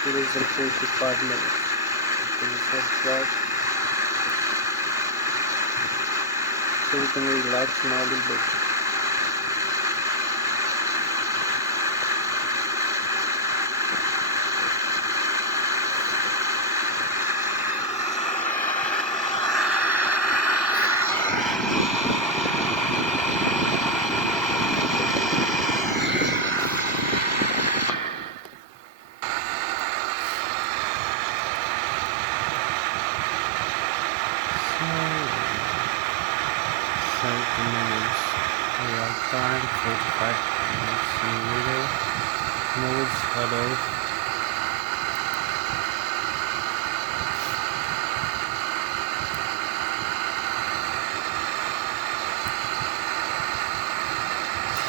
It is 45 minutes. So we can relax now a little bit. Time 45 minutes in the middle. Modes hello.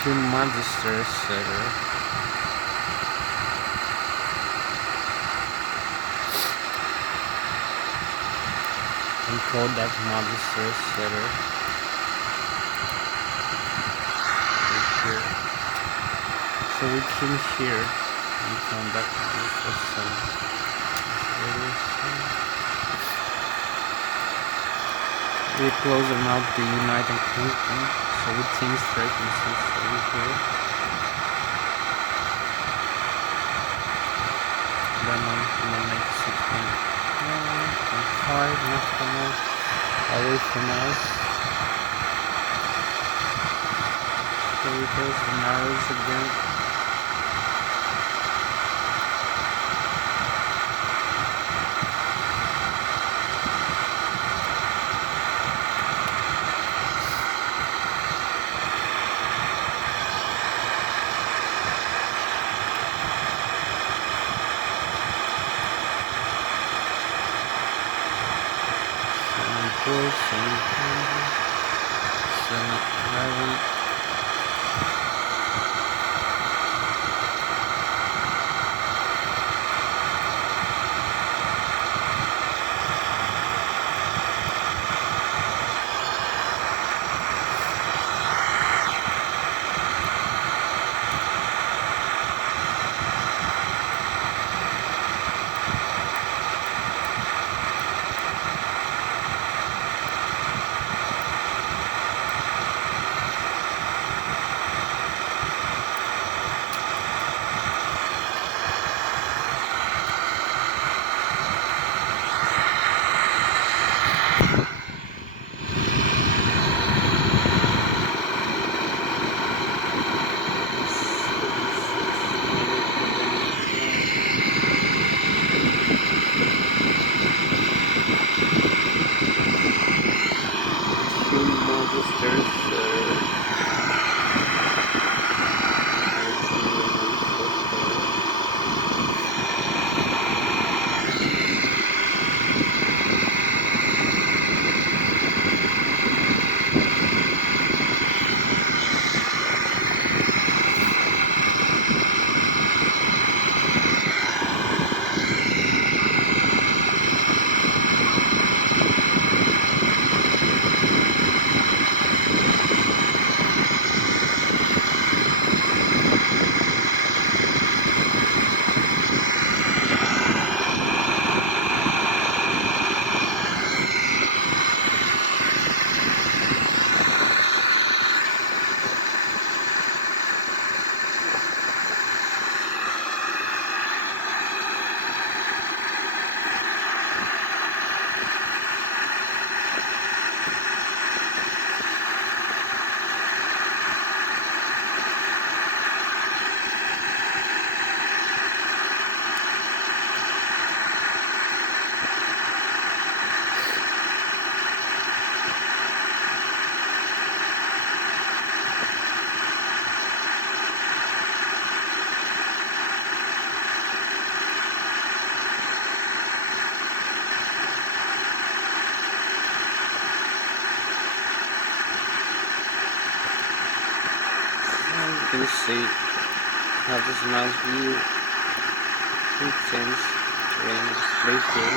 Magister server. And Kodak Magister server. So we came here and come back to this system. We close them out the United Kingdom, so we change frequencies over here. Then on 96.5 national away from us. So we close the narrows again. And you can see how this nice view it since rain is placed here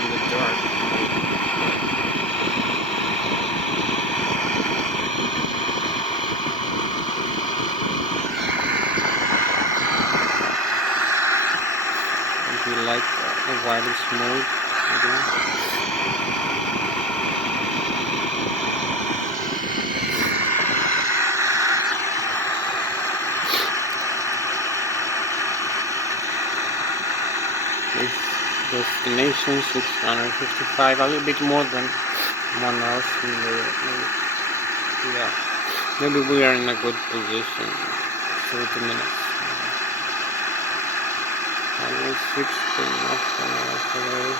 in the dark. If you like the white smoke again. This destination 655, a little bit more than 1 hour from there. Yeah, maybe we are in a good position. 30 minutes. Highway 16 off 1 hour away.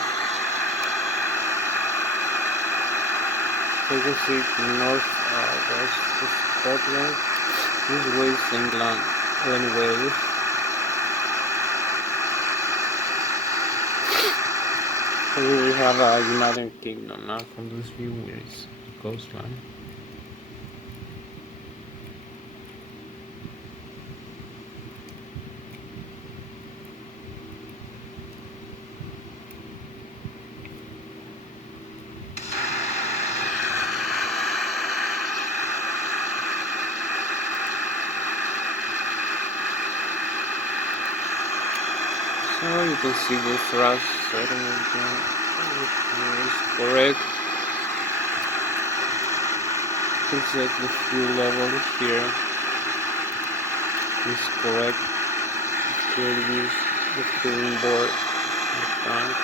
So you can see north west of Scotland. This way is England and Wales. Here we have a United Kingdom now from this view where it's the coastline. So you can see the thrust setting again. Is correct. You can check the fuel level here. Is correct. Fuel use the fueling board. The tank,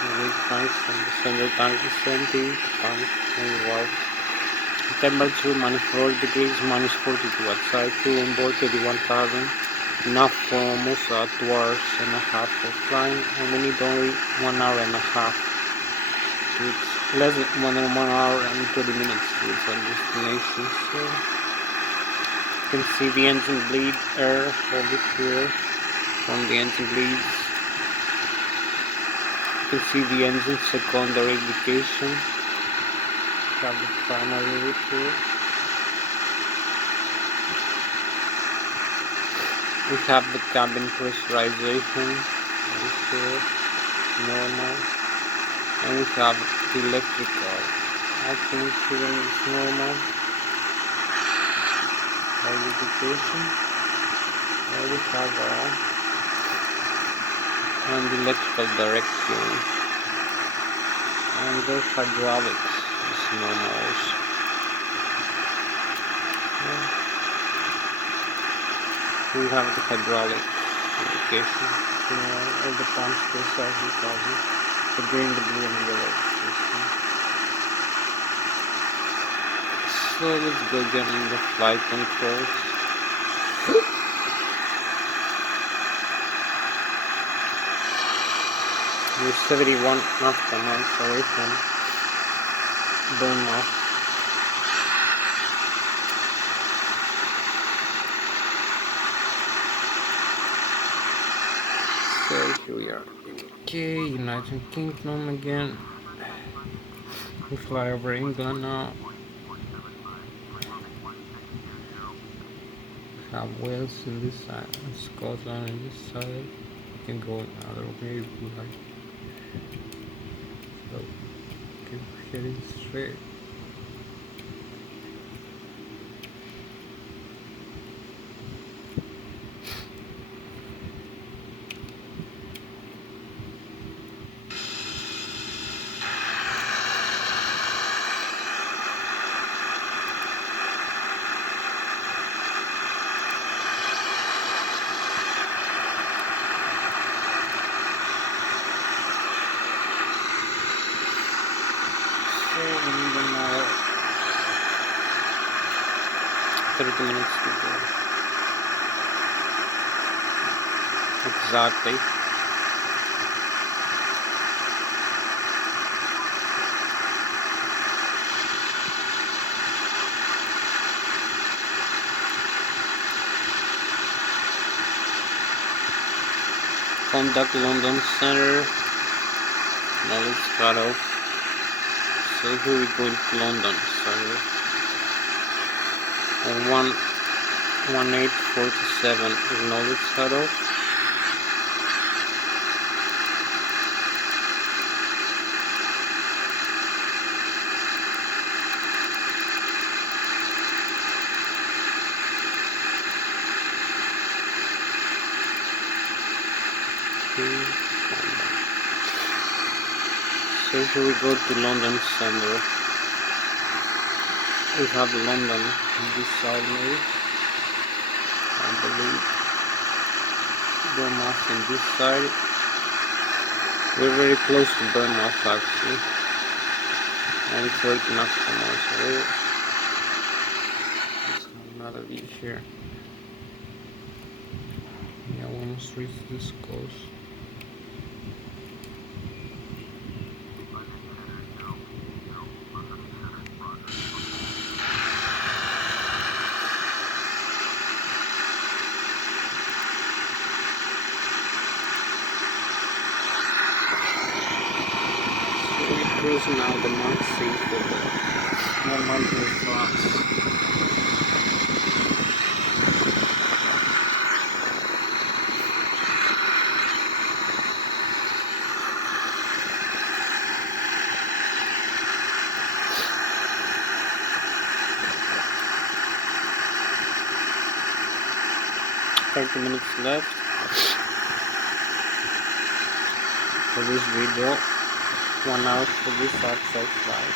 the weight tanks, and the center tank is empty. Tank and valves. The temperature -4 degrees, -42 outside. Fueling board 31,000. Enough for almost 2 hours and a half of flying, and we need only 1 hour and a half. So it's less than 1 hour and 30 minutes to its destination. So you can see the engine bleed air over here from the engine bleeds. You can see the engine secondary indication. You have the primary here. We have the cabin pressurization right here, normal, and we have the electrical. I think here is normal. Identification. And we have and the electrical direction, and the hydraulics is normal also. We have the hydraulic indication, all the pumps, as we call it, the green, the blue, and the yellow system. So let's go get in the flight controls. We're 71 nautical miles away from Bournemouth. So here we are. Okay, United Kingdom again. We fly over England now. We have Wales on this side, and Scotland on this side. You can go another way if you like. So keep heading straight. So we need another 30 minutes to go. Exactly. Contact London Center. Now let's cut off. So here we go to London Center. On 1847 acknowledged cutoff. So here we go to London Center. We have London on this side maybe, I believe. Bournemouth on this side. We're very close to Bournemouth actually. And 30 nautical miles away. Let's have another view here. Yeah, we almost reached this close. Cruising now the North Sea for the Normandy of France. Thirty minutes left for this video. 1 hour for this outside flight.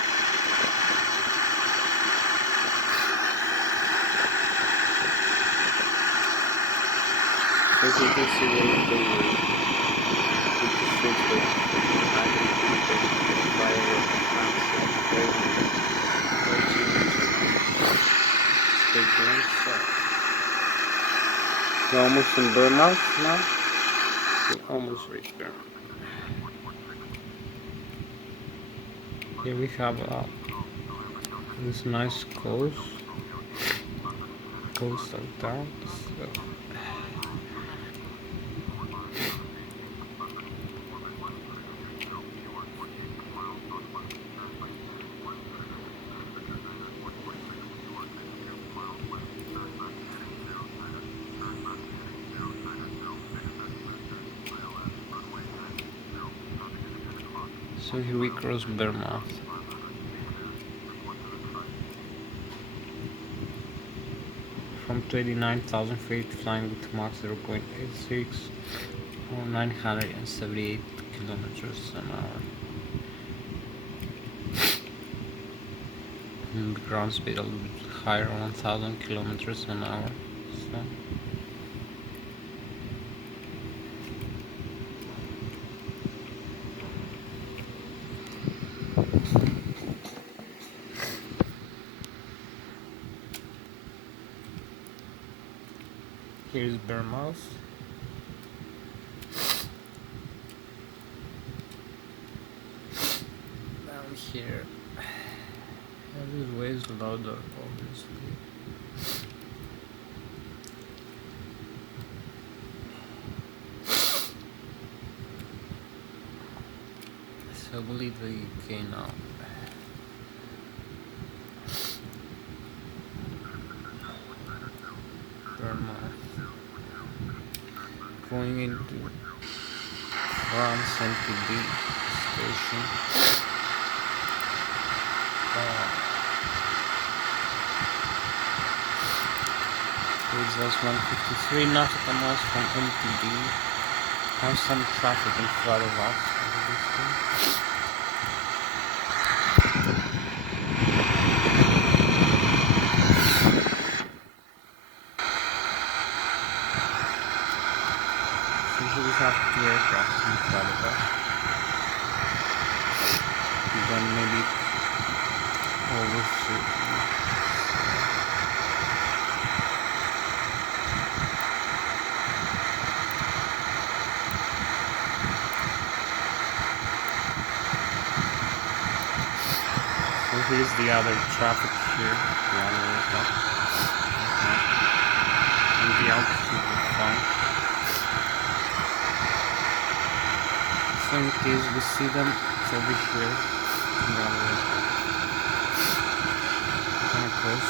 As you can see, we're in the we're almost in Bournemouth now. We almost reached there. Here we have this nice coastal town. So here we cross Bournemouth. From 29,000 feet, flying with Mach 0.86 or 978 kilometers an hour. And the ground speed a little bit higher, 1,000 kilometers an hour. So here's Bournemouth. Down here, this way is louder, obviously. So I believe the UK now. Bournemouth. Going into France MTD station. It's just 153 nautical miles from MTD. Have some traffic in front of us. We have 2 aircraft in front of us. Then maybe overshoot. So here's the other traffic here, the other aircraft. And the altitude is fine. So in case we see them, it's over here. Kind of close.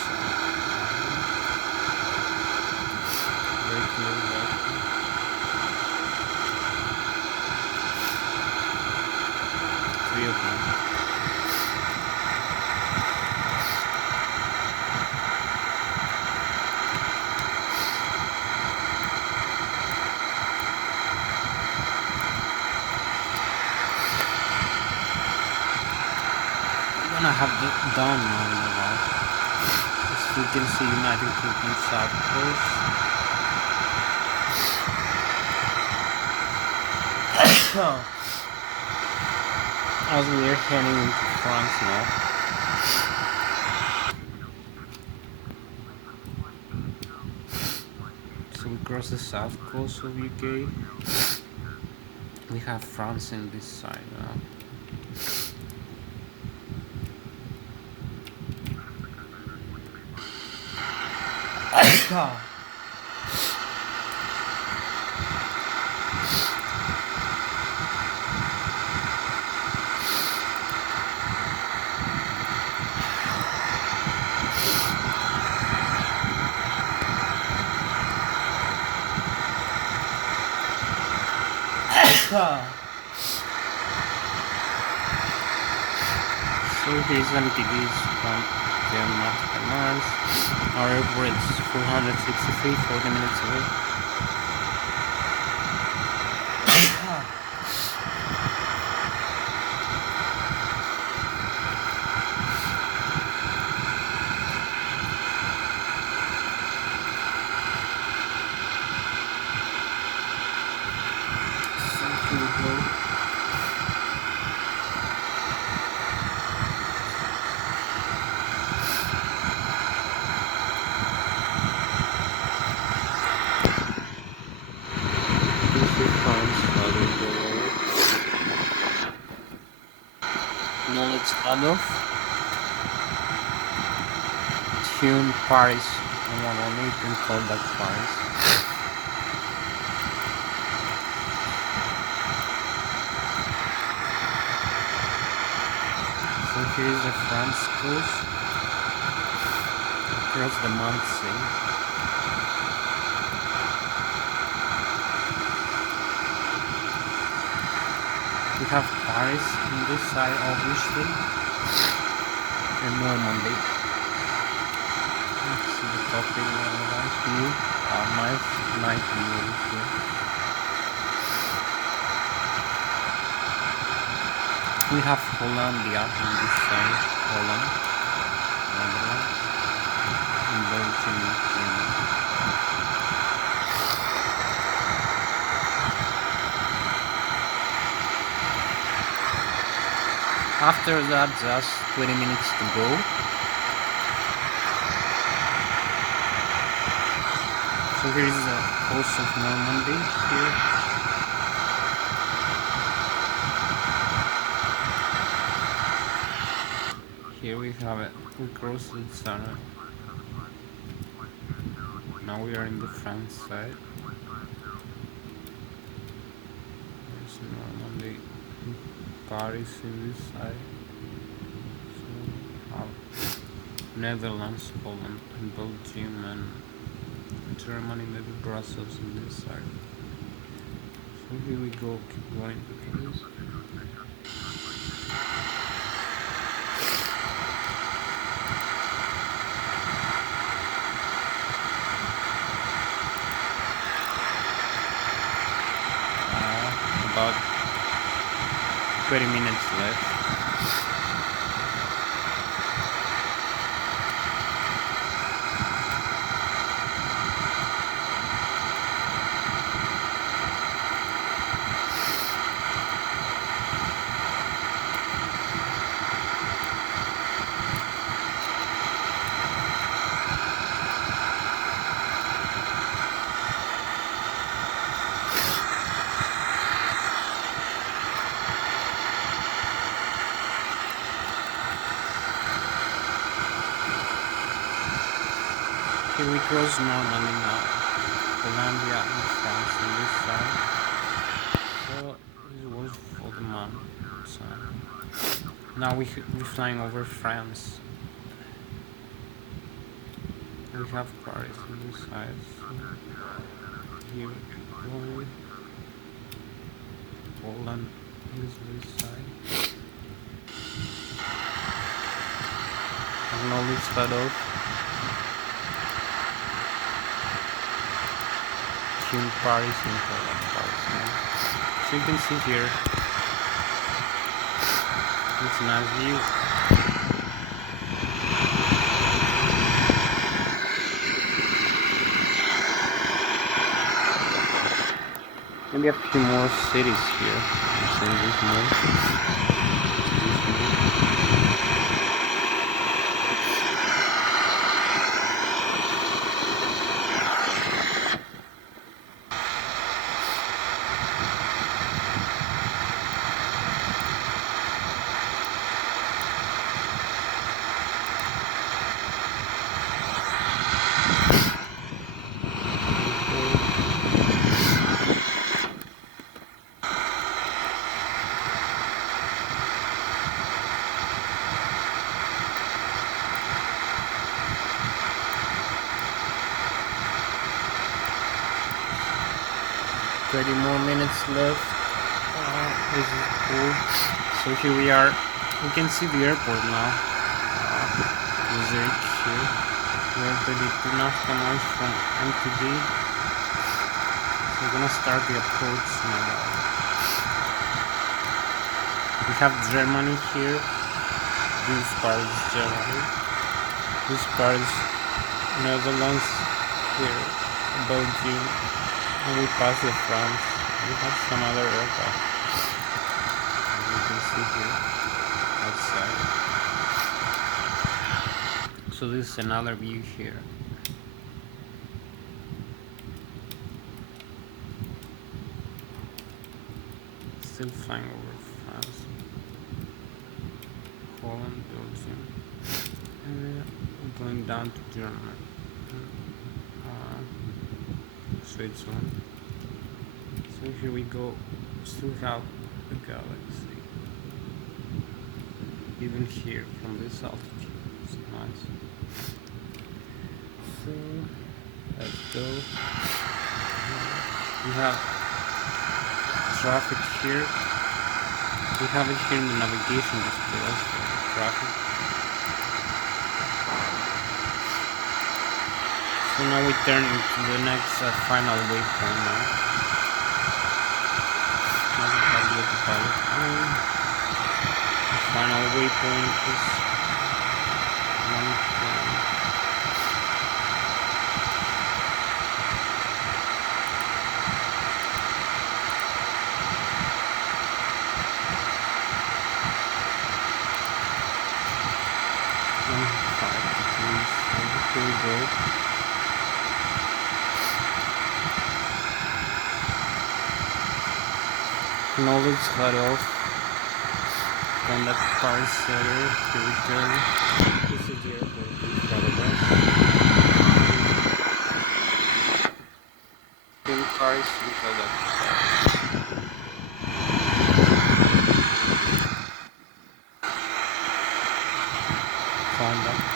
very close actually. Three of them. We're gonna have the dawn now in a while. As you can see, United Kingdom South Coast. As we are heading into France now. So we cross the south coast of UK. We have France in this side now. So here's MTV's from Denmark commands. Our airport is 463, 40 minutes away. So here we go. This is France, how we go. Knowledge Adolf. Tune Paris. Only can call that Paris. So here's the France coast. Across the Manche. We have Paris on this side, obviously, and Normandy. Let's see the topic nice view. Nice view here. We have Hollandia on this side, Holland, Netherlands, and Belgium, Germany. After that, just 20 minutes to go. So here is the coast of Normandy here. Here we have it. We crossed the Channel. Now we are in the France side. There's Normandy, Paris in this side. So Netherlands, Holland, and Belgium, and Germany, maybe Brussels on this side. So here we go, keep going to this. About 20 minutes left. Here we cross Normandy now. Hollandia and France on this side. So this was for the month. So now we're flying over France. We have Paris on this side. So here going. Poland this side. Acknowledge cutoff. Tune Paris in Poland, Paris. So you can see here, it's a nice view. Maybe a few more cities here. It's in this mode. More minutes left. This is cool. So here we are. We can see the airport now. Zurich here. We are 32 nautical from MTD. So we're gonna start the approach now. We have Germany here. This part is Germany. This part is Netherlands here. Belgium. And we pass the France. We have some other aircraft. As you can see here outside. So this is another view here. Still flying over France, Holland, Belgium, and going down to Germany. Switzerland. So here we go. Still have the galaxy. Even here from this altitude. It's nice. So let's go. We have traffic here. We have it here in the navigation display also. Traffic. So now we turn into the next final waypoint now. The final waypoint is 1 Here we go. Knowledge cut off. Conduct Paris setter to return. This is the airport by the way. In Paris, we conduct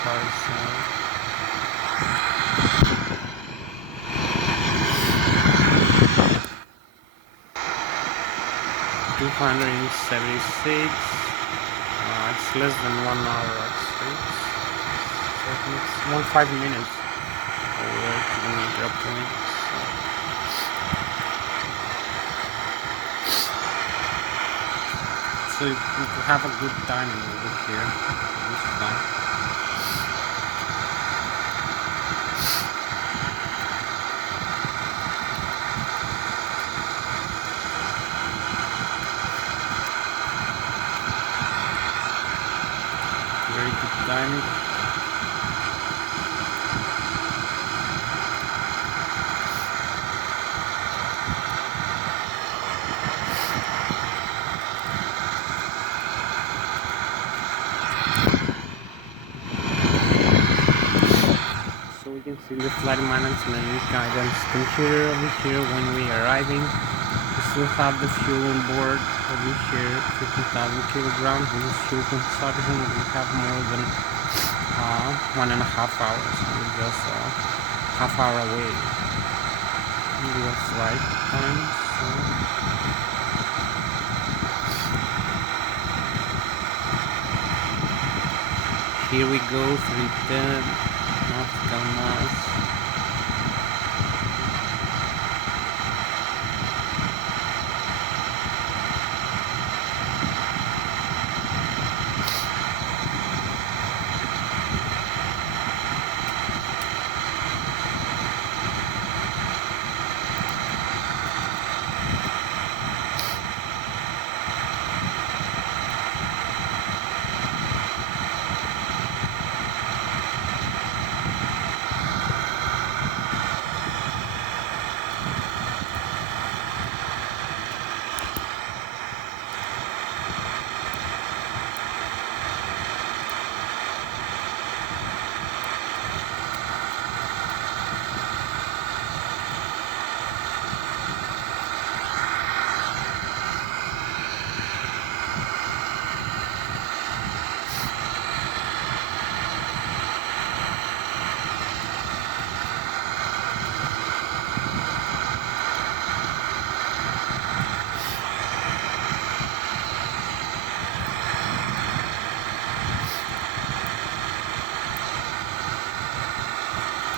Paris setter. 276. It's less than 1 hour actually. So it's 15 minutes over to the drop point. So you can have a good time over here. It's fun. Timing. So we can see the flight management guidance computer over here when we are arriving. We still have the fuel on board over here, 50,000 kilograms. With fuel consumption, we have more than 1.5 hours. We're just half hour away. We the flight time. So here we go, 310 nautical miles.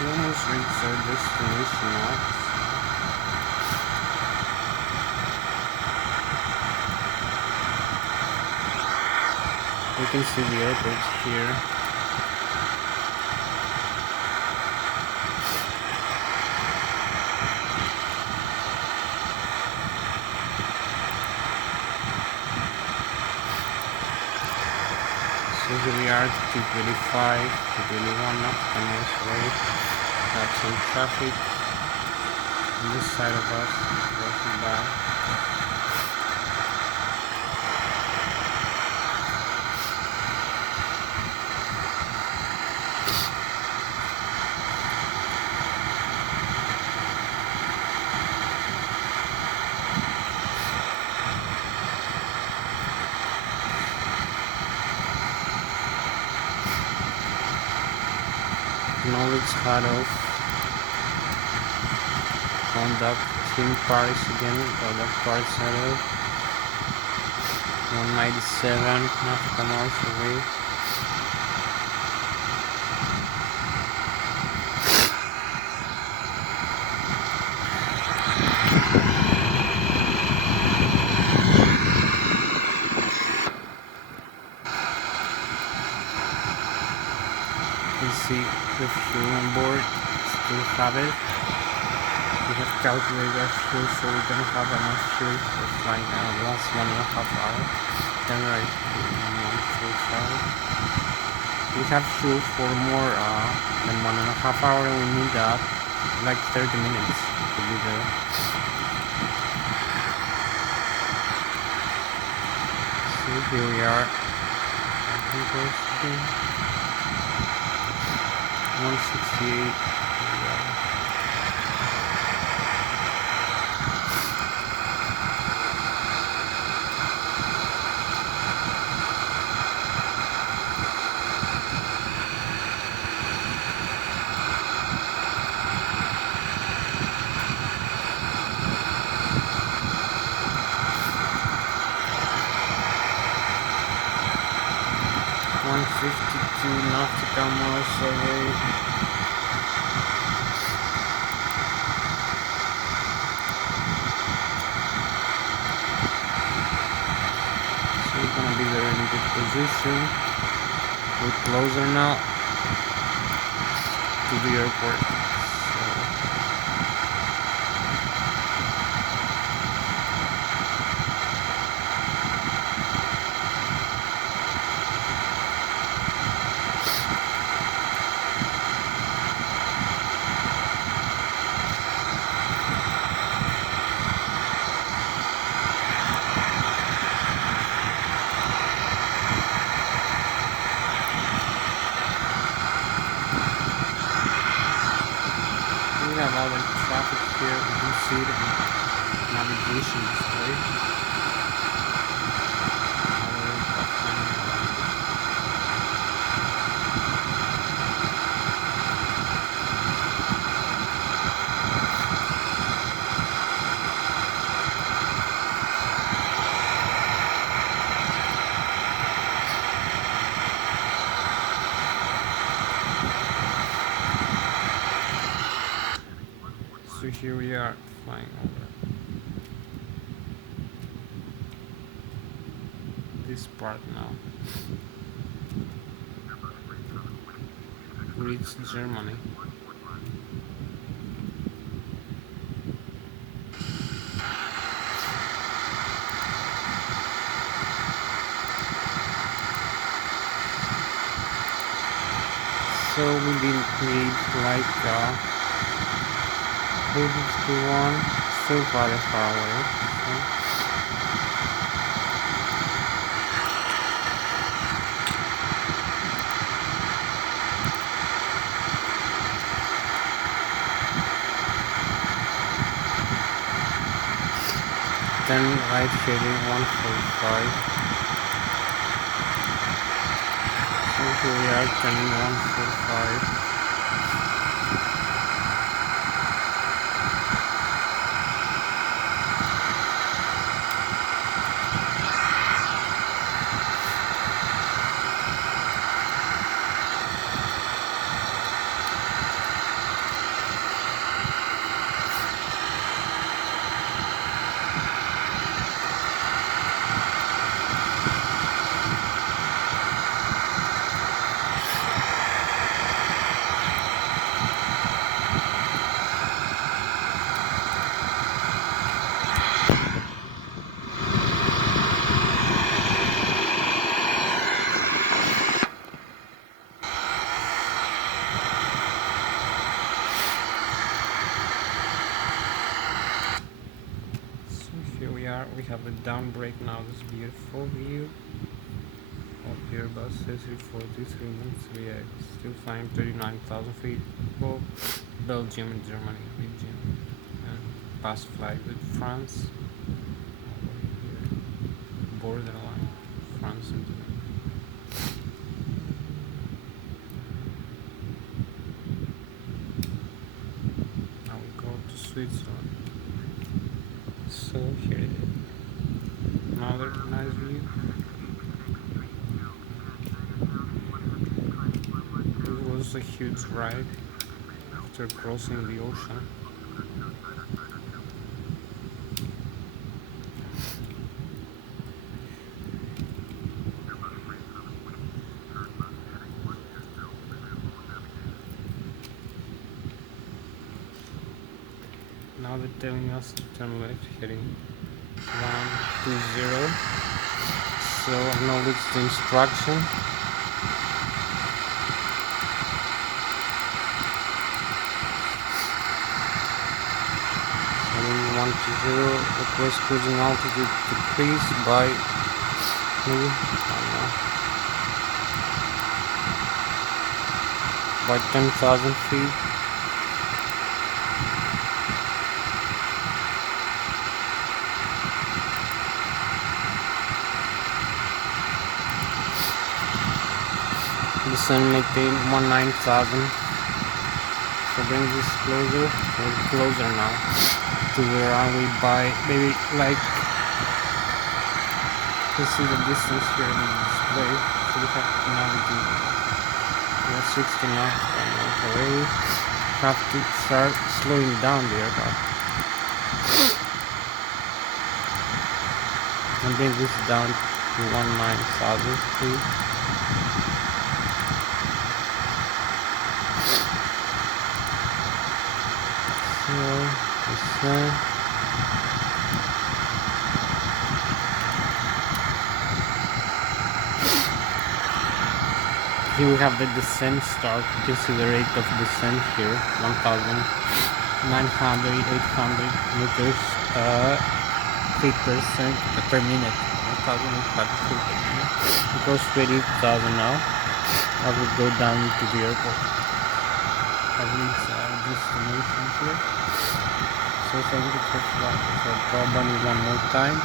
We almost reached our destination now. You can see the airport here. So here we are, 225, 221 nautical miles away. Got some traffic on this side of us, crossing by. Knowledge cutoff. Conduct Team Paris again. Conduct Paris settled. 197 nautical miles away. You can see the fuel on board. Still have it. We have calculated our fuel, so we're gonna have enough fuel for flying the last 1.5 hours. January 145. We have fuel for more than 1.5 hours, and we need like 30 minutes to be there. So here we are. 168. Nautical miles away. So we're gonna be there in a good position. We're closer now to the airport. We have all the traffic here. We can see the navigation display. we are flying over this part now. Reach Germany. So we didn't need like 351, still very far away. So. Then right heading 145. So here we are turning 145. We have a down brake now. This beautiful view of Airbus A340 3x, still flying 39,000 feet above Belgium and Germany region, and past flight with France over here, borderline France and Germany. Now we go to Switzerland. So here it is. Another nice view. It was a huge ride after crossing the ocean. Now they're telling us to turn left, heading 120. So acknowledge the instruction. Heading 120. Request cruising altitude decrease by maybe, I don't know, by 10,000 feet. Descend maintain 19,000. So bring this closer. We're closer now to the runway by maybe like, you see the distance here in the display. So we have now we are 60 knots away. Have to start slowing down the aircraft and bring this down to 19,000 feet. Here we have the descent start. You can see the rate of descent here, 1,900, 800 meters feet per minute. 1,800 feet per minute. It goes 20,000 now. I will go down to the airport. I reach destination here. So thank you for flying. So probably one more time.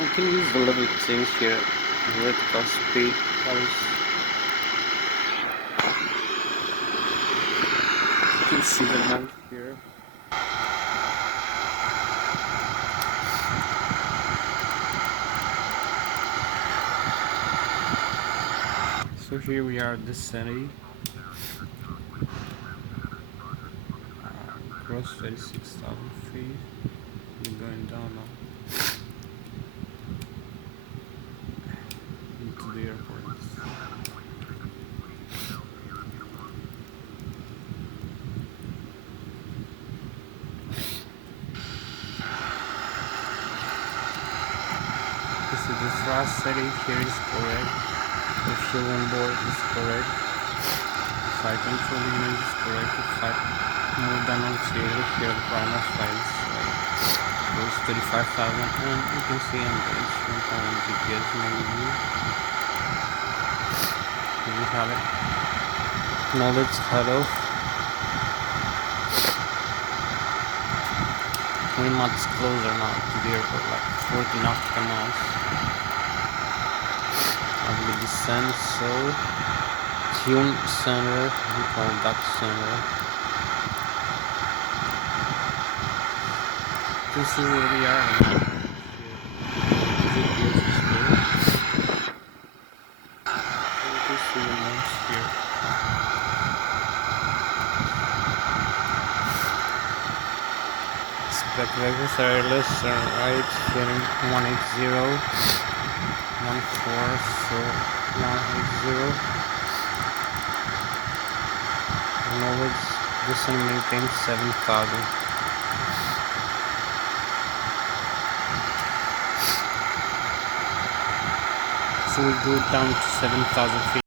You can use the level change here, vertical speed. You can see the map here. So here we are at the city. Gross 36,000 feet. We're going down now into the airport. This is the last city. Here is correct. The fuel on board is correct. Flight control unit is correct. If I move down on zero, here the primal flights goes 35,000, and you can see on the instrument on GPS menu. Here we have it. Knowledge cutoff. 20 miles closer now to the airport, like 40 nautical miles. As we descend, so tune center, we call that center. This is where we are now. GPS is here. So you can see the notes here. Expect vectors are less than right, heading 180, 14, so 180. Knowledge, descend maintain 7,000. So we go down to 7,000 feet.